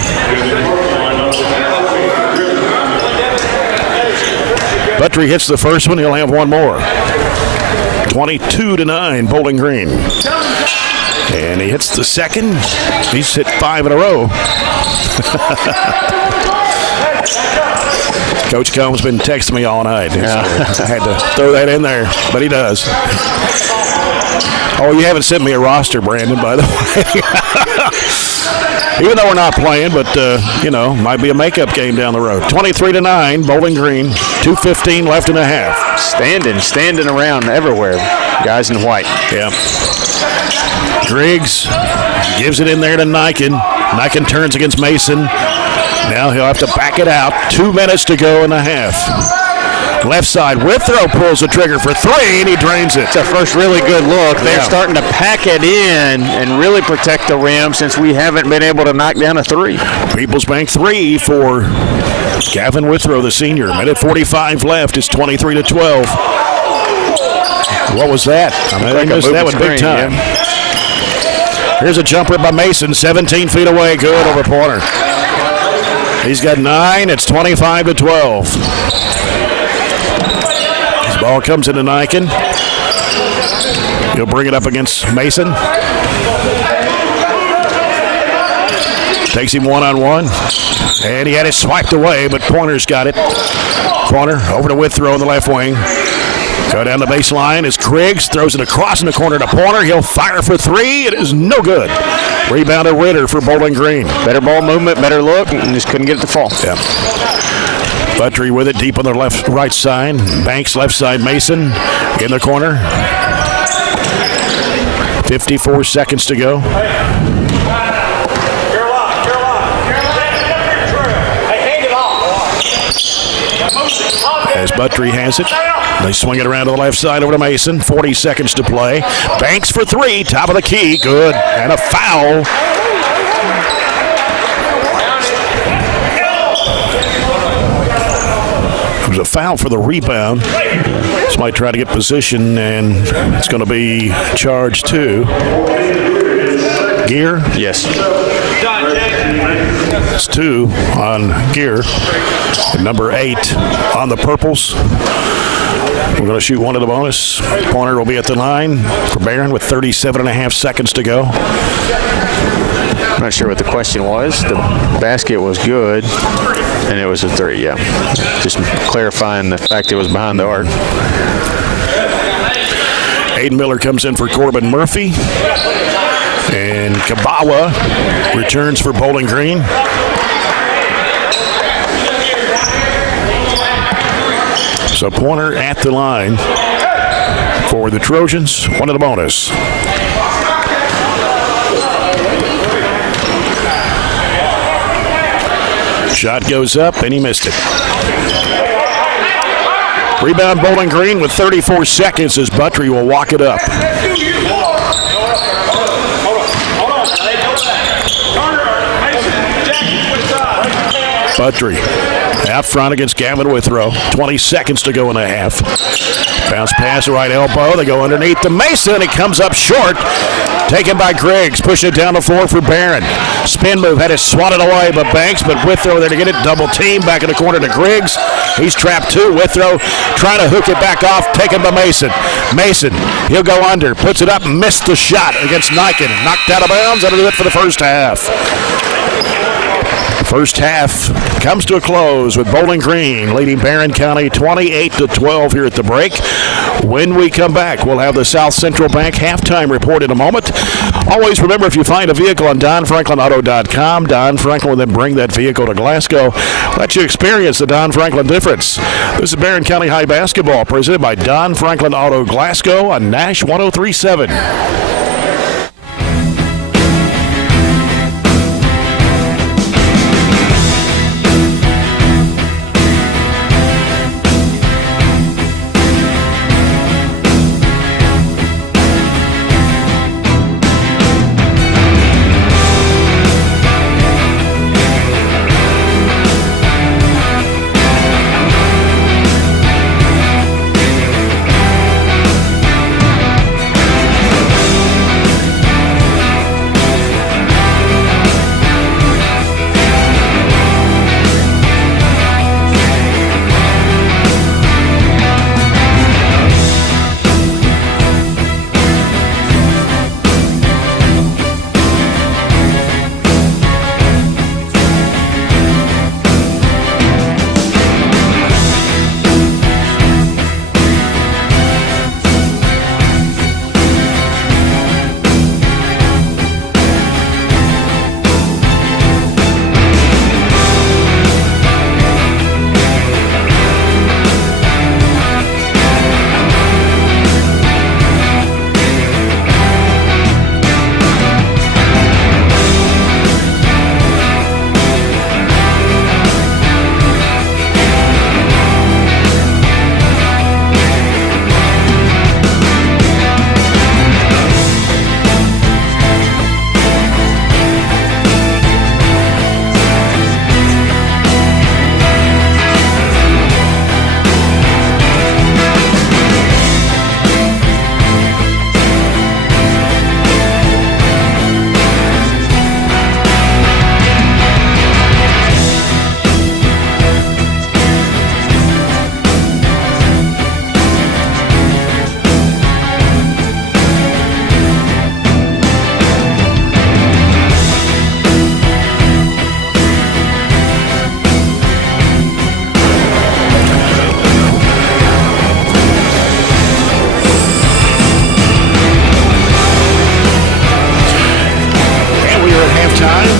Buttrey hits the first one. He'll have one more. 22-9, Bowling Green. And he hits the second. He's hit 5 in a row. Coach Combs been texting me all night. Yeah. So I had to throw that in there, but he does. Oh, you haven't sent me a roster, Brandon, by the way. Even though we're not playing, but, might be a makeup game down the road. 23-9, Bowling Green. 2:15 left in the half. Standing around everywhere. Guys in white. Yeah. Griggs gives it in there to Niken. Niken turns against Mason. Now he'll have to back it out. 2 minutes to go in the half. Left side, Withrow pulls the trigger for three, and he drains it. It's a first really good look. They're starting to pack it in and really protect the rim since we haven't been able to knock down a three. People's Bank three for Gavin Withrow, the senior. Minute 45 left. It's 23-12. What was that? I mean, they missed that one big time. Yeah. Here's a jumper by Mason, 17 feet away. Good over Porter. He's got 9. It's 25-12. This ball comes into Niken. He'll bring it up against Mason. Takes him one-on-one. And he had it swiped away, but Pointer's got it. Pointer over to Withrow in the left wing. Go down the baseline as Griggs throws it across in the corner to Pointer. He'll fire for three. It is no good. Rebounder Ritter for Bowling Green. Better ball movement, better look, and just couldn't get it to fall. Yeah. Buttrey with it deep on the right side. Banks left side. Mason in the corner. 54 seconds to go. As Buttrey has it. They swing it around to the left side over to Mason. 40 seconds to play. Banks for three. Top of the key. Good. And a foul. It was a foul for the rebound. This might try to get position, and it's going to be charged to Gear. Yes. It's 2 on Gear. And number 8 on the Purples. We're going to shoot one of the bonus. Pointer will be at the line for Barren with 37.5 seconds to go. I'm not sure what the question was. The basket was good, and it was a three, yeah. Just clarifying the fact it was behind the arc. Aiden Miller comes in for Corbin Murphy. And Kabawa returns for Bowling Green. So Pointer at the line for the Trojans. One of the bonus. Shot goes up, and he missed it. Rebound Bowling Green with 34 seconds as Buttry will walk it up. Buttry out front against Gavin Withrow. 20 seconds to go in the half. Bounce pass, right elbow. They go underneath the Mason. It comes up short. Taken by Griggs. Pushing it down the floor for Barren. Spin move. Had it swatted away by Banks, but Withrow there to get it. Double team. Back in the corner to Griggs. He's trapped too. Withrow trying to hook it back off. Taken by Mason. Mason, he'll go under. Puts it up. Missed the shot against Niken. Knocked out of bounds. That'll do it for the first half. First half comes to a close with Bowling Green leading Barren County 28-12 here at the break. When we come back, we'll have the South Central Bank halftime report in a moment. Always remember, if you find a vehicle on DonFranklinAuto.com, Don Franklin will then bring that vehicle to Glasgow. Let you experience the Don Franklin difference. This is Barren County High Basketball presented by Don Franklin Auto Glasgow on Nash 103.7.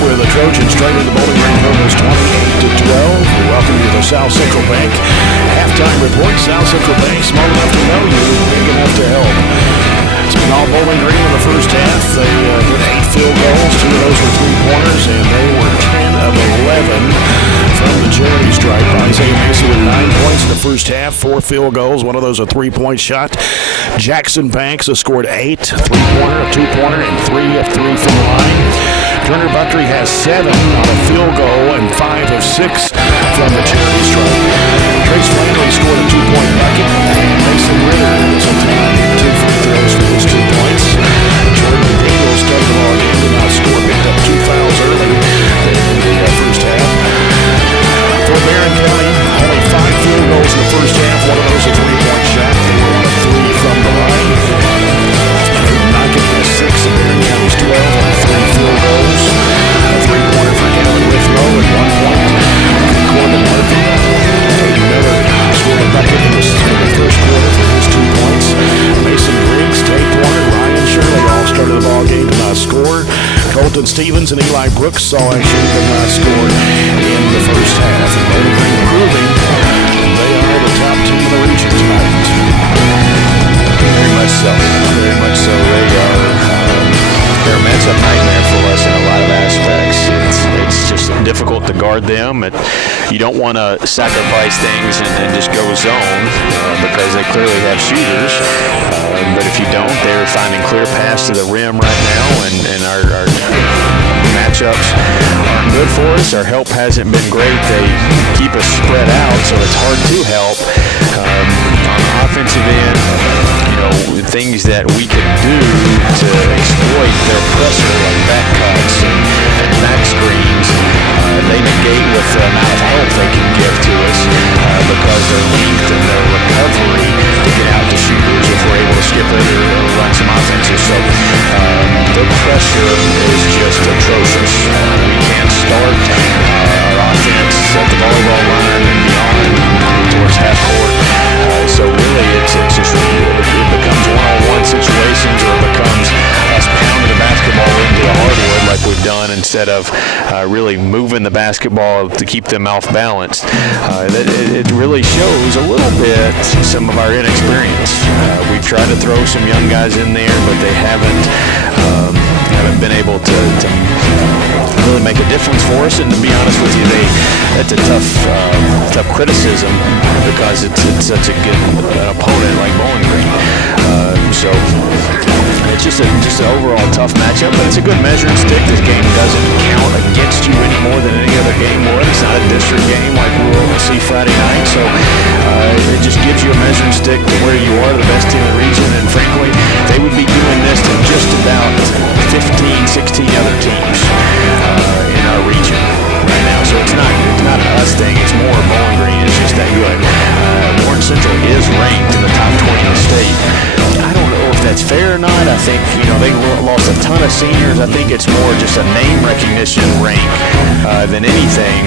Where the Trojans trailing the Bowling Green Trojans 28-12. We welcome you to the South Central Bank halftime report. South Central Bank, small enough to know you, big enough to help. It's been all Bowling Green in the first half. They hit 8 field goals. 2 of those were three-pointers, and they were 10 of 11 from the charity stripe. Isaiah Mason with 9 points in the first half, 4 field goals. One of those a three-point shot. Jackson Banks has scored 8, a three-pointer, a two-pointer, and 3 of 3 from the line. Turner Buttry has 7 on a field goal and 5 of 6 from the charity stripe. Trace Langley scored a 2-point bucket, and Mason Ritter was on time with 2 free throws for his 2 points. Jordan Daniels started the ball game, did not score, picked up 2 fouls early in the first half. For Barren County, only 5 field goals in the first half. One of those a 3-point shot. They were 1 of 3 from the line. Niken has 6, and Barren County's 12 on 3 field goals. A 3-pointer for Gavin Withrow at 1 point. Corbin Murphy, Caden Miller scored a bucket in the first quarter for his 2 points. Mason Briggs, Tate Warner, Ryan Shirley all started the ball game, did not score. Colton Stevens and Eli Brooks saw action, did not score in the first half. And Bowling Green proving they are the top team in the region tonight. Very much so. Very much so. They are. That's a nightmare for us in a lot of aspects. It's just difficult to guard them. you don't want to sacrifice things and just go zone because they clearly have shooters. But if you don't, they're finding clear paths to the rim right now, and our matchups aren't good for us. Our help hasn't been great. They keep us spread out, so it's hard to help. On the offensive end, things that we can do to exploit their pressure, like back cuts and back screens, they negate with the amount of help they can give to us because their length and their recovery to get out to shooters if we're able to skip it or run some offenses. So their pressure is just atrocious. We can't start our offense at the volleyball line and beyond towards half court. So really, it's just it becomes one-on-one situations, or it becomes us pounding the basketball into the hardwood like we've done instead of really moving the basketball to keep them off balance. It really shows a little bit some of our inexperience. We've tried to throw some young guys in there, but they haven't been able to really make a difference for us. And to be honest with you, that's a tough criticism because it's such a good opponent like Bowling Green. So it's just an overall tough matchup, but it's a good measuring stick. This game doesn't count against you any more than any other game would. It's not a district game like we'll see Friday night. So it just gives you a measuring stick to where you are, the best team in the region. And frankly, they would be doing this to just about 15, 16 other teams in our region right now. So it's not an us thing. It's more Bowling Green is just that good. Warren Central is ranked in the top 20 in the state. I don't know if that's fair or not. I think, they lost a ton of seniors. I think it's more just a name recognition rank than anything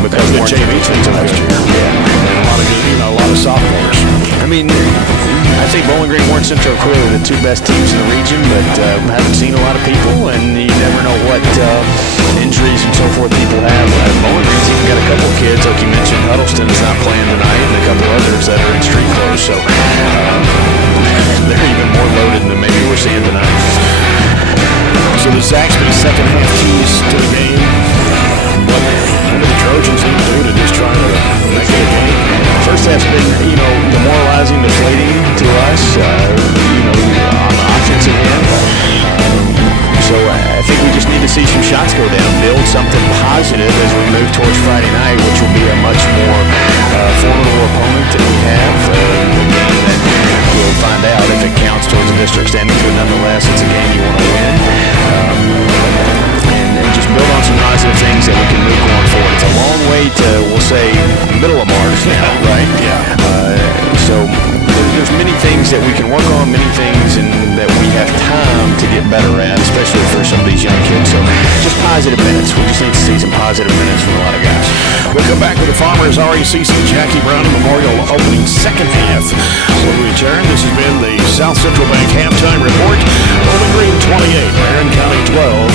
because the JV teams last year. Yeah. And a lot of sophomores. I mean, I think Bowling Green, Warren Central are clearly the two best teams in the region, but haven't seen a lot of people, and you never know what injuries and so forth people have. Bowling Green's even got a couple of kids, like you mentioned, Huddleston is not playing tonight, and a couple others that are in street clothes, so they're even more loaded than maybe we're seeing tonight. So the Zaxby second half keys to the game. What do the Trojans need to do to just try to make it a game? First half's been, demoralizing, deflating to us, on the offensive end. So I think we just need to see some shots go down, build something positive as we move towards Friday night, which will be a much more formidable opponent that we have. A game that we'll find out if it counts towards the district standings, but nonetheless, it's a game you want to win. And just build on some positive things that we can move going forward. It's a long way to, we'll say, middle of March now, right? Yeah. So there's many things that we can work on, many things that we have time to get better at, especially for some of these young kids. So just positive minutes. We just need to see some positive minutes from a lot of guys. We'll come back with the Farmers RECC Jackie Brown Memorial opening second half. When we return, this has been the South Central Bank halftime report. Bowling Green 28, Barren County 12.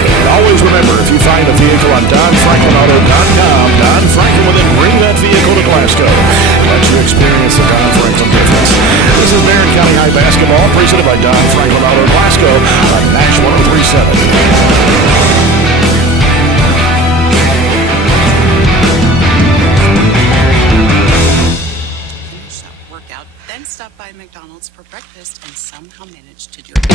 And always remember, if you find a vehicle on DonFranklinAuto.com, Don Franklin will then bring that vehicle to Glasgow. Let you experience the Don Franklin difference. This is Barren County High Basketball, presented by Don Franklin Auto Glasgow on Nash 1037. Then stopped by McDonald's for breakfast and somehow managed to do it.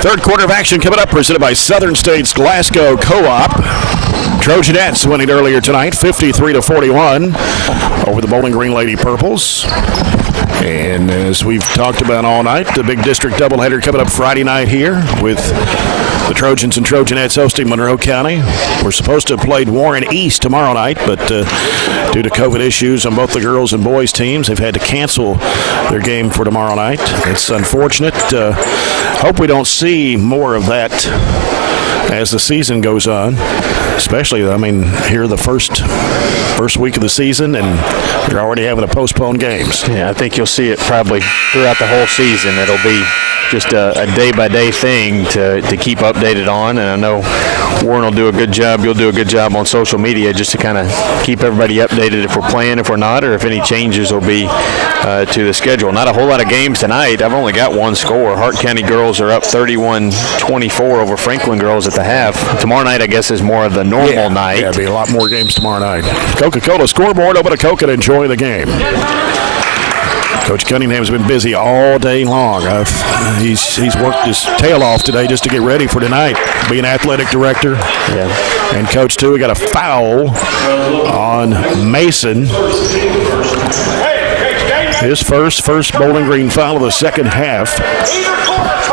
Third quarter of action coming up, presented by Southern States Glasgow Co-op. Trojanettes winning earlier tonight, 53-41 over the Bowling Green Lady Purples. And as we've talked about all night, the big district doubleheader coming up Friday night here with the Trojans and Trojanettes hosting Monroe County. We're supposed to have played Warren East tomorrow night, but due to COVID issues on both the girls and boys teams, they've had to cancel their game for tomorrow night. It's unfortunate. Hope we don't see more of that as the season goes on, especially, here the first week of the season, and you're already having to postpone games. Yeah, I think you'll see it probably throughout the whole season. It'll be just a day-by-day thing to keep updated on, and I know Warren will do a good job. You'll do a good job on social media just to kind of keep everybody updated if we're playing, if we're not, or if any changes will be to the schedule. Not a whole lot of games tonight. I've only got one score. Hart County girls are up 31-24 over Franklin girls at the half. Tomorrow night, I guess, is more of the normal night. Yeah, there'll be a lot more games tomorrow night. Coca-Cola scoreboard, open a Coke and enjoy the game. Coach Cunningham's been busy all day long. He's worked his tail off today just to get ready for tonight, being athletic director. Yeah. And coach, too. We got a foul on Mason. His first Bowling Green foul of the second half.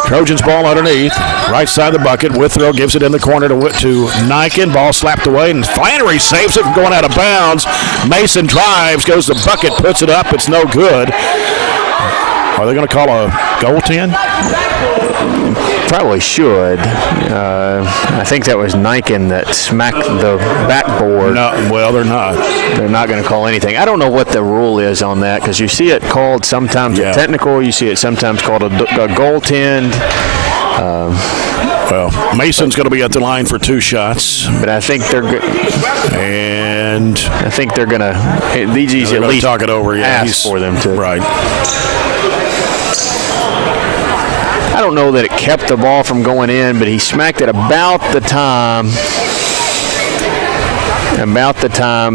Trojans ball underneath, right side of the bucket. Withrow gives it in the corner to Niken. Ball slapped away, and Flannery saves it from going out of bounds. Mason drives, goes to the bucket, puts it up. It's no good. Are they going to call a goaltend? Probably should. I think that was Niken that smacked the backboard. No, well, they're not. They're not going to call anything. I don't know what the rule is on that, because you see it called sometimes a technical, you see it sometimes called a goaltend. Well, Mason's going to be at the line for 2 shots. But I think they're good. And I think they're going to, DG's at least talk it over. ask for them to. Right. I don't know that it kept the ball from going in, but he smacked it about the time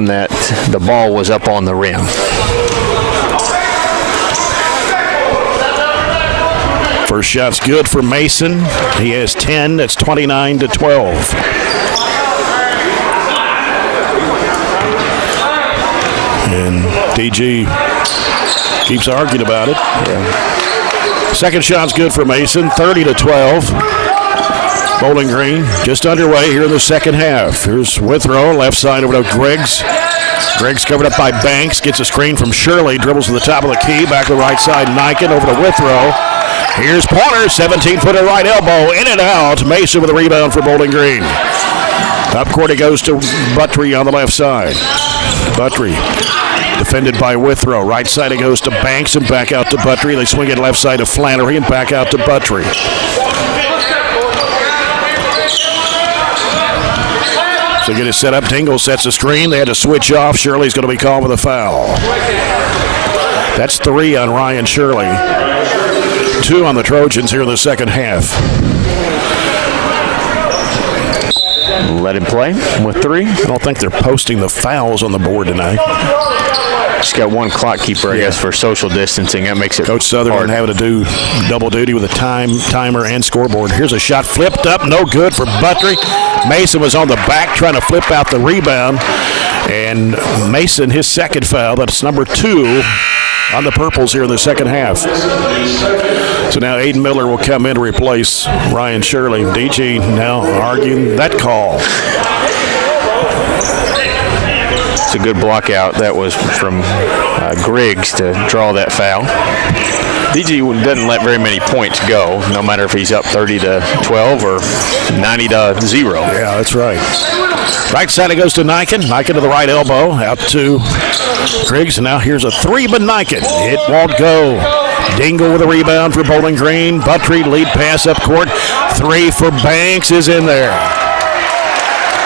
that the ball was up on the rim. First shot's good for Mason. He has 10. That's 29-12. And DG keeps arguing about it. Yeah. Second shot's good for Mason, 30-12. Bowling Green just underway here in the second half. Here's Withrow, left side over to Griggs. Griggs covered up by Banks, gets a screen from Shirley, dribbles to the top of the key, back to the right side, Niken over to Withrow. Here's Pointer, 17-footer right elbow, in and out. Mason with a rebound for Bowling Green. Up court it goes to Buttry on the left side. Buttry defended by Withrow. Right side it goes to Banks and back out to Buttry. They swing it left side to Flannery and back out to Buttry. So get it set up. Dingle sets the screen. They had to switch off. Shirley's going to be called with a foul. That's 3 on Ryan Shirley. 2 on the Trojans here in the second half. Let him play with 3. I don't think they're posting the fouls on the board tonight. Just got one clock keeper, I guess, for social distancing. That makes it Coach Sutherland having to do double duty with a timer and scoreboard. Here's a shot flipped up, no good for Buttry. Mason was on the back trying to flip out the rebound. And Mason, his second foul, that's number 2 on the Purples here in the second half. So now Aiden Miller will come in to replace Ryan Shirley. DG now arguing that call. It's a good block out. That was from Griggs to draw that foul. DG doesn't let very many points go, no matter if he's up 30-12 or 90-0. Yeah, that's right. Right side it goes to Niken. Niken to the right elbow. Out to Griggs. And now here's a 3 by Niken. It won't go. Dingle with a rebound for Bowling Green. Buttry lead pass up court. 3 for Banks is in there.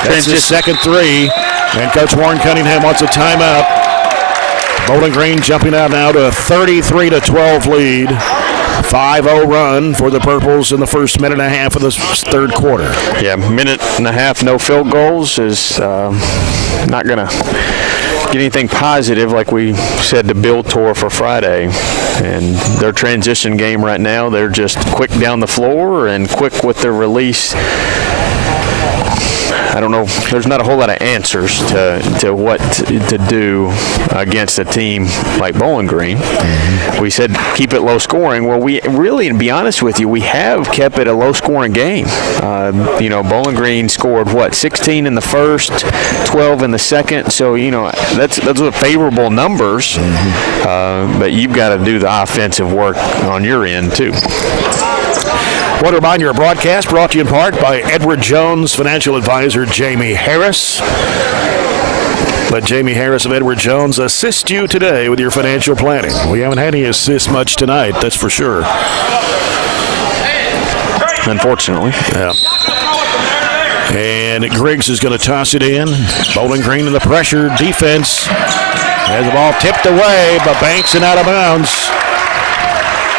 That's his second 3. And Coach Warren Cunningham wants a timeout. Bowling Green jumping out now to a 33-12 lead. 5-0 run for the Purples in the first minute and a half of the third quarter. Yeah, minute and a half, no field goals is not going to get anything positive, like we said, to build toward for Friday. And their transition game right now, they're just quick down the floor and quick with their release. I don't know. There's not a whole lot of answers to what to do against a team like Bowling Green. Mm-hmm. We said keep it low scoring. Well, we really, to be honest with you, we have kept it a low scoring game. Bowling Green scored 16 in the first, 12 in the second. So those are favorable numbers. Mm-hmm. But you've got to do the offensive work on your end too. Want to remind you, our broadcast brought to you in part by Edward Jones financial advisor Jamie Harris. Let Jamie Harris of Edward Jones assist you today with your financial planning. We haven't had any assist much tonight, that's for sure. Unfortunately. Yeah. And Griggs is going to toss it in. Bowling Green in the pressure. Defense has the ball tipped away, but Banks and out of bounds.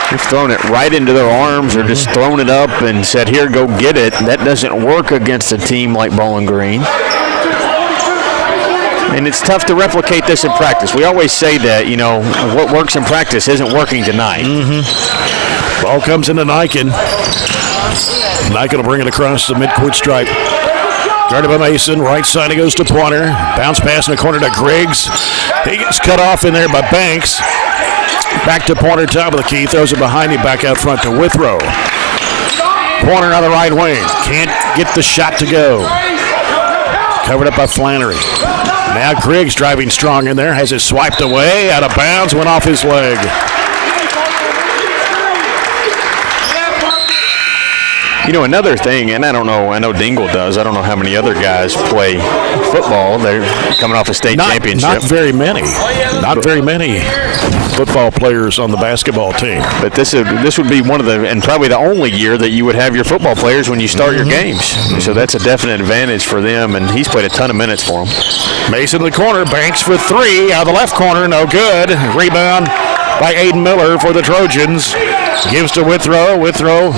You've thrown it right into their arms or just thrown it up and said, here, go get it. That doesn't work against a team like Bowling Green. And it's tough to replicate this in practice. We always say that, what works in practice isn't working tonight. Mm-hmm. Ball comes into Niken. Niken will bring it across the midcourt stripe. Guarded by Mason. Right side, it goes to Pointer. Bounce pass in the corner to Griggs. He gets cut off in there by Banks. Back to Pointer, top of the key. Throws it behind him, back out front to Withrow. Pointer on the right wing. Can't get the shot to go. Covered up by Flannery. Now Griggs driving strong in there. Has it swiped away. Out of bounds. Went off his leg. Another thing, and I know Dingle does. I don't know how many other guys play football. They're coming off a state championship. Not very many. Not very many football players on the basketball team. But this would be one of the, and probably the only year that you would have your football players when you start your games. So that's a definite advantage for them, and he's played a ton of minutes for them. Mason in the corner. Banks for three. Out of the left corner. No good. Rebound by Aiden Miller for the Trojans. Gives to Withrow. Withrow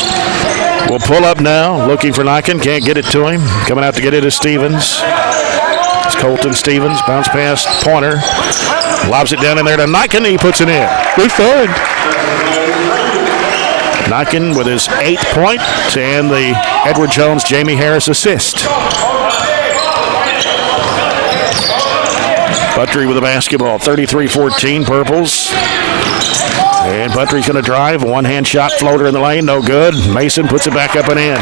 will pull up now, looking for Niken. Can't get it to him. Coming out to get it is Stevens. It's Colton Stevens. Bounce pass, Pointer. Lobs it down in there to Niken. He puts it in. Good fun. Niken with his 8 points and the Edward Jones, Jamie Harris assist. Buttrey with the basketball. 33-14, Purples. And Buttrey's going to drive. One-hand shot floater in the lane. No good. Mason puts it back up and in.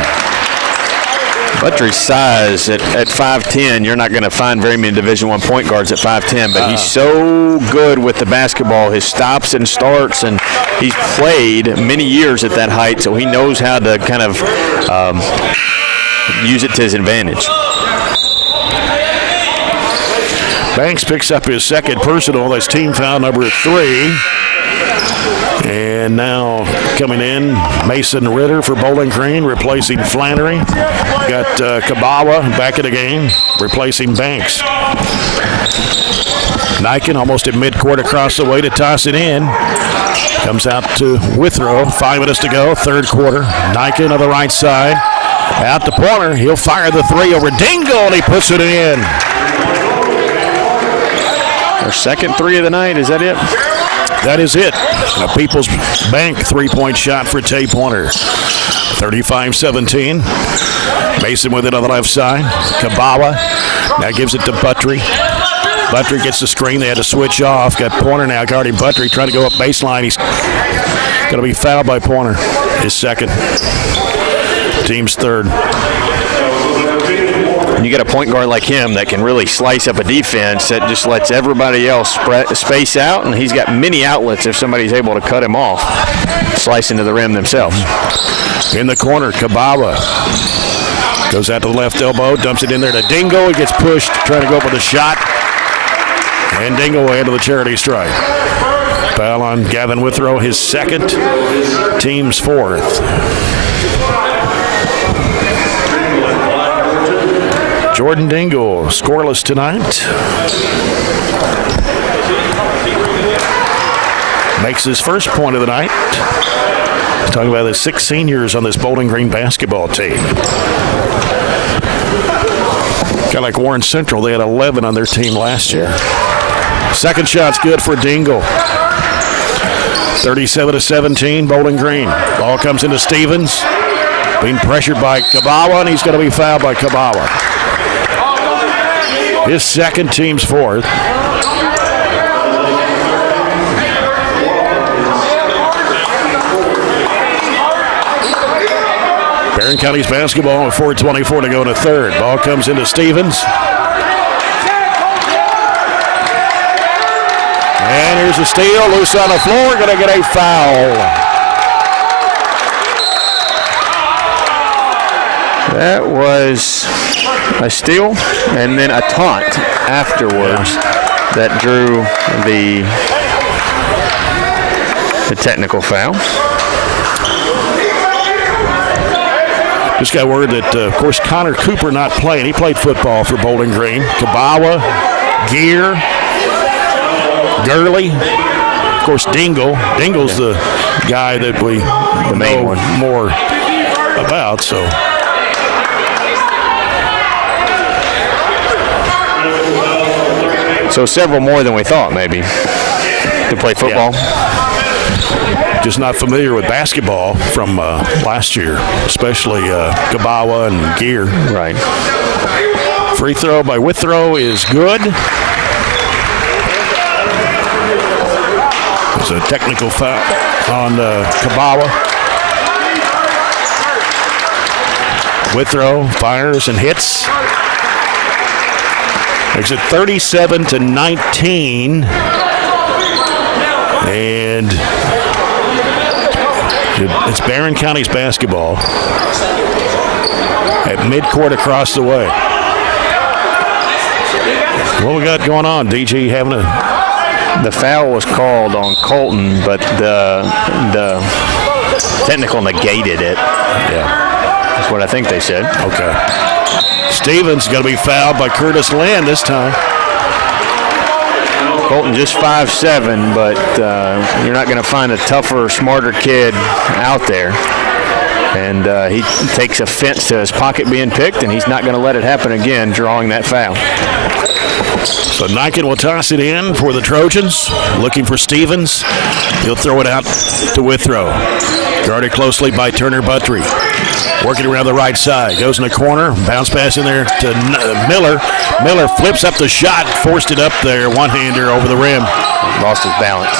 Buttrey's size at 5'10", you're not going to find very many Division I point guards at 5'10", but he's so good with the basketball, his stops and starts, and he's played many years at that height, so he knows how to kind of use it to his advantage. Banks picks up his second personal. That's team foul number 3. And now coming in, Mason Ritter for Bowling Green, replacing Flannery. Got Kabawa back in the game, replacing Banks. Niken almost at midcourt across the way to toss it in. Comes out to Withrow. 5 minutes to go, third quarter. Niken on the right side. Out to Pointer. He'll fire the three over Dingle, and he puts it in. Our second three of the night, is that it? That is it. A People's Bank three-point shot for Tay Pointer. 35-17. Mason with it on the left side. Kabawa now gives it to Buttrey. Buttrey gets the screen. They had to switch off. Got Pointer now guarding Buttrey, trying to go up baseline. He's going to be fouled by Pointer. His second. Team's third. You get a point guard like him that can really slice up a defense that just lets everybody else space out, and he's got many outlets if somebody's able to cut him off, slice into the rim themselves. In the corner, Kabawa goes out to the left elbow, dumps it in there to Dingle. He gets pushed, trying to go up with a shot, and Dingle will handle the charity strike. Foul on Gavin Withrow, his second, team's fourth. Jordan Dingle, scoreless tonight. Makes his first point of the night. Talking about the 6 seniors on this Bowling Green basketball team. Kind of like Warren Central, they had 11 on their team last year. Second shot's good for Dingle. 37-17, Bowling Green. Ball comes into Stevens. Being pressured by Kabawa, and he's going to be fouled by Kabawa. His second, team's fourth. Barren County's basketball with 4:24 to go in the third. Ball comes into Stevens. And here's a steal, loose on the floor, going to get a foul. That was a steal and then a taunt afterwards that drew the technical foul. Just got word that, of course, Connor Cooper not playing. He played football for Bowling Green. Kabawa, Gear, Gurley, of course, Dingle. Dingle's the guy that we know more about. So several more than we thought, maybe, to play football. Yeah. Just not familiar with basketball from last year, especially Kabawa and Gear. Right. Free throw by Withrow is good. There's a technical foul on Kabawa. Withrow fires and hits. Makes it 37-19. And it's Barren County's basketball at midcourt across the way. What we got going on, DG? Having the foul was called on Colton, but the technical negated it. Yeah, that's what I think they said. Okay. Stevens going to be fouled by Curtis Land this time. Colton just 5'7", but you're not going to find a tougher, smarter kid out there. And he takes offense to his pocket being picked, and he's not going to let it happen again, drawing that foul. So Niken will toss it in for the Trojans, looking for Stevens. He'll throw it out to Withrow. Guarded closely by Turner Buttry. Working around the right side. Goes in the corner. Bounce pass in there to Miller. Miller flips up the shot. Forced it up there. One-hander over the rim. Lost his balance.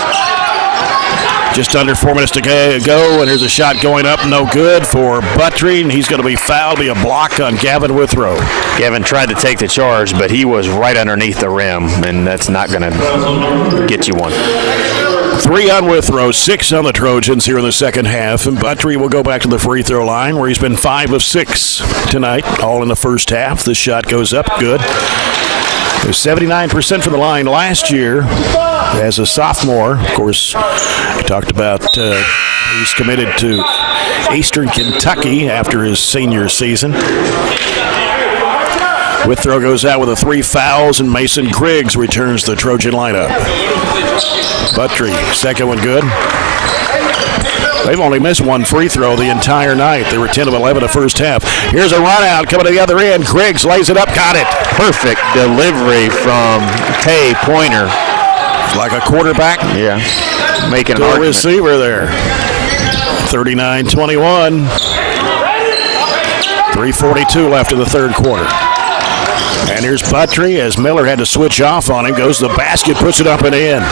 Just under 4 minutes to go, and here's a shot going up. No good for Buttry, and he's going to be fouled. Be a block on Gavin Withrow. Gavin tried to take the charge, but he was right underneath the rim, and that's not going to get you one. 3 on Withrow, 6 on the Trojans here in the second half. And Buttry will go back to the free throw line where he's been 5 of 6 tonight, all in the first half. This shot goes up, good. It was 79% from the line last year as a sophomore. Of course, we talked about he's committed to Eastern Kentucky after his senior season. Withrow goes out with 3 fouls, and Mason Griggs returns the Trojan lineup. Buttry, second one good. They've only missed 1 free throw the entire night. They were 10 of 11 the first half. Here's a run out coming to the other end. Griggs lays it up, got it. Perfect delivery from Tay Pointer. Like a quarterback. Yeah, making an argument. Receiver there. 39-21. 3:42 left in the third quarter. And here's Buttry as Miller had to switch off on him. Goes to the basket, puts it up and in.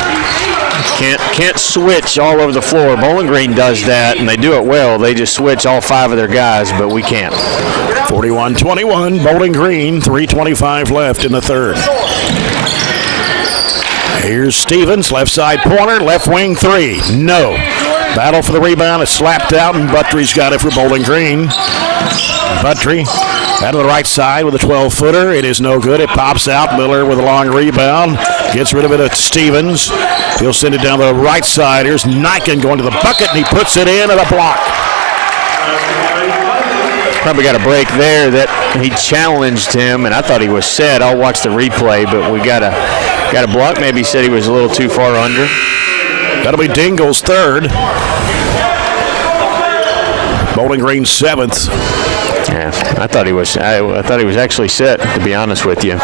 Can't switch all over the floor. Bowling Green does that, and they do it well. They just switch all 5 of their guys, but we can't. 41-21, Bowling Green, 3:25 left in the third. Here's Stevens, left side corner, left wing 3. No. Battle for the rebound is slapped out, and Buttry's got it for Bowling Green. Buttry out of the right side with a 12-footer. It is no good. It pops out. Miller with a long rebound. Gets rid of it at Stevens. He'll send it down the right side. Here's Niken going to the bucket, and he puts it in at a block. Probably got a break there that he challenged him, and I thought he was set. I'll watch the replay, but we got a block. Maybe he said he was a little too far under. That'll be Dingle's third. Bowling Green 7th. Yeah, I thought he was actually set, to be honest with you.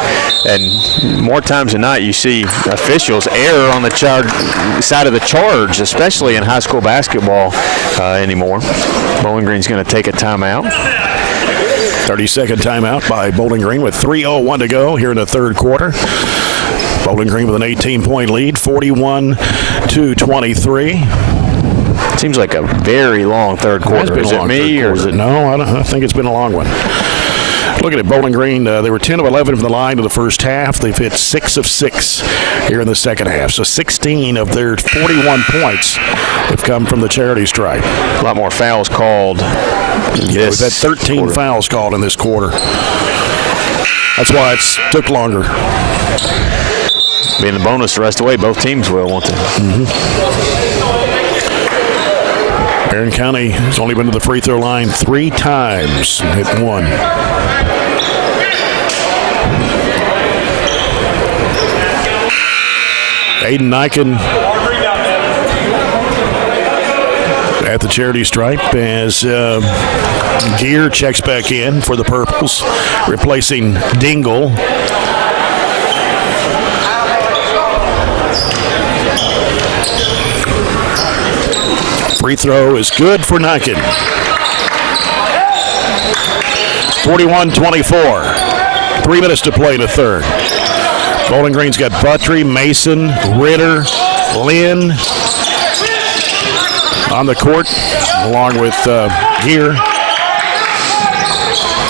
And more times than not, you see officials err on the side of the charge, especially in high school basketball anymore. Bowling Green's going to take a timeout. 30-second timeout by Bowling Green with 3:01 to go here in the third quarter. Bowling Green with an 18-point lead, 41-23. Seems like a very long third quarter. Is it me or is it? No, I think it's been a long one. Looking at Bowling Green, they were 10 of 11 from the line in the first half. They've hit 6 of 6 here in the second half. So 16 of their 41 points have come from the charity stripe. A lot more fouls called. We've had 13 fouls called in this quarter. That's why it took longer. Being the bonus the rest of the way, both teams will, won't they? Mm-hmm. Barren County has only been to the free throw line 3 times and hit 1. Aiden Niken at the charity stripe as Gear checks back in for the Purples, replacing Dingle. Free throw is good for Niken. 41-24. 3 minutes to play in the third. Bowling Green's got Buttry, Mason, Ritter, Lynn on the court, along with Gear.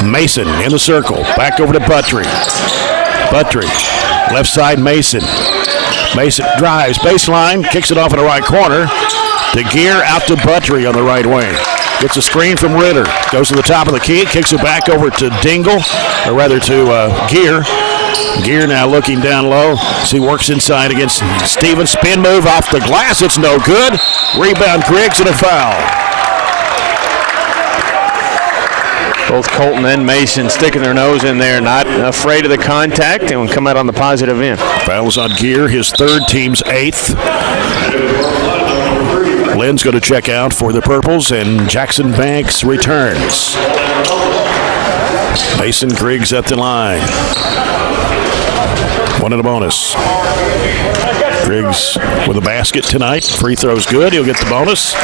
Mason in the circle. Back over to Buttry. Buttry, left side, Mason. Mason drives, baseline, kicks it off in the right corner. To Gear, out to Buttry on the right wing. Gets a screen from Ritter. Goes to the top of the key, kicks it back over to Dingle, or rather to Gear. Gear now looking down low. He works inside against Stevens. Spin move off the glass. It's no good. Rebound Griggs and a foul. Both Colton and Mason sticking their nose in there, not afraid of the contact, and will come out on the positive end. Fouls on Gear, his third, team's 8th. Lynn's going to check out for the Purples, and Jackson Banks returns. Mason Griggs at the line. 1 in a bonus. Griggs with a basket tonight. Free throw's good. He'll get the bonus.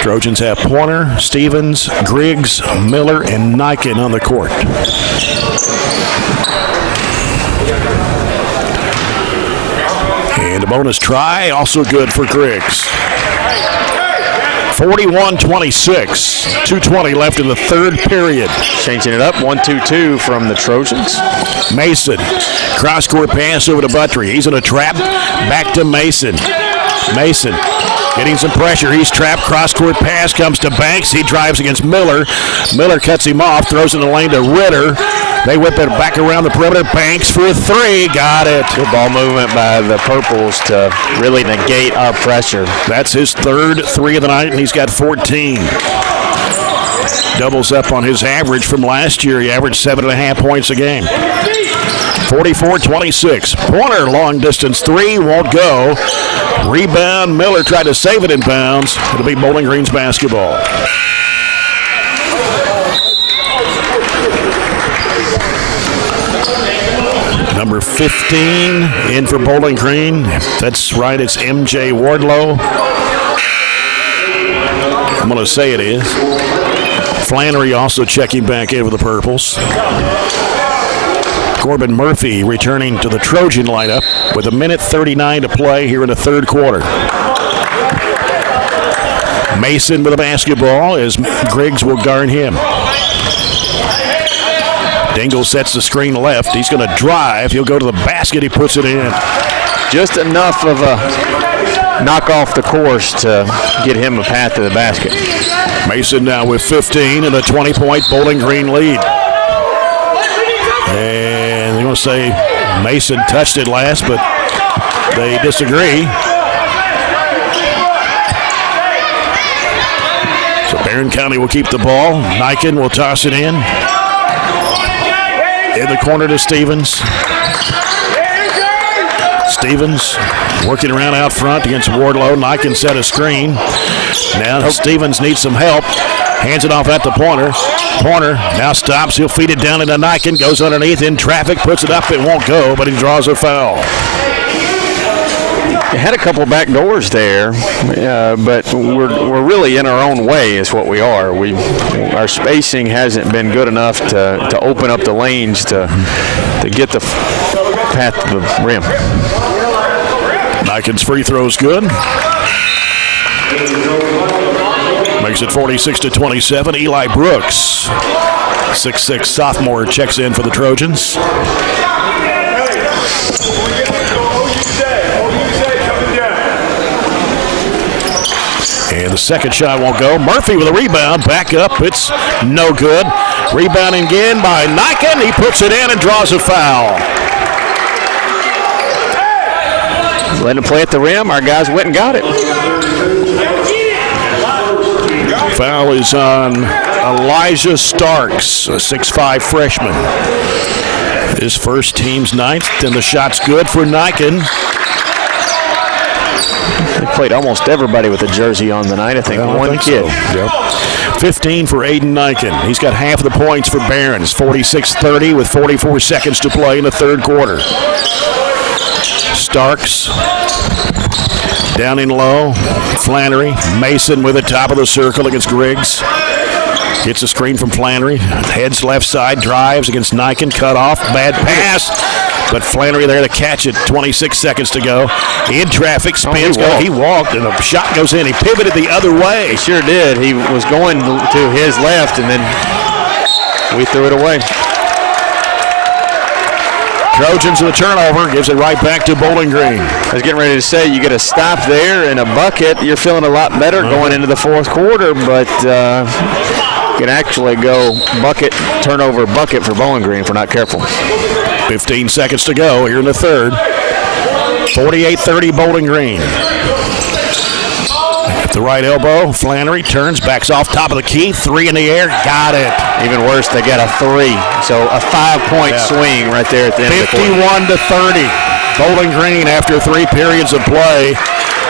Trojans have Pointer, Stevens, Griggs, Miller, and Niken on the court. And a bonus try, also good for Griggs. 41-26. 2:20 left in the third period. Changing it up, 1-2-2 from the Trojans. Mason, cross-court pass over to Buttry. He's in a trap. Back to Mason. Mason getting some pressure. He's trapped. Cross-court pass comes to Banks. He drives against Miller. Miller cuts him off, throws in the lane to Ritter. They whip it back around the perimeter. Banks for 3. Got it. Good ball movement by the Purples to really negate our pressure. That's his third 3 of the night, and he's got 14. Doubles up on his average from last year. He averaged 7.5 points a game. 44-26. Pointer, long distance 3, won't go. Rebound. Miller tried to save it in bounds. It'll be Bowling Green's basketball. Number 15 in for Bowling Green. That's right, it's MJ Wardlow. I'm going to say it is. Flannery also checking back in for the Purples. Corbin Murphy returning to the Trojan lineup with 1:39 to play here in the third quarter. Mason with a basketball as Griggs will guard him. Dingle sets the screen left. He's going to drive. He'll go to the basket. He puts it in. Just enough of a knock off the course to get him a path to the basket. Mason now with 15 and a 20-point Bowling Green lead. And they're going to say Mason touched it last, but they disagree. So Barren County will keep the ball. Niken will toss it in. In the corner to Stevens. Stevens working around out front against Wardlow. Niken set a screen. Now Stevens needs some help. Hands it off at the Pointer. Pointer now stops. He'll feed it down into Niken. Goes underneath in traffic. Puts it up. It won't go, but he draws a foul. Had a couple back doors there, but we're really in our own way is what we are. Our spacing hasn't been good enough to open up the lanes to get the path to the rim. Niken's free throw's good. Makes it 46-27. Eli Brooks, 6'6" sophomore, checks in for the Trojans. And the second shot won't go. Murphy with a rebound. Back up. It's no good. Rebounding again by Niken. He puts it in and draws a foul. Letting him play at the rim. Our guys went and got it. Foul is on Elijah Starks, a 6'5" freshman. His first, team's ninth, and the shot's good for Niken. They played almost everybody with a jersey on tonight. I think one kid. So. Yep. 15 for Aiden Niken. He's got half of the points for Barren. It's 46-30 with 44 seconds to play in the third quarter. Starks down in low. Flannery. Mason with the top of the circle against Griggs. Gets a screen from Flannery. Heads left side. Drives against Niken. Cut off. Bad pass. But Flannery there to catch it. 26 seconds to go. In traffic. Spins. He walked and a shot goes in. He pivoted the other way. He sure did. He was going to his left and then we threw it away. Trojans with a turnover, gives it right back to Bowling Green. I was getting ready to say, you get a stop there and a bucket, you're feeling a lot better going into the fourth quarter, but you can actually go turnover bucket for Bowling Green if we're not careful. 15 seconds to go here in the third. 48-30 Bowling Green. At the right elbow, Flannery turns, backs off top of the key, three in the air, got it. Even worse, they got a three. So a 5-point swing right there at the end of the quarter. 51-30. Bowling Green after 3 periods of play.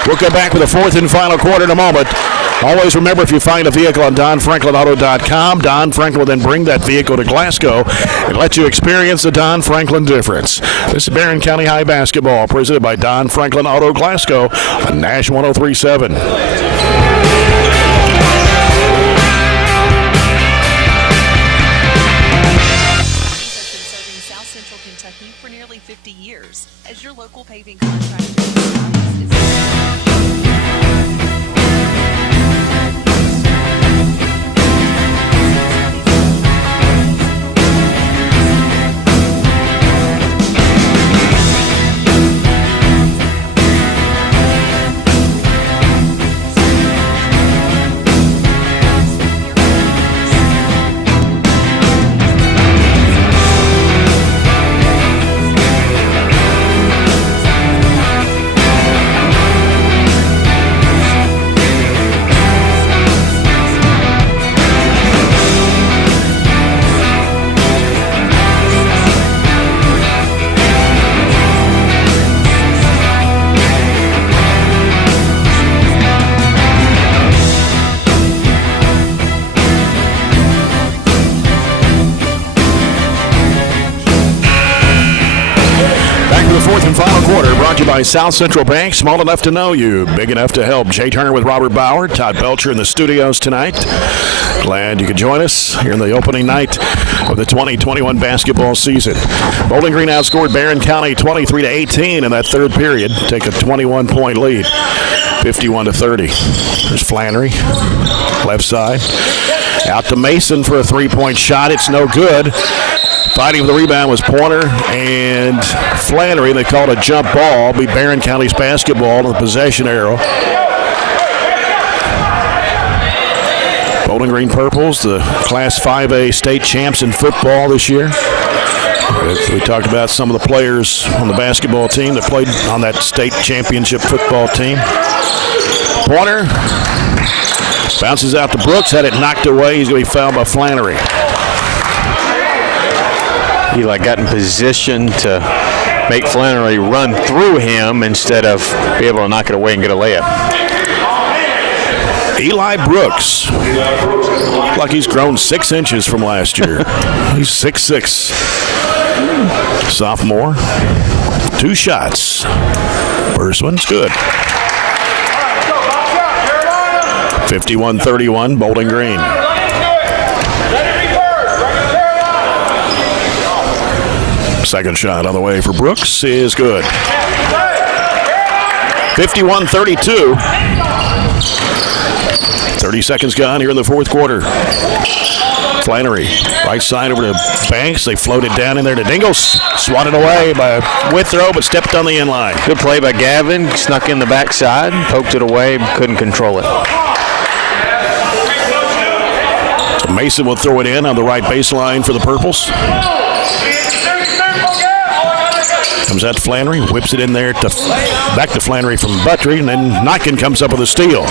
We'll come back with the fourth and final quarter in a moment. Always remember, if you find a vehicle on DonFranklinAuto.com, Don Franklin will then bring that vehicle to Glasgow and let you experience the Don Franklin difference. This is Barren County High Basketball, presented by Don Franklin Auto Glasgow on Nash 103.7. Serving South Central Kentucky for nearly 50 years as your local paving contractor. Fourth and final quarter brought to you by South Central Bank. Small enough to know you, big enough to help. Jay Turner with Robert Bauer, Todd Belcher in the studios tonight. Glad you could join us here in the opening night of the 2021 basketball season. Bowling Green outscored Barren County 23-18 in that third period. Take a 21-point lead, 51-30. There's Flannery, left side. Out to Mason for a three-point shot. It's no good. Fighting for the rebound was Pointer and Flannery. They called a jump ball. Be Barren County's basketball in the possession arrow. Bowling Green Purples, the Class 5A state champs in football this year. We talked about some of the players on the basketball team that played on that state championship football team. Pointer bounces out to Brooks, had it knocked away. He's going to be fouled by Flannery. Eli got in position to make Flannery run through him instead of be able to knock it away and get a layup. Eli Brooks looked like he's grown 6 inches from last year. He's 6'6". Sophomore. 2 shots. First one's good. 51-31, Bowling Green. Second shot on the way for Brooks is good. 51-32. 30 seconds gone here in the fourth quarter. Flannery, right side over to Banks. They floated down in there to Dingle. Swatted away by a with throw, but stepped on the in-line. Good play by Gavin. Snuck in the backside, poked it away, couldn't control it. So Mason will throw it in on the right baseline for the Purples. Comes out to Flannery, whips it in there back to Flannery from Buttry, and then Nyken comes up with a steal.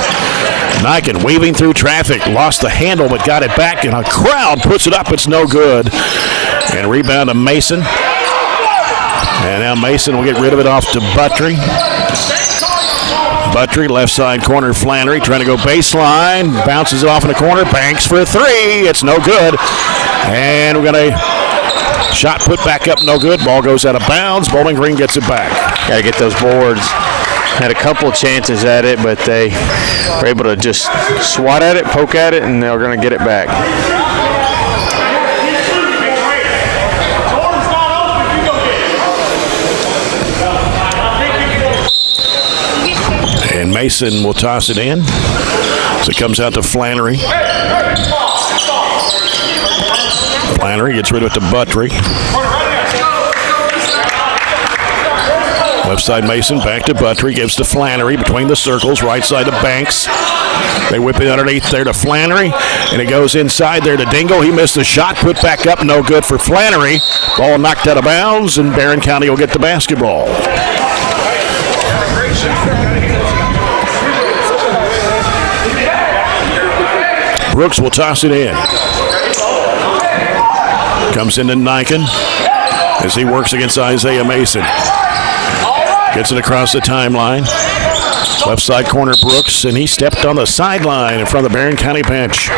Nyken weaving through traffic, lost the handle but got it back, and a crowd puts it up. It's no good. And a rebound to Mason. And now Mason will get rid of it off to Buttry. Buttry, left side corner, Flannery trying to go baseline, bounces it off in the corner, Banks for a 3. It's no good. And we're going to shot put back up, no good. Ball goes out of bounds. Bowling Green gets it back. Got to get those boards. Had a couple chances at it, but they were able to just swat at it, poke at it, and they're going to get it back. And Mason will toss it in. So it comes out to Flannery. Flannery gets rid of it to Buttry. Left side Mason, back to Buttry, gives to Flannery between the circles, right side to Banks. They whip it underneath there to Flannery, and it goes inside there to Dingle. He missed the shot, put back up, no good for Flannery. Ball knocked out of bounds, and Barren County will get the basketball. Brooks will toss it in. Comes into Nyken as he works against Isaiah Mason. Gets it across the timeline. Left side corner Brooks, and he stepped on the sideline in front of the Barren County bench.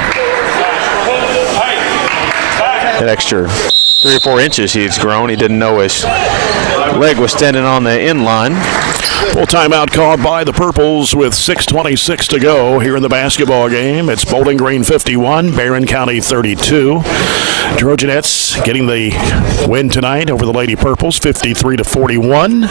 That extra 3 or 4 inches he's grown. He didn't know his leg was standing on the in line. Full timeout called by the Purples with 6:26 to go here in the basketball game. It's Bowling Green 51, Barren County 32. Trojanettes getting the win tonight over the Lady Purples, 53-41.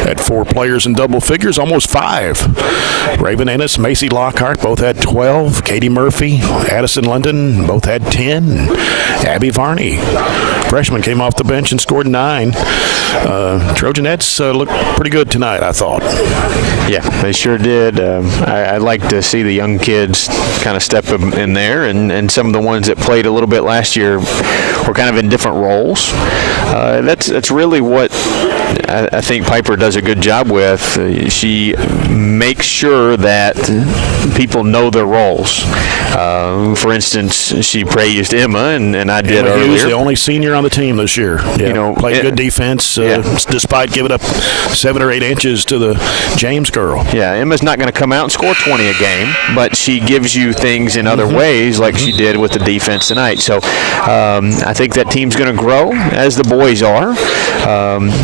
Had 4 players in double figures, almost 5. Raven Ennis, Macy Lockhart both had 12. Katie Murphy, Addison London both had 10. Abby Varney, freshman, came off the bench and scored 9. Trojanettes looked pretty good tonight, I thought. Yeah, they sure did. I like to see the young kids kind of step in there, and some of the ones that played a little bit last year were kind of in different roles. That's really what I think Piper does a good job with. She makes sure that people know their roles. For instance, she praised Emma, and I did earlier. Hughes, the only senior on the team this year. Yeah. Played good defense, despite giving up 7 or 8 inches to the James girl. Yeah, Emma's not going to come out and score 20 a game, but she gives you things in other ways, like she did with the defense tonight. So I think that team's going to grow, as the boys are.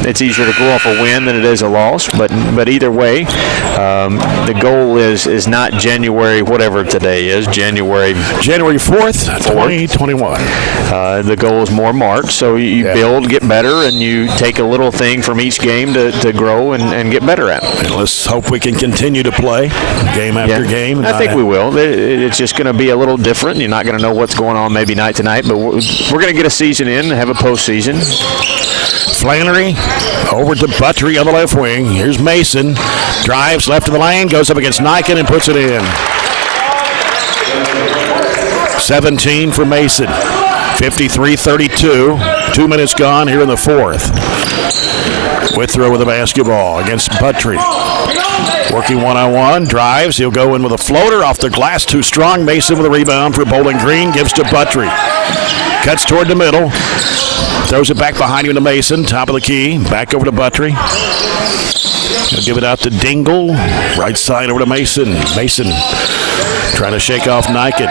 It's easier to grow off a win than it is a loss, but either way, the goal is not January, whatever today is, January 4th, 2021. The goal is more March, so you build, get better, and you take a little thing from each game to grow and get better at. And let's hope we can continue to play game after game. I think we will. It's just going to be a little different. You're not going to know what's going on maybe night to night, but we're going to get a season in and have a postseason. Flannery over to Buttry on the left wing. Here's Mason. Drives left of the lane, goes up against Nyken and puts it in. 17 for Mason. 53-32. 2 minutes gone here in the fourth. Withrow with the basketball against Buttry. Working one-on-one, drives. He'll go in with a floater off the glass, too strong. Mason with a rebound for Bowling Green, gives to Buttry. Cuts toward the middle. Throws it back behind him to Mason, top of the key. Back over to Buttry. He'll give it out to Dingle. Right side over to Mason. Mason trying to shake off Niken.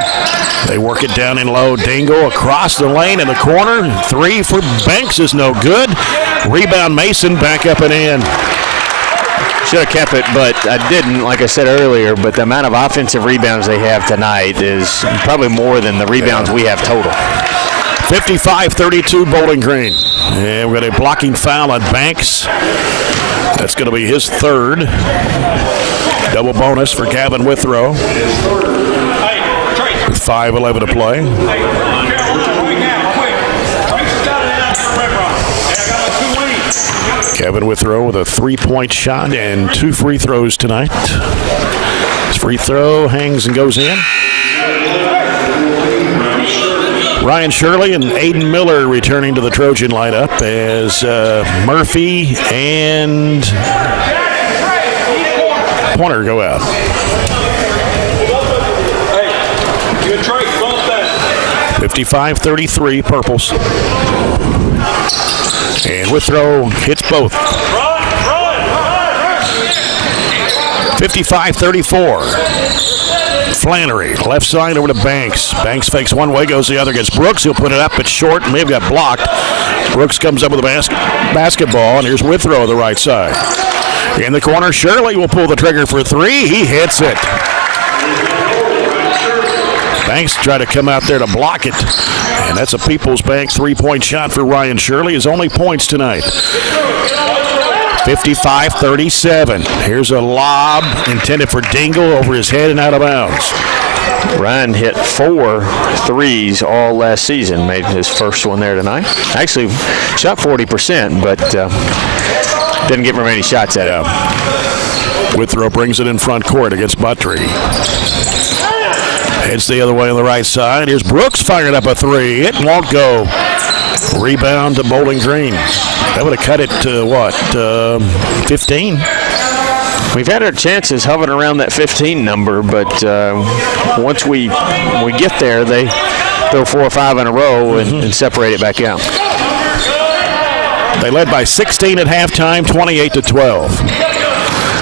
They work it down in low. Dingle across the lane in the corner. 3 for Banks is no good. Rebound Mason back up and in. Should have kept it, but I didn't, like I said earlier, but the amount of offensive rebounds they have tonight is probably more than the rebounds we have total. 55-32 Bowling Green. And we've got a blocking foul on Banks. That's going to be his third. Double bonus for Gavin Withrow. With 5:11 to play. Gavin Withrow with a 3-point shot and 2 free throws tonight. His free throw hangs and goes in. Ryan Shirley and Aiden Miller returning to the Trojan lineup as Murphy and Pointer go out. 55-33 Purples. And Withrow hits both. 55-34. Flannery, left side over to Banks. Banks fakes one way, goes the other, gets Brooks. He'll put it up. It's short, may have got blocked. Brooks comes up with a basketball, and here's Withrow on the right side. In the corner, Shirley will pull the trigger for 3. He hits it. Banks tried to come out there to block it. And that's a People's Bank 3-point shot for Ryan Shirley. His only points tonight. 55-37. Here's a lob intended for Dingle over his head and out of bounds. Ryan hit 4 threes all last season. Made his first one there tonight. Actually shot 40%, but didn't get very many shots at it. Withrow brings it in front court against Buttry. Heads the other way on the right side. Here's Brooks firing up a 3. It won't go. Rebound to Bowling Green. That would have cut it to, 15? We've had our chances hovering around that 15 number, but once we get there, they throw 4 or 5 in a row and separate it back out. They led by 16 at halftime, 28-12.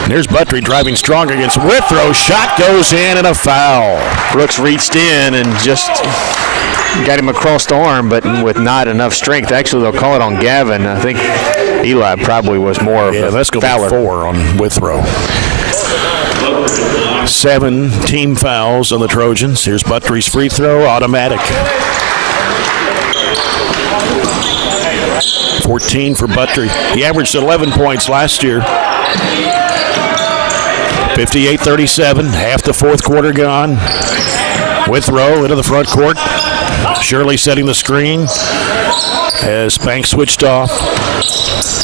And here's Buttry driving strong against Withrow. Shot goes in and a foul. Brooks reached in and just got him across the arm, but with not enough strength. Actually, they'll call it on Gavin. I think Eli probably was more of a that's going to be 4 on Withrow. 7 team fouls on the Trojans. Here's Buttry's free throw, automatic. 14 for Buttry. He averaged 11 points last year. 58-37, half the fourth quarter gone. Withrow into the front court. Shirley setting the screen as Banks switched off.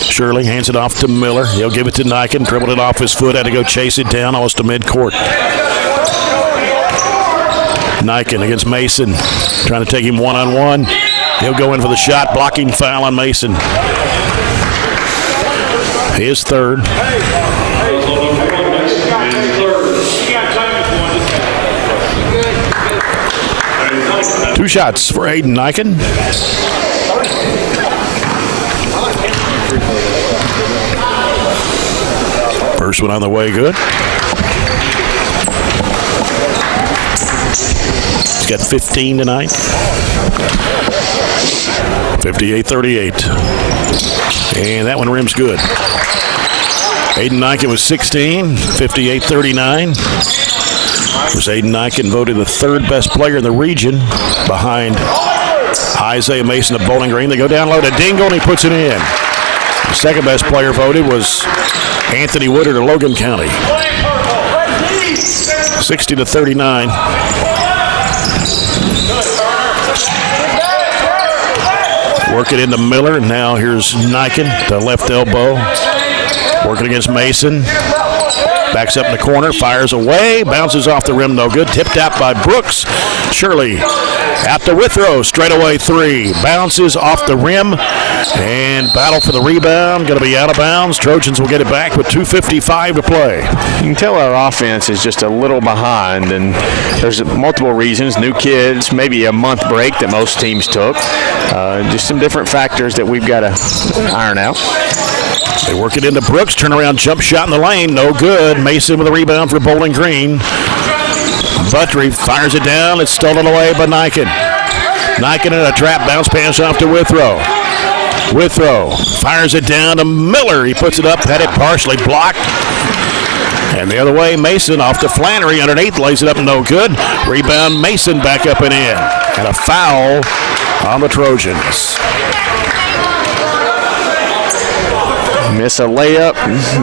Shirley hands it off to Miller. He'll give it to Niken, dribbled it off his foot, had to go chase it down almost to midcourt. Niken against Mason, trying to take him one-on-one. He'll go in for the shot, blocking foul on Mason. His third. 2 shots for Aiden Niken. First one on the way, good. He's got 15 tonight. 58-38. And that one rims good. Aiden Niken was 16, 58-39. Was Aiden Niken voted the 3rd best player in the region behind Isaiah Mason of Bowling Green. They go down low to Dingle, and he puts it in. The 2nd best player voted was Anthony Woodard of Logan County. 60-39. Work it into Miller, and now here's Niken, the left elbow. Working against Mason. Backs up in the corner, fires away, bounces off the rim, no good. Tipped out by Brooks. Shirley out to Withrow, straight away 3. Bounces off the rim, and battle for the rebound. Going to be out of bounds. Trojans will get it back with 2:55 to play. You can tell our offense is just a little behind, and there's multiple reasons. New kids, maybe a month break that most teams took. Just some different factors that we've got to iron out. They work it into Brooks. Turnaround jump shot in the lane. No good. Mason with a rebound for Bowling Green. Buttrey fires it down. It's stolen away by Niken. Niken in a trap bounce pass off to Withrow. Withrow fires it down to Miller. He puts it up, had it partially blocked. And the other way, Mason off to Flannery underneath, lays it up, no good. Rebound, Mason back up and in. And a foul on the Trojans. Miss a layup.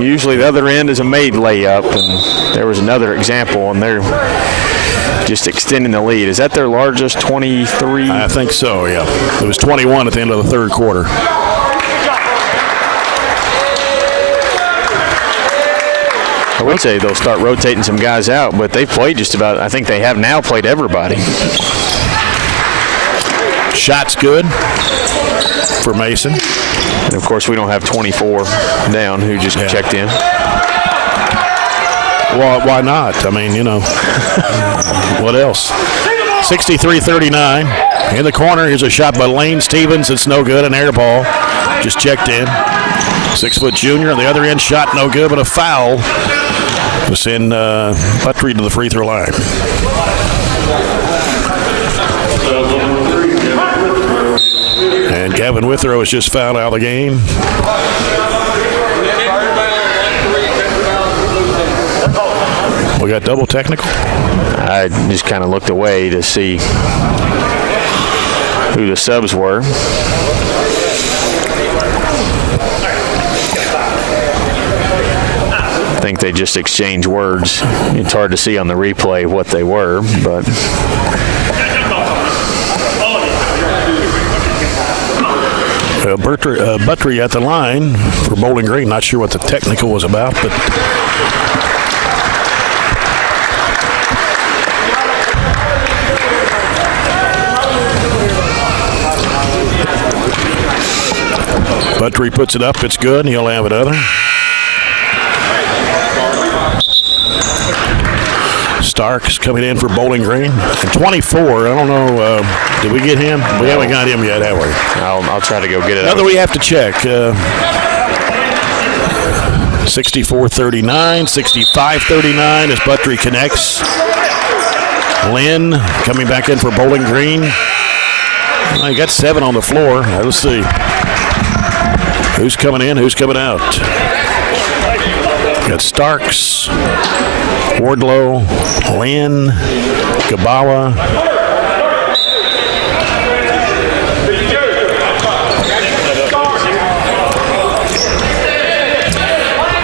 Usually the other end is a made layup, and there was another example, and they're just extending the lead. Is that their largest, 23? I think so, yeah. It was 21 at the end of the third quarter. I would say they'll start rotating some guys out, but they've played just about, I think they have now played everybody. Shot's good for Mason. And of course, we don't have 24 down who just checked in. Well, why not? I mean, you know, what else? 63-39. In the corner, here's a shot by Lane Stevens. It's no good. An air ball. Just checked in. 6-foot junior. On the other end, shot no good, but a foul. Will send Buttrey to the free throw line. And Gavin Withrow is just fouled out of the game. We got double technical. I just kind of looked away to see who the subs were. I think they just exchanged words. It's hard to see on the replay what they were, but Buttrey at the line for Bowling Green. Not sure what the technical was about, but Buttrey puts it up. It's good. He'll have another. Starks coming in for Bowling Green. And 24, I don't know, did we get him? We haven't got him yet, have we? I'll try to go get it. Another we have to check. 64-39, 65-39 as Buttrey connects. Lynn coming back in for Bowling Green. Well, he got 7 on the floor. Let's see. Who's coming in? Who's coming out? Got Starks, Wardlow, Lynn, Gabawa.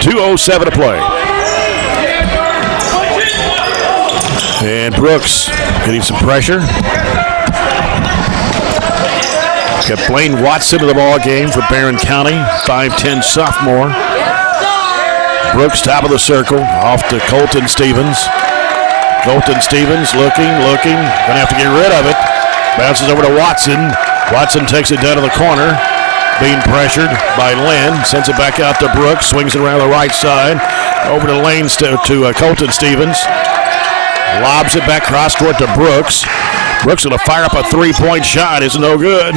.207 to play. And Brooks getting some pressure. Got Blaine Watson to the ball game for Barren County, 5'10 sophomore. Brooks top of the circle, off to Colton Stevens. Colton Stevens looking, gonna have to get rid of it. Bounces over to Watson. Watson takes it down to the corner, being pressured by Lynn. Sends it back out to Brooks, swings it around the right side, over to Lane to Colton Stevens. Lobs it back cross court to Brooks. Brooks gonna fire up a three-point shot. It's no good.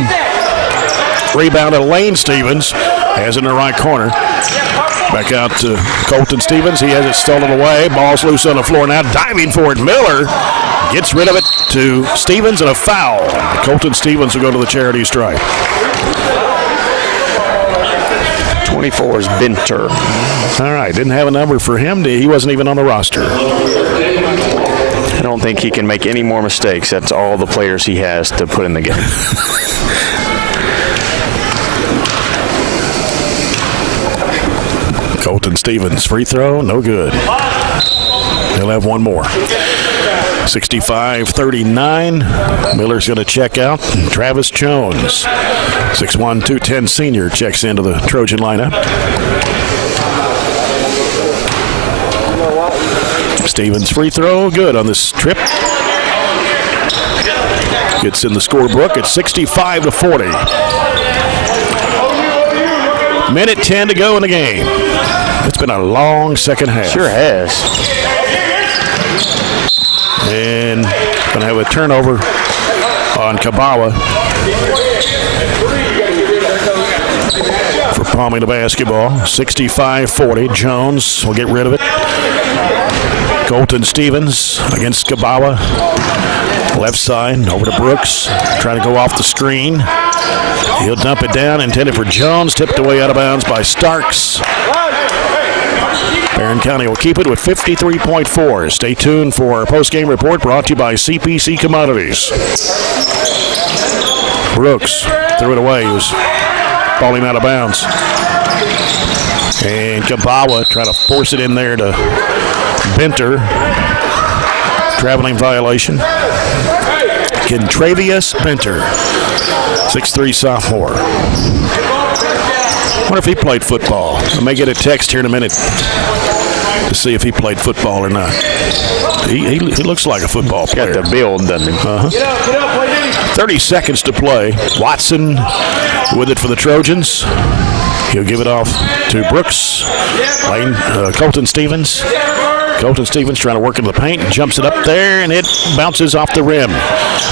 Rebound to Lane Stevens, has it in the right corner. Back out to Colton Stevens. He has it stolen away. Ball's loose on the floor now. Diving for it. Miller gets rid of it to Stevens, and a foul. Colton Stevens will go to the charity stripe. 24 is Binter. All right. Didn't have a number for him. He wasn't even on the roster. I don't think he can make any more mistakes. That's all the players he has to put in the game. Colton Stevens, free throw, no good. He'll have one more. 65-39. Miller's going to check out. Travis Jones, 6'1", 210 senior, checks into the Trojan lineup. Stevens free throw, good on this trip. Gets in the scorebook at 65-40. Minute 10 to go in the game. It's been a long second half. Sure has. And going to have a turnover on Kabawa for palming the basketball. 65-40. Jones will get rid of it. Colton Stevens against Gabawa. Left side, over to Brooks. Trying to go off the screen. He'll dump it down, intended for Jones. Tipped away out of bounds by Starks. Barren County will keep it with 53.4. Stay tuned for our post-game report brought to you by CPC Commodities. Brooks threw it away. He was falling out of bounds. And Gabawa trying to force it in there to Benter. Traveling violation. Kentravius Benter, 6'3" sophomore. Wonder if he played football. I may get a text here in a minute to see if he played football or not. He looks like a football player. Got the build, doesn't he? 30 seconds to play. Watson with it for the Trojans. He'll give it off to Brooks. Colton Stevens. Colton Stevens trying to work into the paint, jumps it up there, and it bounces off the rim.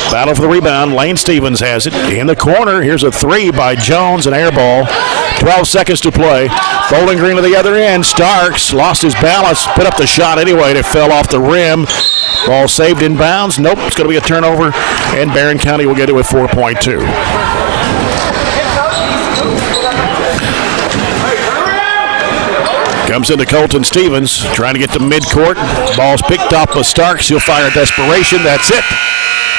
Battle for the rebound. Lane Stevens has it in the corner. Here's a three by Jones, an air ball. 12 seconds to play. Bowling Green to the other end. Starks lost his balance, put up the shot anyway. It fell off the rim. Ball saved in bounds. Nope, it's going to be a turnover, and Barren County will get it with 4.2. Comes into Colton Stevens, trying to get to midcourt. Ball's picked up by Starks. He'll fire desperation. That's it.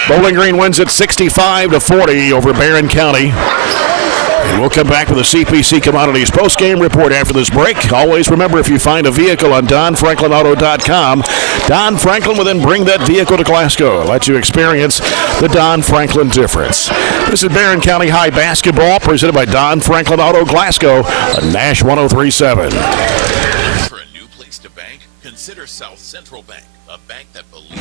Bowling Green wins it 65-40 over Barren County. And we'll come back with a CPC Commodities post-game report after this break. Always remember, if you find a vehicle on DonFranklinAuto.com, Don Franklin will then bring that vehicle to Glasgow. Let you experience the Don Franklin difference. This is Barren County High basketball presented by Don Franklin Auto Glasgow on Nash 103.7. For a new place to bank, consider South Central Bank, a bank that believes.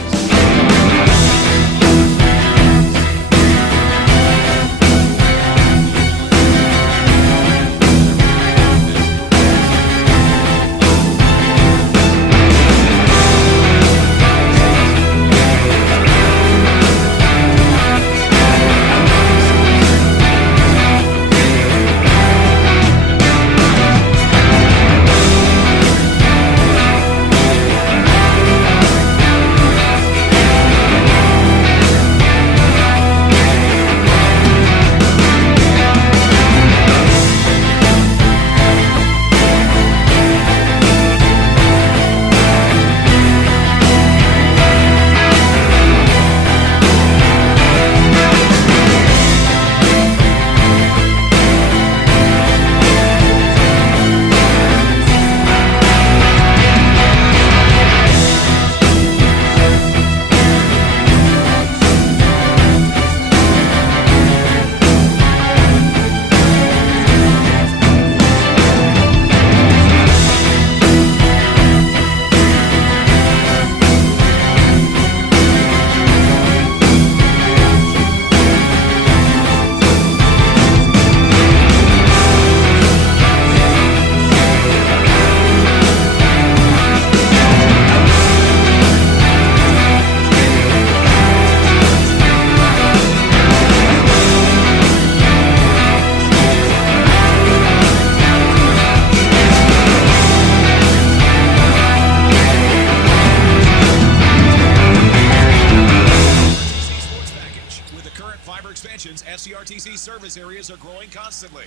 SCRTC service areas are growing constantly.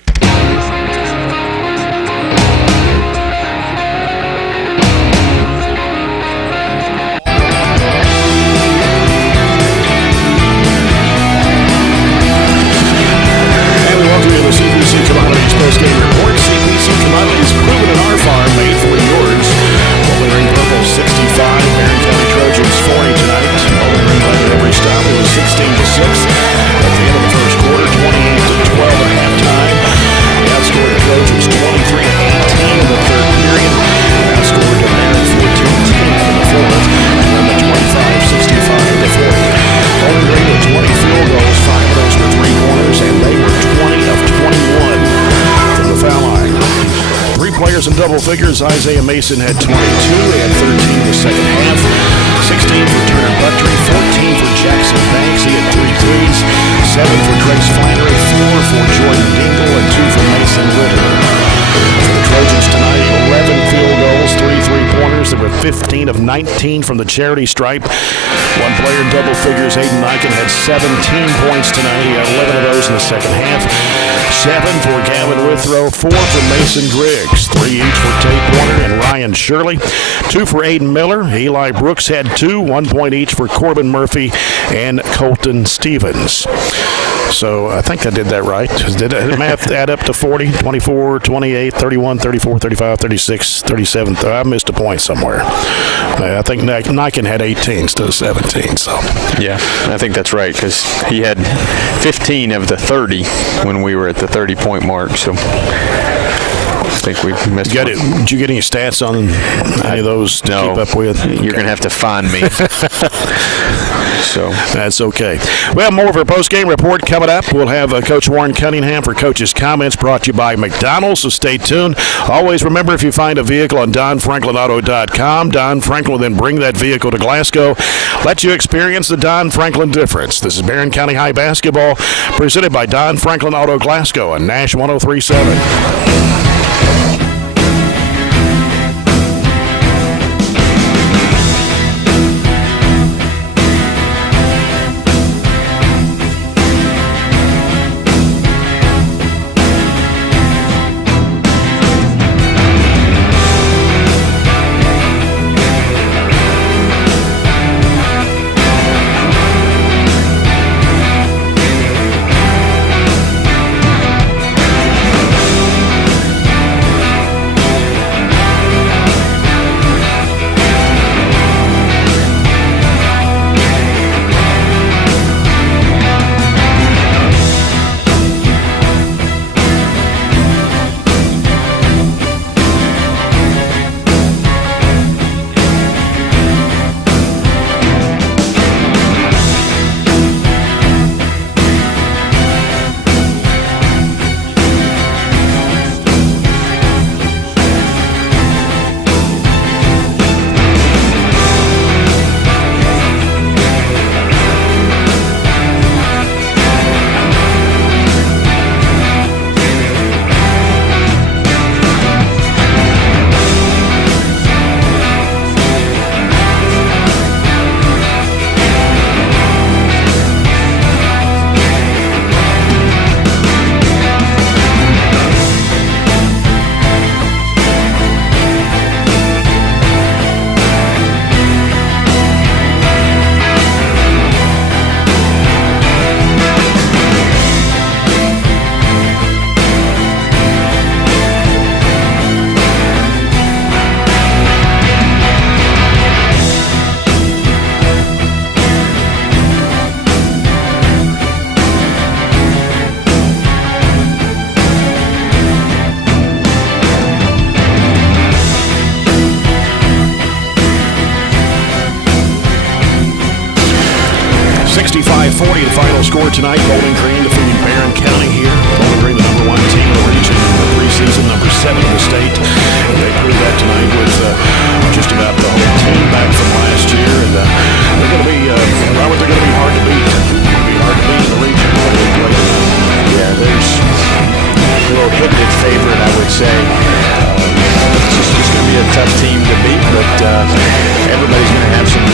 Post-game report. CPC Commodities, proven in our farm, made for yours. Bowling Green Purple 65, Barren County Trojans 40 tonight. Bowling Green led at every stop. It was 16-6 at the end of the first quarter, 28-12 at halftime. They outscored the Trojans 23-18 in the third period. They outscored the Barren 14-10 in the fourth, and then the 25-65 to 40. Bowling Green with 20 field goals, 5 of those were three-pointers, and they were 20 of 21. From the foul line. 3 players in double figures. Isaiah Mason had 22. He had 13 in the second half. 16 for Turner Buttrey. 14 for Jackson Banks. He had 3 threes. 7 for Trace Flannery. 4 for Jordan Dingle. And 2 for Mason Ritter. For the Trojans tonight, 11 field goals, 3 three-pointers. There were 15 of 19 from the charity stripe. One player in double figures, Aiden Niken, had 17 points tonight. He had 11 of those in the second half. 7 for Gavin Withrow, 4 for Mason Griggs, 3 each for Tate Warner and Ryan Shirley, 2 for Aiden Miller. Eli Brooks had 2, 1 point each for Corbin Murphy and Colton Stevens. So I think I did that right. Did the math add up to 40, 24, 28, 31, 34, 35, 36, 37? I missed a point somewhere. I think Niken had 18 instead of 17. So yeah, I think that's right because he had 15 of the 30 when we were at the 30-point mark. So I think we missed one. Did you get any stats on any of those to keep up with? You're going to have to find me. So that's okay. Well, more of our post-game report coming up. We'll have Coach Warren Cunningham for Coach's Comments brought to you by McDonald's, so stay tuned. Always remember, if you find a vehicle on DonFranklinAuto.com, Don Franklin will then bring that vehicle to Glasgow, let you experience the Don Franklin difference. This is Barren County High Basketball presented by Don Franklin Auto Glasgow on Nash 103.7. 65-40 the final score tonight. Bowling Green defeating Barren County here. Bowling Green, the number 1 team in the region, the preseason number 7 in the state. And they proved that tonight with just about the whole team back from last year. And they're going to be, Robert, they're going to be hard to beat. They're going to be hard to beat in the region. Yeah, there's a prohibited favorite, I would say. It's just going to be a tough team to beat, but everybody's going to have some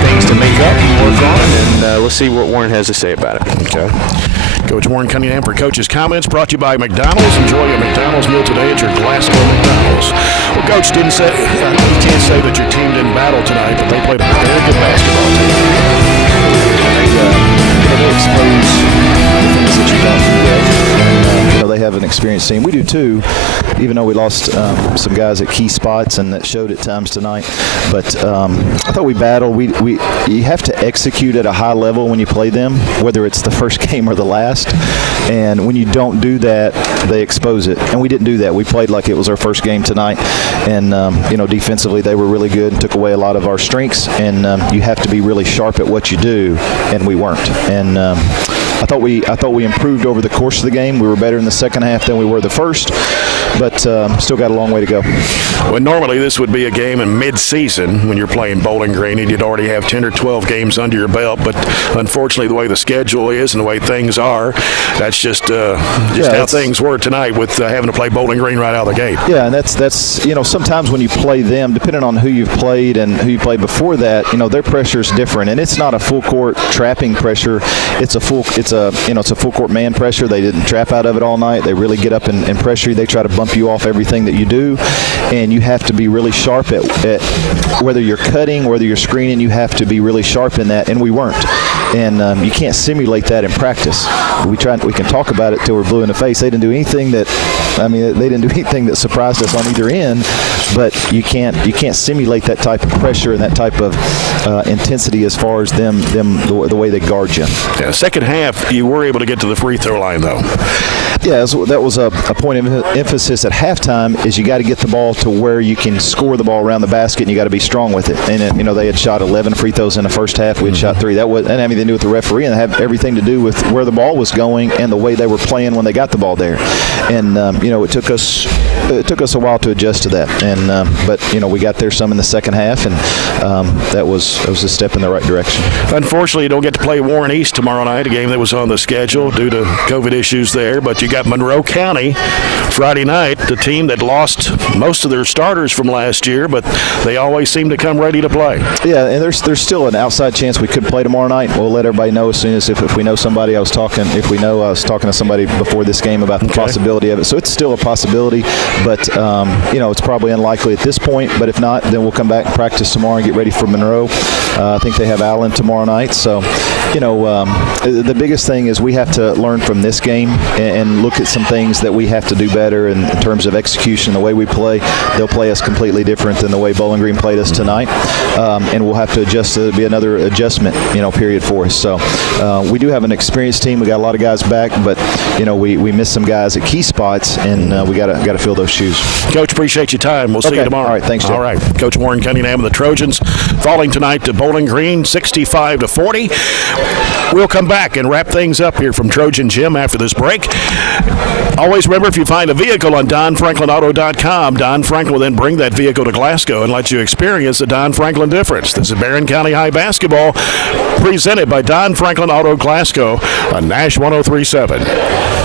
things to make up and work on, and we'll see what Warren has to say about it. Okay. Coach Warren Cunningham for Coach's Comments, brought to you by McDonald's. Enjoy a McDonald's meal today at your Glasgow McDonald's. Well, Coach, you can't say that your team didn't battle tonight, but they played a very good basketball team. They expose the things that you don't do well. They have an experienced team. We do too, even though we lost some guys at key spots, and that showed at times tonight. But I thought we battled. You have to execute at a high level when you play them, whether it's the first game or the last. And when you don't do that, they expose it. And we didn't do that. We played like it was our first game tonight. And defensively, they were really good and took away a lot of our strengths. And you have to be really sharp at what you do, and we weren't. And I thought we improved over the course of the game. We were better in the second half than we were the first, but still got a long way to go. Well, normally this would be a game in mid-season when you're playing Bowling Green, and you'd already have 10 or 12 games under your belt. But unfortunately, the way the schedule is and the way things are, that's just how things were tonight with having to play Bowling Green right out of the gate. Yeah, and that's sometimes when you play them, depending on who you've played and who you played before that, their pressure is different, and it's not a full court trapping pressure. It's a full court man pressure. They didn't trap out of it all night. They really get up and pressure you. They try to bump you off everything that you do, and you have to be really sharp at whether you're cutting, whether you're screening. You have to be really sharp in that, and we weren't. And you can't simulate that in practice. We can talk about it till we're blue in the face. They didn't do anything that surprised us on either end, but you can't simulate that type of pressure and that type of intensity as far as the way they guard you. Yeah, second half, you were able to get to the free throw line, though. Yeah, that was a point of emphasis at halftime, is you got to get the ball to where you can score the ball around the basket, and you got to be strong with it. And they had shot 11 free throws in the first half. We had shot 3. That didn't have anything to do with the referee, and it had everything to do with where the ball was going and the way they were playing when they got the ball there. And it took us a while to adjust to that. And but we got there some in the second half, and that was a step in the right direction. Unfortunately, you don't get to play Warren East tomorrow night, a game that was on the schedule due to COVID issues there. But you got Monroe County Friday night, the team that lost most of their starters from last year, but they always seem to come ready to play. Yeah, and there's still an outside chance we could play tomorrow night. We'll let everybody know as soon as if we know somebody. I was talking to somebody before this game about the possibility of it. So it's still a possibility, but it's probably unlikely at this point. But if not, then we'll come back and practice tomorrow and get ready for Monroe. I think they have Allen tomorrow night. So, the biggest thing is we have to learn from this game and look at some things that we have to do better in terms of execution, the way we play. They'll play us completely different than the way Bowling Green played us tonight, and we'll have to adjust. It'll be another adjustment, period for us. So we do have an experienced team. We got a lot of guys back, but we missed some guys at key spots, and we got to fill those shoes. Coach, appreciate your time. We'll see you tomorrow. All right, thanks, Jeff. All right, Coach Warren Cunningham of the Trojans falling tonight to Bowling Green, 65-40. We'll come back and wrap things up here from Trojan Gym after this break. Always remember, if you find a vehicle on DonFranklinAuto.com, Don Franklin will then bring that vehicle to Glasgow and let you experience the Don Franklin difference. This is Barren County High Basketball, presented by Don Franklin Auto Glasgow on Nash 103.7.